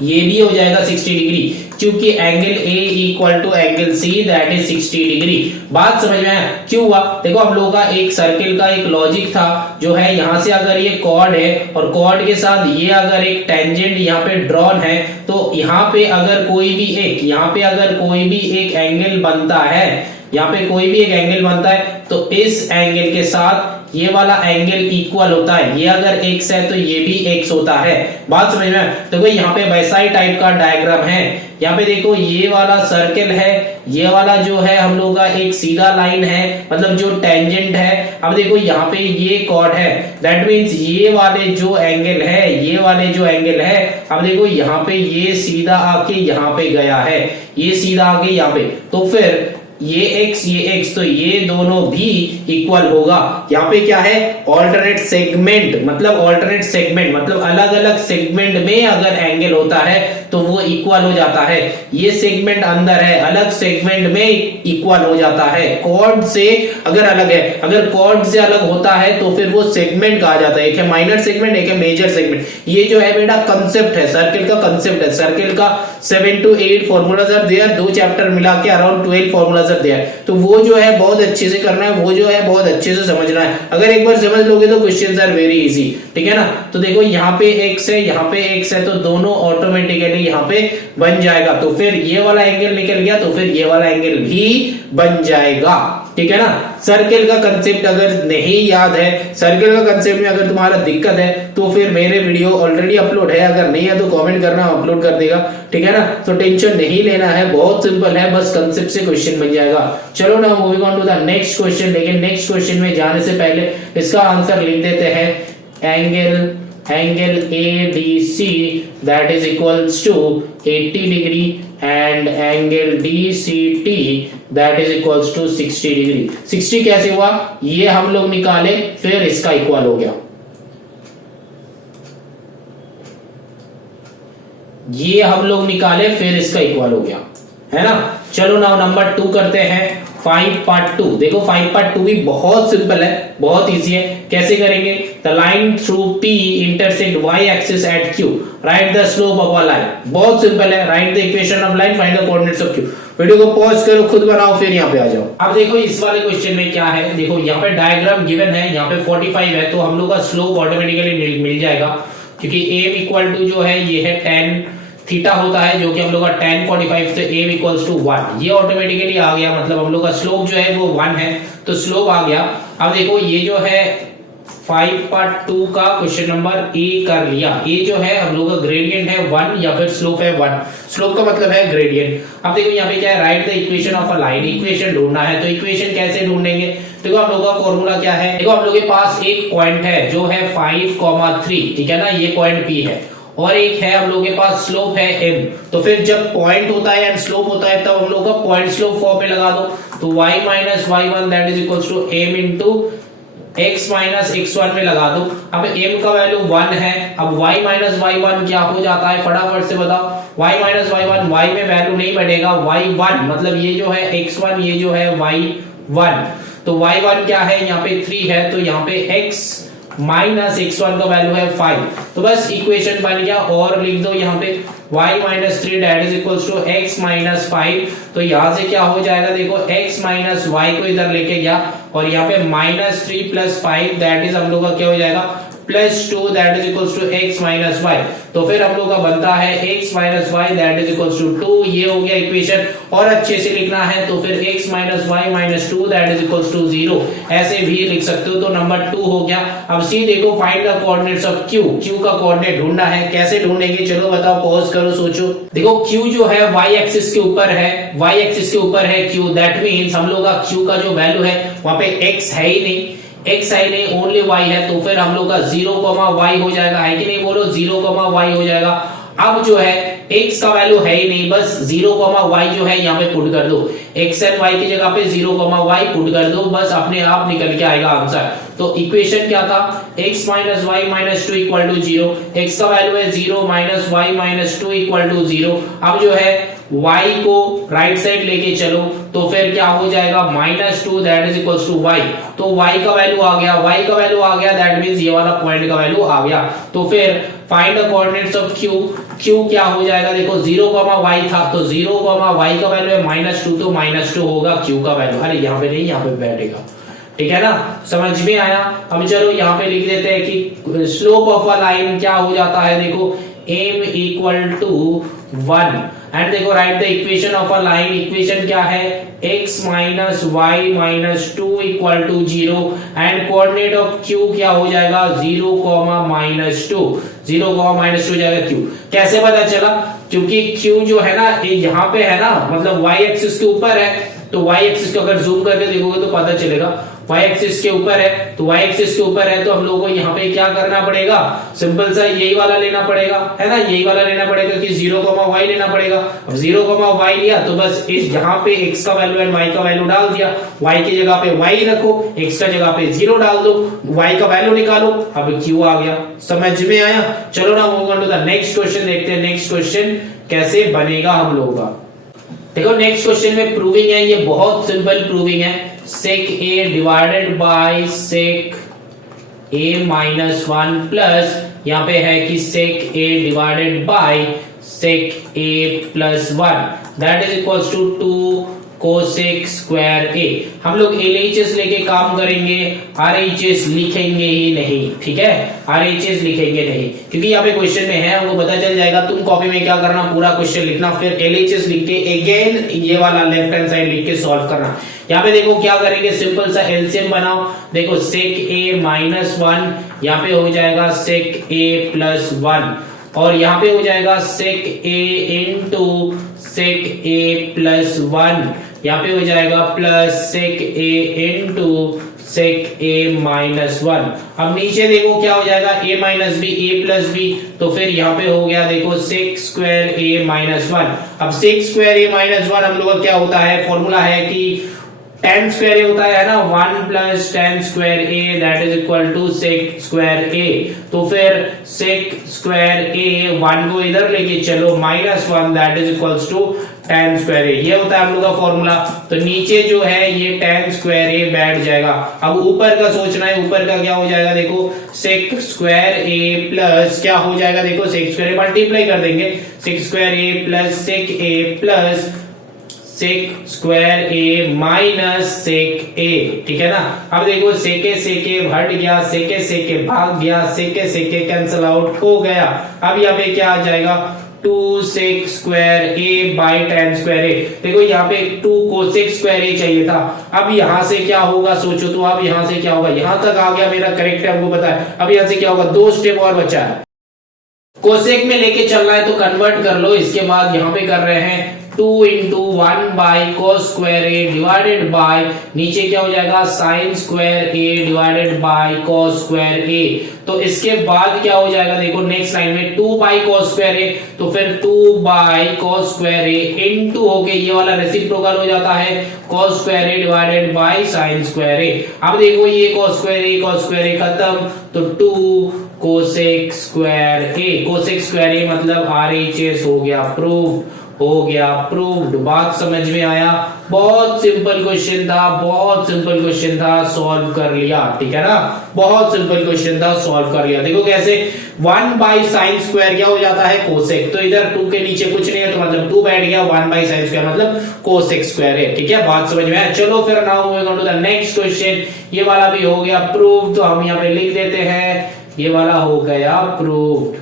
ये भी हो जाएगा 60 डिग्री, क्योंकि angle A equal to angle C that is 60 degree. बात समझ में आया क्यों हुआ? देखो हम लोग का एक सर्किल का एक लॉजिक था, जो है यहाँ से अगर ये कॉर्ड है और कॉर्ड के साथ ये अगर एक टेंजेंट यहाँ पे ड्रॉन है, तो यहाँ पे अगर कोई भी एक, यहाँ पे अगर कोई भी एक एंगल बनता है, यहाँ पे कोई भी एक एंगल बनता है, तो इस एंगल के साथ ये वाला एंगल इक्वल होता है, ये अगर x है तो ये भी x होता है। बात समझ में? देखो यहाँ पे वैसा ही टाइप का डायग्राम है, यहाँ पे देखो ये वाला सर्कल है, ये वाला जो है हम लोग का एक सीधा लाइन है, मतलब जो टेंजेंट है। अब देखो यहाँ पे ये कॉर्ड है, दैट मींस ये वाले जो एंगल है, ये वाले जो एंगल है, अब देखो यहाँ पे ये सीधा आके यहाँ पे गया है, ये सीधा आके यहाँ पे, तो फिर ये x, तो ये दोनों भी इक्वल होगा। यहाँ पे क्या है, ऑल्टरनेट सेगमेंट, मतलब ऑल्टरनेट सेगमेंट मतलब अलग अलग सेगमेंट में अगर एंगल होता है तो वो इक्वल हो जाता है। ये सेगमेंट अंदर है, अलग सेगमेंट में इक्वल हो जाता है। कॉर्ड से अगर अलग है, अगर कॉर्ड से अलग होता है तो फिर वो सेगमेंट कहा जाता है। एक है माइनर सेगमेंट, एक है मेजर सेगमेंट। ये जो है बेटा कंसेप्ट है, सर्किल का कंसेप्ट है। सर्किल का 7 to 8 formulas are there, 2 chapter मिला के अराउंड 12 फॉर्मूलाज आर देयर। तो वो जो है बहुत अच्छे से करना है, वो जो है बहुत अच्छे से समझना है। अगर एक बार समझ लोगे तो क्वेश्चंस आर वेरी इजी, ठीक है ना। तो देखो यहाँ पे x है, यहाँ पे x है, तो दोनों ऑटोमेटिकली यहाँ पे बन जाएगा। तो फिर ये वाला एंगल निकल गया, तो फिर ये वाला एंगल भी बन जाएगा, ठीक है ना। सर्किल का कंसेप्ट अगर नहीं याद है, सर्किल का कंसेप्ट में अगर तुम्हारा दिक्कत है तो फिर मेरे वीडियो ऑलरेडी अपलोड है, अगर नहीं है तो कमेंट करना, अपलोड कर देगा, ठीक है ना। तो टेंशन नहीं लेना है, बहुत सिंपल है, बस कंसेप्ट से क्वेश्चन बन जाएगा। चलो ना moving on to the next question. लेकिन नेक्स्ट क्वेश्चन में जाने से पहले इसका आंसर लिख देते हैं। Angle ADC that is equals to 80 degree and angle DCT that is equals to 60 degree। 60 कैसे हुआ, ये हम लोग निकाले, फिर इसका इक्वल हो गया, ये हम लोग निकाले, फिर इसका इक्वल हो गया, है ना। चलो नाउ नंबर 2 करते हैं, 5 पार्ट 2। देखो 5 पार्ट 2 भी बहुत सिंपल है, बहुत इजी है। कैसे करेंगे? The line through P intersect y axis at Q, right the slope of a line. बहुत सिंपल है, right the equation of line, find the coordinates of Q। Video को पॉज करो, खुद बनाओ, फिर यहाँ पे आ जाओ। अब देखो इस वाले क्वेश्चन में क्या है, देखो यहाँ पे डायग्राम गिवन है, यहाँ पे 45 है, तो हम लोग का स्लोप ऑटोमेटिकली मिल जाएगा, क्योंकि m इक्वल टू जो है ये है tan थीटा होता है, जो कि हम लोग का tan 45 से m इक्वल्स टू 1, ये ऑटोमेटिकली आ गया, मतलब हम लोग का स्लोप जो है वो 1 है, तो स्लोप आ गया। अब देखो ये जो है 5 पार्ट 2 का क्वेश्चन नंबर ए कर लिया। ये जो है हम लोग का ग्रेडियंट है 1 या फिर स्लोप है 1, स्लोप का मतलब है ग्रेडियंट। अब देखो यहाँ पे क्या है, right the equation of a line, equation ढूंढना है। तो इक्वेशन कैसे ढूंढेंगे? देखो हम लोग का फॉर्मूला क्या है, देखो हम लोग के पास एक पॉइंट है जो है 5,3, ठीक है ना, ये पॉइंट P है, और एक है हम लोग के पास स्लोप है m। तो फिर जब पॉइंट होता है एंड स्लोप होता है तब हम लोग का पॉइंट स्लोप फॉर्म में लगा दो, तो y minus y1 that is equals to m into x minus x1 में लगा दो। अब m का वैल्यू 1 है, अब y माइनस y1 क्या हो जाता है, फटाफट से बताओ। y माइनस y1, y में वैल्यू नहीं बढ़ेगा, y1 मतलब ये जो है x1, ये जो है y1, तो y1 क्या है, यहाँ पे 3 है, तो यहाँ पे x माइनस x1 का वैल्यू है 5, तो बस इक्वेशन बन गया। और लिख दो यहाँ पे y minus 3 that is equals to x minus 5, तो यहाँ से क्या हो जाएगा, देखो x माइनस y को इधर लेके गया, और यहाँ पे माइनस 3 प्लस 5 दैट इज हम लोग का क्या हो जाएगा, plus 2 that is equals to x minus y। तो फिर हम लोग का बनता है x minus y that is equals to 2, ये हो गया इक्वेशन। और अच्छे से लिखना है तो फिर x minus y minus 2 that is equals to 0, ऐसे भी लिख सकते हो। तो नंबर 2 हो गया। अब सी देखो, find the coordinates of q, q का कोऑर्डिनेट ढूंढना है, कैसे ढूंढेंगे, चलो बताओ, पॉज करो, सोचो। देखो q जो है y एक्सिस के ऊपर है, y एक्सिस के ऊपर है q, दैट मींस हम लोग का q का जो वैल्यू है वहां पे x है ही नहीं, x है नहीं ओनली y है, तो फिर हम लोग का 0, y हो जाएगा, है कि नहीं बोलो, 0, y हो जाएगा। अब जो है x का वैल्यू है ही नहीं, बस 0, y जो है यहाँ पे पुट कर दो, x एंड y की जगह पे 0, y पुट कर दो, बस अपने आप निकल के आएगा आंसर। तो इक्वेशन क्या था, x minus y minus two equal to 0, x का वैल्यू है 0 minus y minus two equal to 0। अब जो है y को राइट साइड लेके चलो तो फिर क्या हो जाएगा, -2 that is equals to y। तो y का वैल्यू आ गया, y का वैल्यू आ गया, दैट मींस ये वाला पॉइंट का वैल्यू आ गया। तो फिर find the coordinates of q, q क्या हो जाएगा, देखो 0, y था, तो 0, y का वैल्यू है -2, तो -2 होगा q का वैल्यू। अरे यहाँ पे नहीं, यहाँ पे बैठेगा, ठीक है ना, समझ में आया। अब चलो यहाँ पे लिख देते हैं कि स्लोप ऑफ अ लाइन क्या हो जाता है, देखो m इक्वल टू 1 एंड देखो write the equation of a line, equation क्या है, x minus y minus two equal to 0 and coordinate of q क्या हो जाएगा, 0, -2, 0, -2 जाएगा q। कैसे पता चला, क्योंकि q जो है ना यहाँ पे है ना, मतलब y एक्सिस के ऊपर है, तो y एक्सिस को अगर जूम करके देखोगे तो पता चलेगा y एक्सिस के ऊपर है, तो y एक्सिस के ऊपर है तो हम लोगों को यहाँ पे क्या करना पड़ेगा, सिंपल सा यही वाला लेना पड़ेगा, है ना, यही वाला लेना पड़ेगा कि 0, y लेना पड़ेगा। अब 0, y लिया तो बस इस यहाँ पे x का वैल्यू एंड y का वैल्यू डाल दिया, y की जगह पे y रखो, x का जगह पे 0 डाल दो, y का वैल्यू निकालो, अब q आ गया। समझ में आया। चलो ना move on to the next question, देखते हैं नेक्स्ट क्वेश्चन कैसे बनेगा हम लोगों का। देखो नेक्स्ट क्वेश्चन में प्रूविंग है, ये बहुत सिंपल प्रूविंग है, sec a divided by sec a minus 1 plus यहाँ पे है कि sec a divided by sec a plus 1 that is equals to 2 cosec square a। हम लोग LHS लेके काम करेंगे, RHS लिखेंगे ही नहीं, ठीक है, RHS लिखेंगे नहीं, क्योंकि यहाँ पे क्वेश्चन में है, हमको पता चल जाएगा। तुम कॉपी में क्या करना, पूरा क्वेश्चन लिखना, फिर LHS लिख के अगेन ये वाला लेफ्ट हैंड साइड लिख के सॉल्व करना। यहाँ पे देखो क्या करेंगे, सिंपल सा एलसीएम बनाओ, देखो sec a माइनस 1 यहाँ पे हो जाएगा sec a प्लस 1 और यहाँ पे हो जाएगा sec a into sec a plus 1, यहाँ पे हो जाएगा plus sec a into sec a minus 1। अब नीचे देखो क्या हो जाएगा, a minus B a plus b, तो फिर यहाँ पे हो गया देखो sec स्क्वायर a माइनस 1। अब sec स्क्वायर a माइनस 1 हम लोग का क्या होता है, फॉर्मूला है कि tan स्क्वायर ए होता है ना, 1 plus tan square A that is equal to sec square A. तो फिर sec स्क्वायर ए 1 को इधर लेके चलो, -1 that is equals to tan square A, ये होता है हम लोग का फॉर्मूला। तो नीचे जो है ये tan स्क्वायर ए बैठ जाएगा। अब ऊपर का सोचना है, ऊपर का क्या हो जाएगा, देखो sec स्क्वायर ए प्लस क्या हो जाएगा, देखो sec स्क्वायर ए मल्टीप्लाई कर देंगे, sec square A plus sec A plus sec square a minus sec a, ठीक है ना। अब देखो sec a हट गया, sec a भाग गया, sec a कैंसिल आउट हो गया। अब यहाँ पे क्या आ जाएगा, 2 sec square a by tan square a। देखो यहाँ पे 2 cosec स्क्वायर a चाहिए था, अब यहाँ से क्या होगा सोचो तो, अब यहाँ से क्या होगा, यहाँ तक आ गया मेरा करेक्ट है, हमको पता है। अब यहाँ से क्या होगा, 2 स्टेप और बचा है, कोसेक में लेके चलना है तो कन्वर्ट कर लो। इसके बाद यहाँ पे कर रहे हैं 2 into 1 by cos square a divided bye, नीचे क्या हो जाएगा sin square a divided bye cos square a। तो इसके बाद क्या हो जाएगा, देखो नेक्स्ट लाइन में 2 बाई cos स्क्वायर a, तो फिर 2 by cos square a into होके ये वाला रेसिप्रोकल हो जाता है cos square a divided bye sin square a। अब देखो ये cos स्क्वायर a खत्म, तो 2 cosec square a, cosec square a मतलब RHS हो गया प्रूव, हो गया प्रूव्ड। बात समझ में आया, बहुत सिंपल क्वेश्चन था, बहुत सिंपल क्वेश्चन था, सॉल्व कर लिया, ठीक है ना, बहुत सिंपल क्वेश्चन था, सॉल्व कर लिया। देखो कैसे, 1 बाई साइन स्क्वायर क्या हो जाता है कोसेक, तो इधर 2 के नीचे कुछ नहीं है तो मतलब 2 बैठ गया, 1 बाई साइन स्क्वायर मतलब कोसेक स्क्वायर है, ठीक है, बात समझ में आया। चलो फिर now moving on to the next question, ये वाला भी हो गया प्रूव, तो हम यहाँ पे लिख देते हैं ये वाला हो गया प्रूव्ड,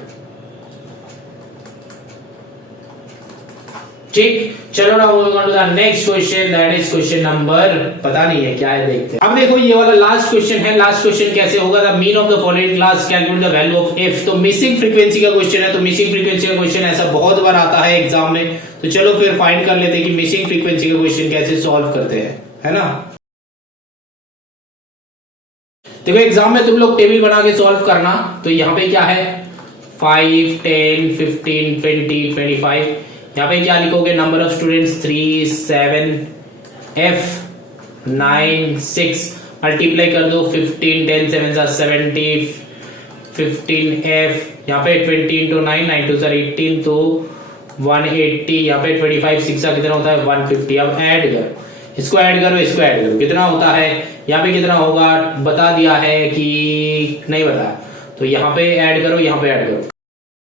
ठीक। चलो ना moving on to the next question, that is question number, पता नहीं है क्या है, देखते हैं। अब देखो ये वाला लास्ट क्वेश्चन है, लास्ट क्वेश्चन कैसे होगा, the mean of the following class calculate the value of f। तो मिसिंग फ्रीक्वेंसी का क्वेश्चन है, तो मिसिंग फ्रीक्वेंसी का क्वेश्चन ऐसा बहुत बार आता है एग्जाम में, तो चलो फिर फाइंड कर लेते हैं कि मिसिंग फ्रीक्वेंसी का क्वेश्चन कैसे सॉल्व करते हैं, है ना। देखो एग्जाम में तुम लोग टेबल बना के सॉल्व करना। तो यहाँ पे क्या है 5, 10, 15, 20, 25। यहाँ पे क्या लिखोगे number of students 3, 7, F 9, 6 multiply कर दो 15, 10 7 70, 15 F यहाँ पे 20 इंटू 9, 9 2 18 तो 180। यहाँ पे 25 6 का कितना होता है 150। अब ऐड करो, इसको ऐड करो, इसको ऐड करो, कितना होता है यहाँ पे कितना होगा बता दिया है कि नहीं बताया। तो यहाँ पे ऐड करो, यहाँ पे ऐड करो,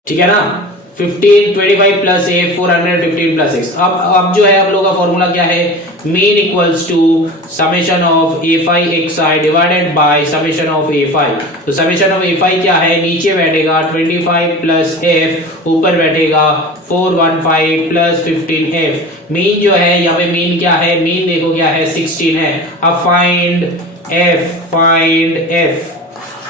ठीक है ना। 15 25 प्लस ए 400 15 प्लस 6। अब जो है आप लोगों का फॉर्मूला क्या है mean equals to summation of a5 xi divided by summation of a5। तो समेशन ऑफ a5 क्या है नीचे बैठेगा 25 प्लस f ऊपर बैठेगा 415 प्लस 15f। मीन जो है यहाँ पे मीन क्या है मीन देखो क्या है 16 है। अब फाइंड f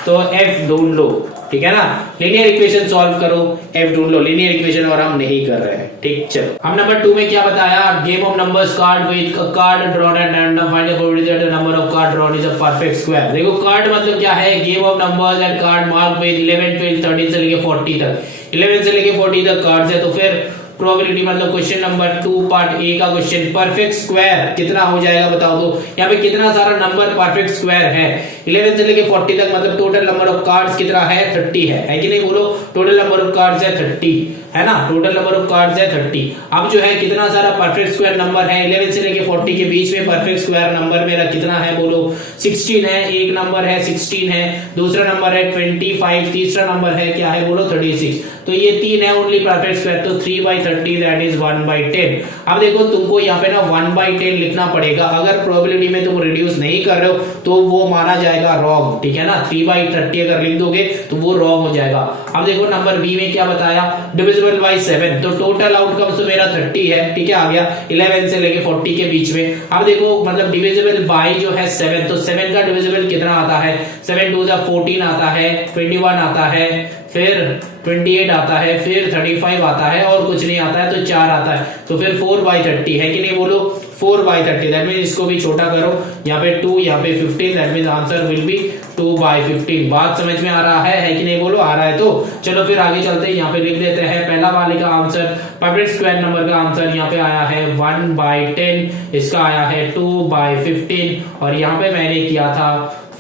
तो f ढूंढ लो, ठीक है ना। लीनियर इक्वेशन सॉल्व करो, f ढूंढ लो। लीनियर इक्वेशन और हम नहीं कर रहे हैं, ठीक। चलो हम नंबर 2 में क्या बताया game of numbers card with a card drawn at random find the probability that the number of card drawn is a perfect square. देखो कार्ड मतलब क्या है game of numbers and card mark with 11 12 13 से लेके 40 तक। 11 से लेके 40 तक कार्ड्स है। तो फिर प्रोबेबिलिटी मतलब क्वेश्चन नंबर 2 पार्ट ए का क्वेश्चन परफेक्ट स्क्वायर कितना हो जाएगा बताओ। तो यहाँ पे कितना सारा नंबर परफेक्ट स्क्वायर है 11 से लेके 40 तक, मतलब टोटल नंबर ऑफ कार्ड्स कितना है 30 है कि नहीं बोलो। टोटल नंबर ऑफ कार्ड्स है 30 है ना, टोटल नंबर ऑफ कार्ड्स है 30। अब जो है कितना सारा परफेक्ट स्क्वायर नंबर है 11 से लेके 40 के बीच में परफेक्ट स्क्वायर नंबर मेरा कितना है बोलो 16 है। एक नंबर है 16 है, दूसरा नंबर है 25, तीसरा नंबर है क्या है बोलो 36। तो ये 3 है ओनली परफेक्ट स्क्वायर। तो 3/30 दैट इज 1/10। अब देखो तुमको यहाँ पे ना 1/10 लिखना पड़ेगा। अगर प्रोबेबिलिटी में तुम रिड्यूस नहीं कर रहे हो तो वो माना जाएगा रॉन्ग, ठीक है ना। 3/30 अगर लिख दोगे तो वो रॉन्ग हो जाएगा। अब देखो नंबर बी में क्या बताया डिविजिबल बाय 7। तो टोटल आउटकम तो मेरा 30 है, ठीक है आ गया 11 से लेके 40 के बीच में। अब देखो मतलब डिविजिबल बाय जो है 7, तो 7 का डिविजिबल कितना आता है 7 2 14 आता है, 21 आता है, फिर 28 आता है, फिर 35 आता है और कुछ नहीं आता है तो 4 आता है। तो फिर 4/30 है कि नहीं बोलो 4/30। दैट मीन इसको भी छोटा करो, यहाँ पे 2 यहाँ पे 15 that mean answer will be 2/15। बात समझ में आ रहा है कि नहीं बोलो आ रहा है। तो चलो फिर आगे चलते हैं, यहाँ पे लिख देते हैं पहला वाले का आंसर परफेक्ट स्क्वायर नंबर का आंसर यहाँ पे आया है 1/10, इसका आया है 2/15 और यहाँ पे मैंने किया था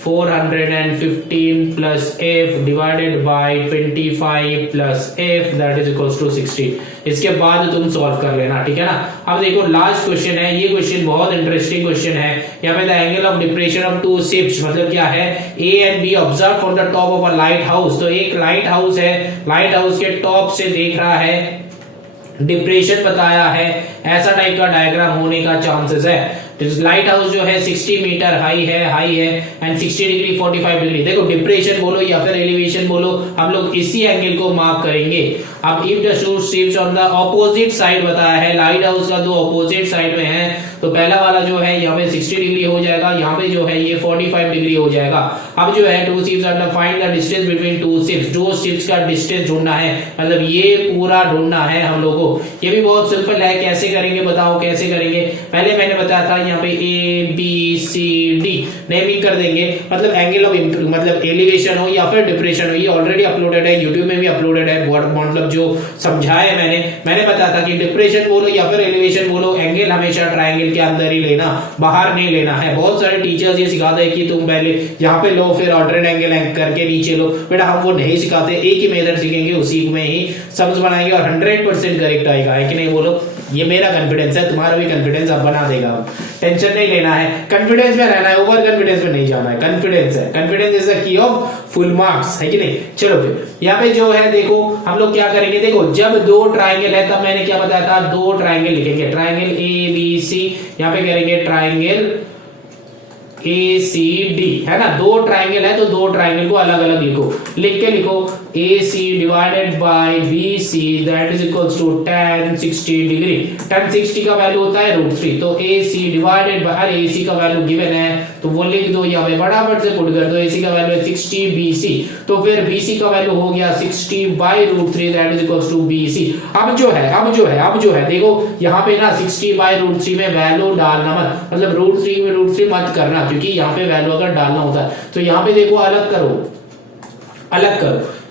415 plus f divided by 25 plus f that is equals to 16। इसके बाद तुम सॉल्व कर लेना, ठीक है ना। अब देखो लास्ट क्वेश्चन है, ये क्वेश्चन बहुत इंटरेस्टिंग क्वेश्चन है। यहाँ पे the angle of depression of two ships मतलब क्या है A and B observe from the top of a lighthouse. तो एक लाइट हाउस है, लाइट हाउस के टॉप से देख रहा है, डिप्रेशन बताया है, ऐसा टाइप का डायग्राम होने का चांसेस है। लाइट हाउस जो है 60 मीटर हाई है एंड 60 डिग्री 45 डिग्री। देखो डिप्रेशन बोलो या फिर एलिवेशन बोलो, हम लोग इसी एंगल को मार्क करेंगे। अब if the shoot shifts on the opposite side बताया है, लाइट हाउस का दो ऑपोजिट साइड में है, तो पहला वाला जो है यहाँ पे 60 डिग्री हो जाएगा, यहाँ पे जो है ये 45 डिग्री हो जाएगा। अब जो है two ships are find the distance between two ships, दो शिप्स का डिस्टेंस ढूंढना है, मतलब ये पूरा ढूंढना है हम लोगों को। ये भी बहुत सिंपल है, कैसे करेंगे बताओ कैसे करेंगे। पहले मैंने बताया था यहाँ पे A B C D naming कर देंगे, मतलब एंगल ऑफ मतलब एलिवेशन हो या फिर डिप्रेशन हो। ये ऑलरेडी अपलोडेड है, यूट्यूब में भी अपलोडेड है, मतलब जो समझाया है मैंने बताया था कि डिप्रेशन बोलो या फिर एलिवेशन बोलो, एंगल हमेशा ट्रायंगल के अंदर ही लेना, बाहर नहीं लेना है। बहुत सारे टीचर्स ये सिखाते हैं कि तुम पहले यहाँ पे लो फिर ऑल्टरनेट एंगल करके नीचे लो, बेटा हम वो नहीं सिखाते, एक ही मेथड सीखेंगे, उसी में ही समझ बनाएंगे और 100% करेक्ट आएगा, है कि नहीं बोलो। ये मेरा कॉन्फिडेंस है, तुम्हारा भी कॉन्फिडेंस अब बना देगा। टेंशन नहीं लेना है, कॉन्फिडेंस में रहना है, ओवर कॉन्फिडेंस में नहीं जाना है। कॉन्फिडेंस है, confidence is the key of full marks, है कि नहीं। चलो फिर यहाँ पे जो है देखो हम लोग क्या करेंगे, देखो जब दो ट्राइंगल है तब मैंने क्या बताया था, दो ट्राइंगल लिखेंगे, ट्राइंगल ए बी सी, यहाँ पे करेंगे ट्राइंगल ए सी डी, है ना। दो ट्राइंगल है तो दो ट्राइंगल को अलग अलग लिखो, लिख के लिखो AC divided by BC that is equals to tan 60 degree. tan 60 का वैल्यू होता है √3, तो AC डिवाइडेड बाय, अरे AC का वैल्यू गिवन है तो वो लिख दो यहाँ पे, फटाफट से पुट कर दो। AC का वैल्यू है 60 BC, तो फिर BC का वैल्यू हो गया 60 by √3 that is equals to BC। अब जो है देखो यहाँ पे ना 60 बाय √3 में वैल्यू डालना मत, मतलब √3 में √3 मत करना, क्योंकि यहाँ पे वैल्यू अगर डालना होता है तो यहाँ पे देखो अलग करो,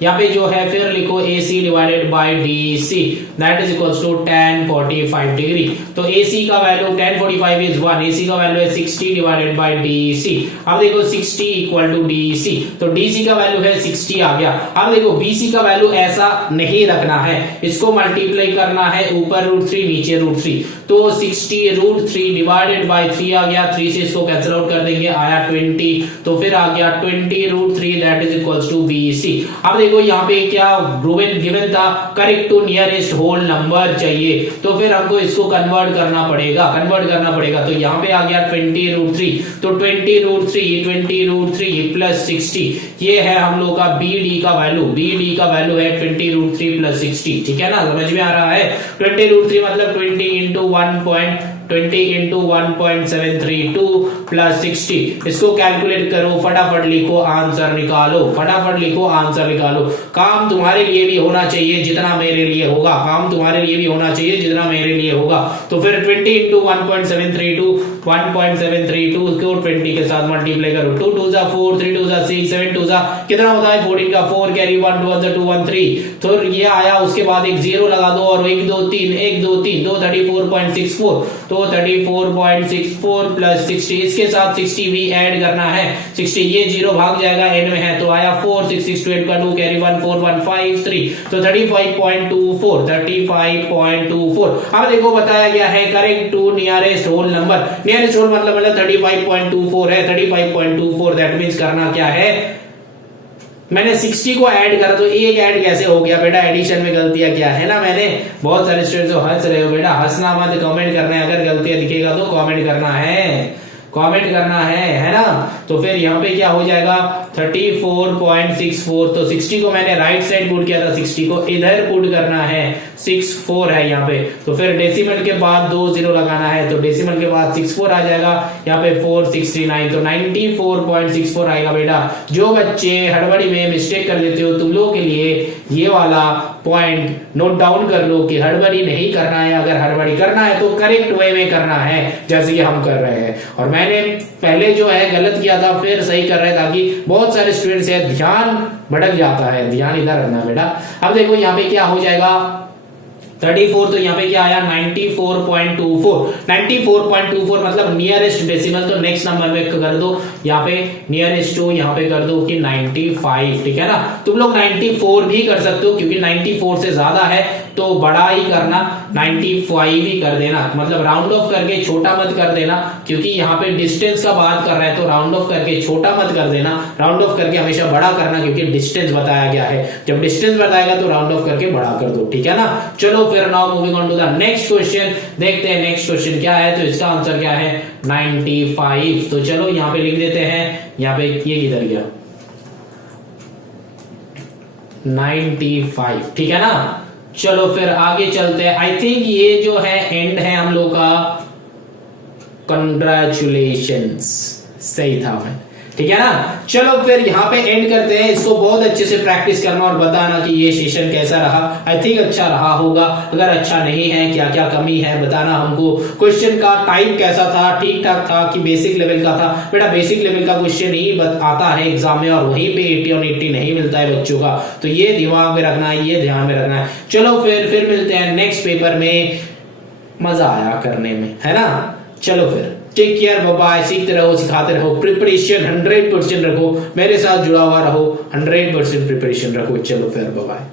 यहाँ पे जो है फिर लिखो AC divided by DC that is equals to tan 45 degree. तो AC का वैल्यू tan 45 इज 1, AC का वैल्यू है 60 डिवाइडेड बाय DC। अब देखो 60 इक्वल टू DC, तो DC का वैल्यू है 60 आ गया। अब देखो BC का वैल्यू ऐसा नहीं रखना है, इसको मल्टीप्लाई करना है, ऊपर √3 नीचे √3, तो 60 √3 डिवाइडेड बाय 3 आ गया, 3 से इसको कैंसिल आउट कर देंगे, आया 20, तो फिर आ गया 20 √3 that is equals to BC। अब देखो यहाँ पे क्या गिवन था, correct to nearest whole number चाहिए, तो फिर हमको इसको कन्वर्ट करना पड़ेगा, तो यहाँ पे आ गया 20 √3, तो 20 √3 प्लस 60, ये है हम लोग का BD का वैल्यू है 20 √3 प्लस 60, ठीक है ना, समझ में आ रहा है। 20 √3 मतलब 20 इंटू 1.732 प्लस 60, इसको कैलकुलेट करो, फटाफट लिखो आंसर निकालो, काम तुम्हारे लिए भी होना चाहिए जितना मेरे लिए होगा, तो फिर 20 इंटू 1.732 को 20 के साथ मल्टीप्लाई करो, 2 2 जा 4, 3 2 जा 6, 7 2 जा कितना होता है 14 का 4 कैरी 1 2 2 1 3, तो ये आया, उसके बाद एक 0 लगा दो और 1 2 3 तो 34.64, तो 34.64 प्लस 60, इसके साथ 60 भी ऐड करना है, 60 ये 0 भाग जाएगा एंड में है, तो आया 4 6 6 2 का 2 कैरी 1 4 1 5 3, तो 35.24। अब देखो बताया गया है correct to nearest whole number, nearest whole मतलब 35.24 है, 35.24 दैट मींस करना क्या है, मैंने 60 को ऐड करा तो एक ऐड कैसे हो गया बेटा, एडिशन में गलतियां क्या है ना, मैंने बहुत सारे स्टूडेंट्स जो हंस रहे हो बेटा, हंसना मत, कमेंट करना है, अगर गलतियां दिखेगा तो कमेंट करना है ना। तो फिर यहाँ पे क्या हो जाएगा 34.64, तो 60 को मैंने राइट साइड पुट किया था, 60 को इधर पुट करना है, 64 है यहाँ पे, तो फिर डेसिमल के बाद 2 0 लगाना है, तो डेसिमल के बाद 64 आ जाएगा, यहाँ पे 469, तो 94.64 आएगा बेटा। जो बच्चे हड़बड़ी में मिस्टेक कर देते हो, तुम लोगों के लिए ये वाला पॉइंट नोट डाउन कर लो कि हड़बड़ी नहीं करना है, अगर हड़बड़ी करना है तो करेक्ट वे में करना है, जैसे कि हम कर रहे हैं, और मैंने पहले जो है गलत किया था फिर सही कर रहे, ताकि बहुत सारे स्टूडेंट्स है ध्यान भटक जाता है, ध्यान इधर रखना बेटा। अब देखो यहाँ पे क्या हो जाएगा 34, तो यहाँ पे क्या आया 94.24 मतलब नियरेस्ट डेसिमल, तो नेक्स्ट नंबर में कर दो, यहाँ पे नियरेस्ट टू यहाँ पे कर दो कि 95, ठीक है ना। तुम लोग 94 भी कर सकते हो, क्योंकि 94 से ज्यादा है तो बड़ा ही करना, 95 ही कर देना, मतलब राउंड ऑफ करके छोटा मत कर देना, क्योंकि यहाँ पे डिस्टेंस का बात कर रहा है, तो राउंड ऑफ करके छोटा मत कर देना, राउंड ऑफ करके हमेशा बड़ा करना, क्योंकि डिस्टेंस बताया गया है, जब डिस्टेंस बताएगा तो राउंड ऑफ करके बड़ा कर दो, ठीक है ना। चलो फिर now moving on to the next question, देखते हैं नेक्स्ट क्वेश्चन क्या है, तो इसका आंसर क्या है 95। तो चलो यहाँ पे लिख देते हैं, यहाँ पे ये किधर गया 95, ठीक है ना। चलो फिर आगे चलते हैं, आई थिंक ये जो है एंड है हम लोग का, कंग्रेचुलेशंस, सही था मैं, ठीक है ना। चलो फिर यहाँ पे एंड करते हैं, इसको बहुत अच्छे से प्रैक्टिस करना और बताना कि ये सेशन कैसा रहा। आई थिंक अच्छा रहा होगा, अगर अच्छा नहीं है क्या क्या कमी है बताना हमको, क्वेश्चन का टाइप कैसा था, ठीक ठाक था कि बेसिक लेवल का था, बेटा बेसिक लेवल का क्वेश्चन ही आता है एग्जाम में, और वहीं पे 80 और 80 नहीं मिलता है बच्चों का, तो ये दिमाग में रखना है, ये ध्यान में रखना है। चलो फिर मिलते हैं नेक्स्ट पेपर में, मजा आया करने में, है ना। चलो फिर टेक केयर, बाय, सीखते रहो, सिखाते रहो, प्रिपरेशन 100% रखो, मेरे साथ जुड़ा हुआ रहो, 100% प्रिपरेशन रखो। चलो फिर बाय।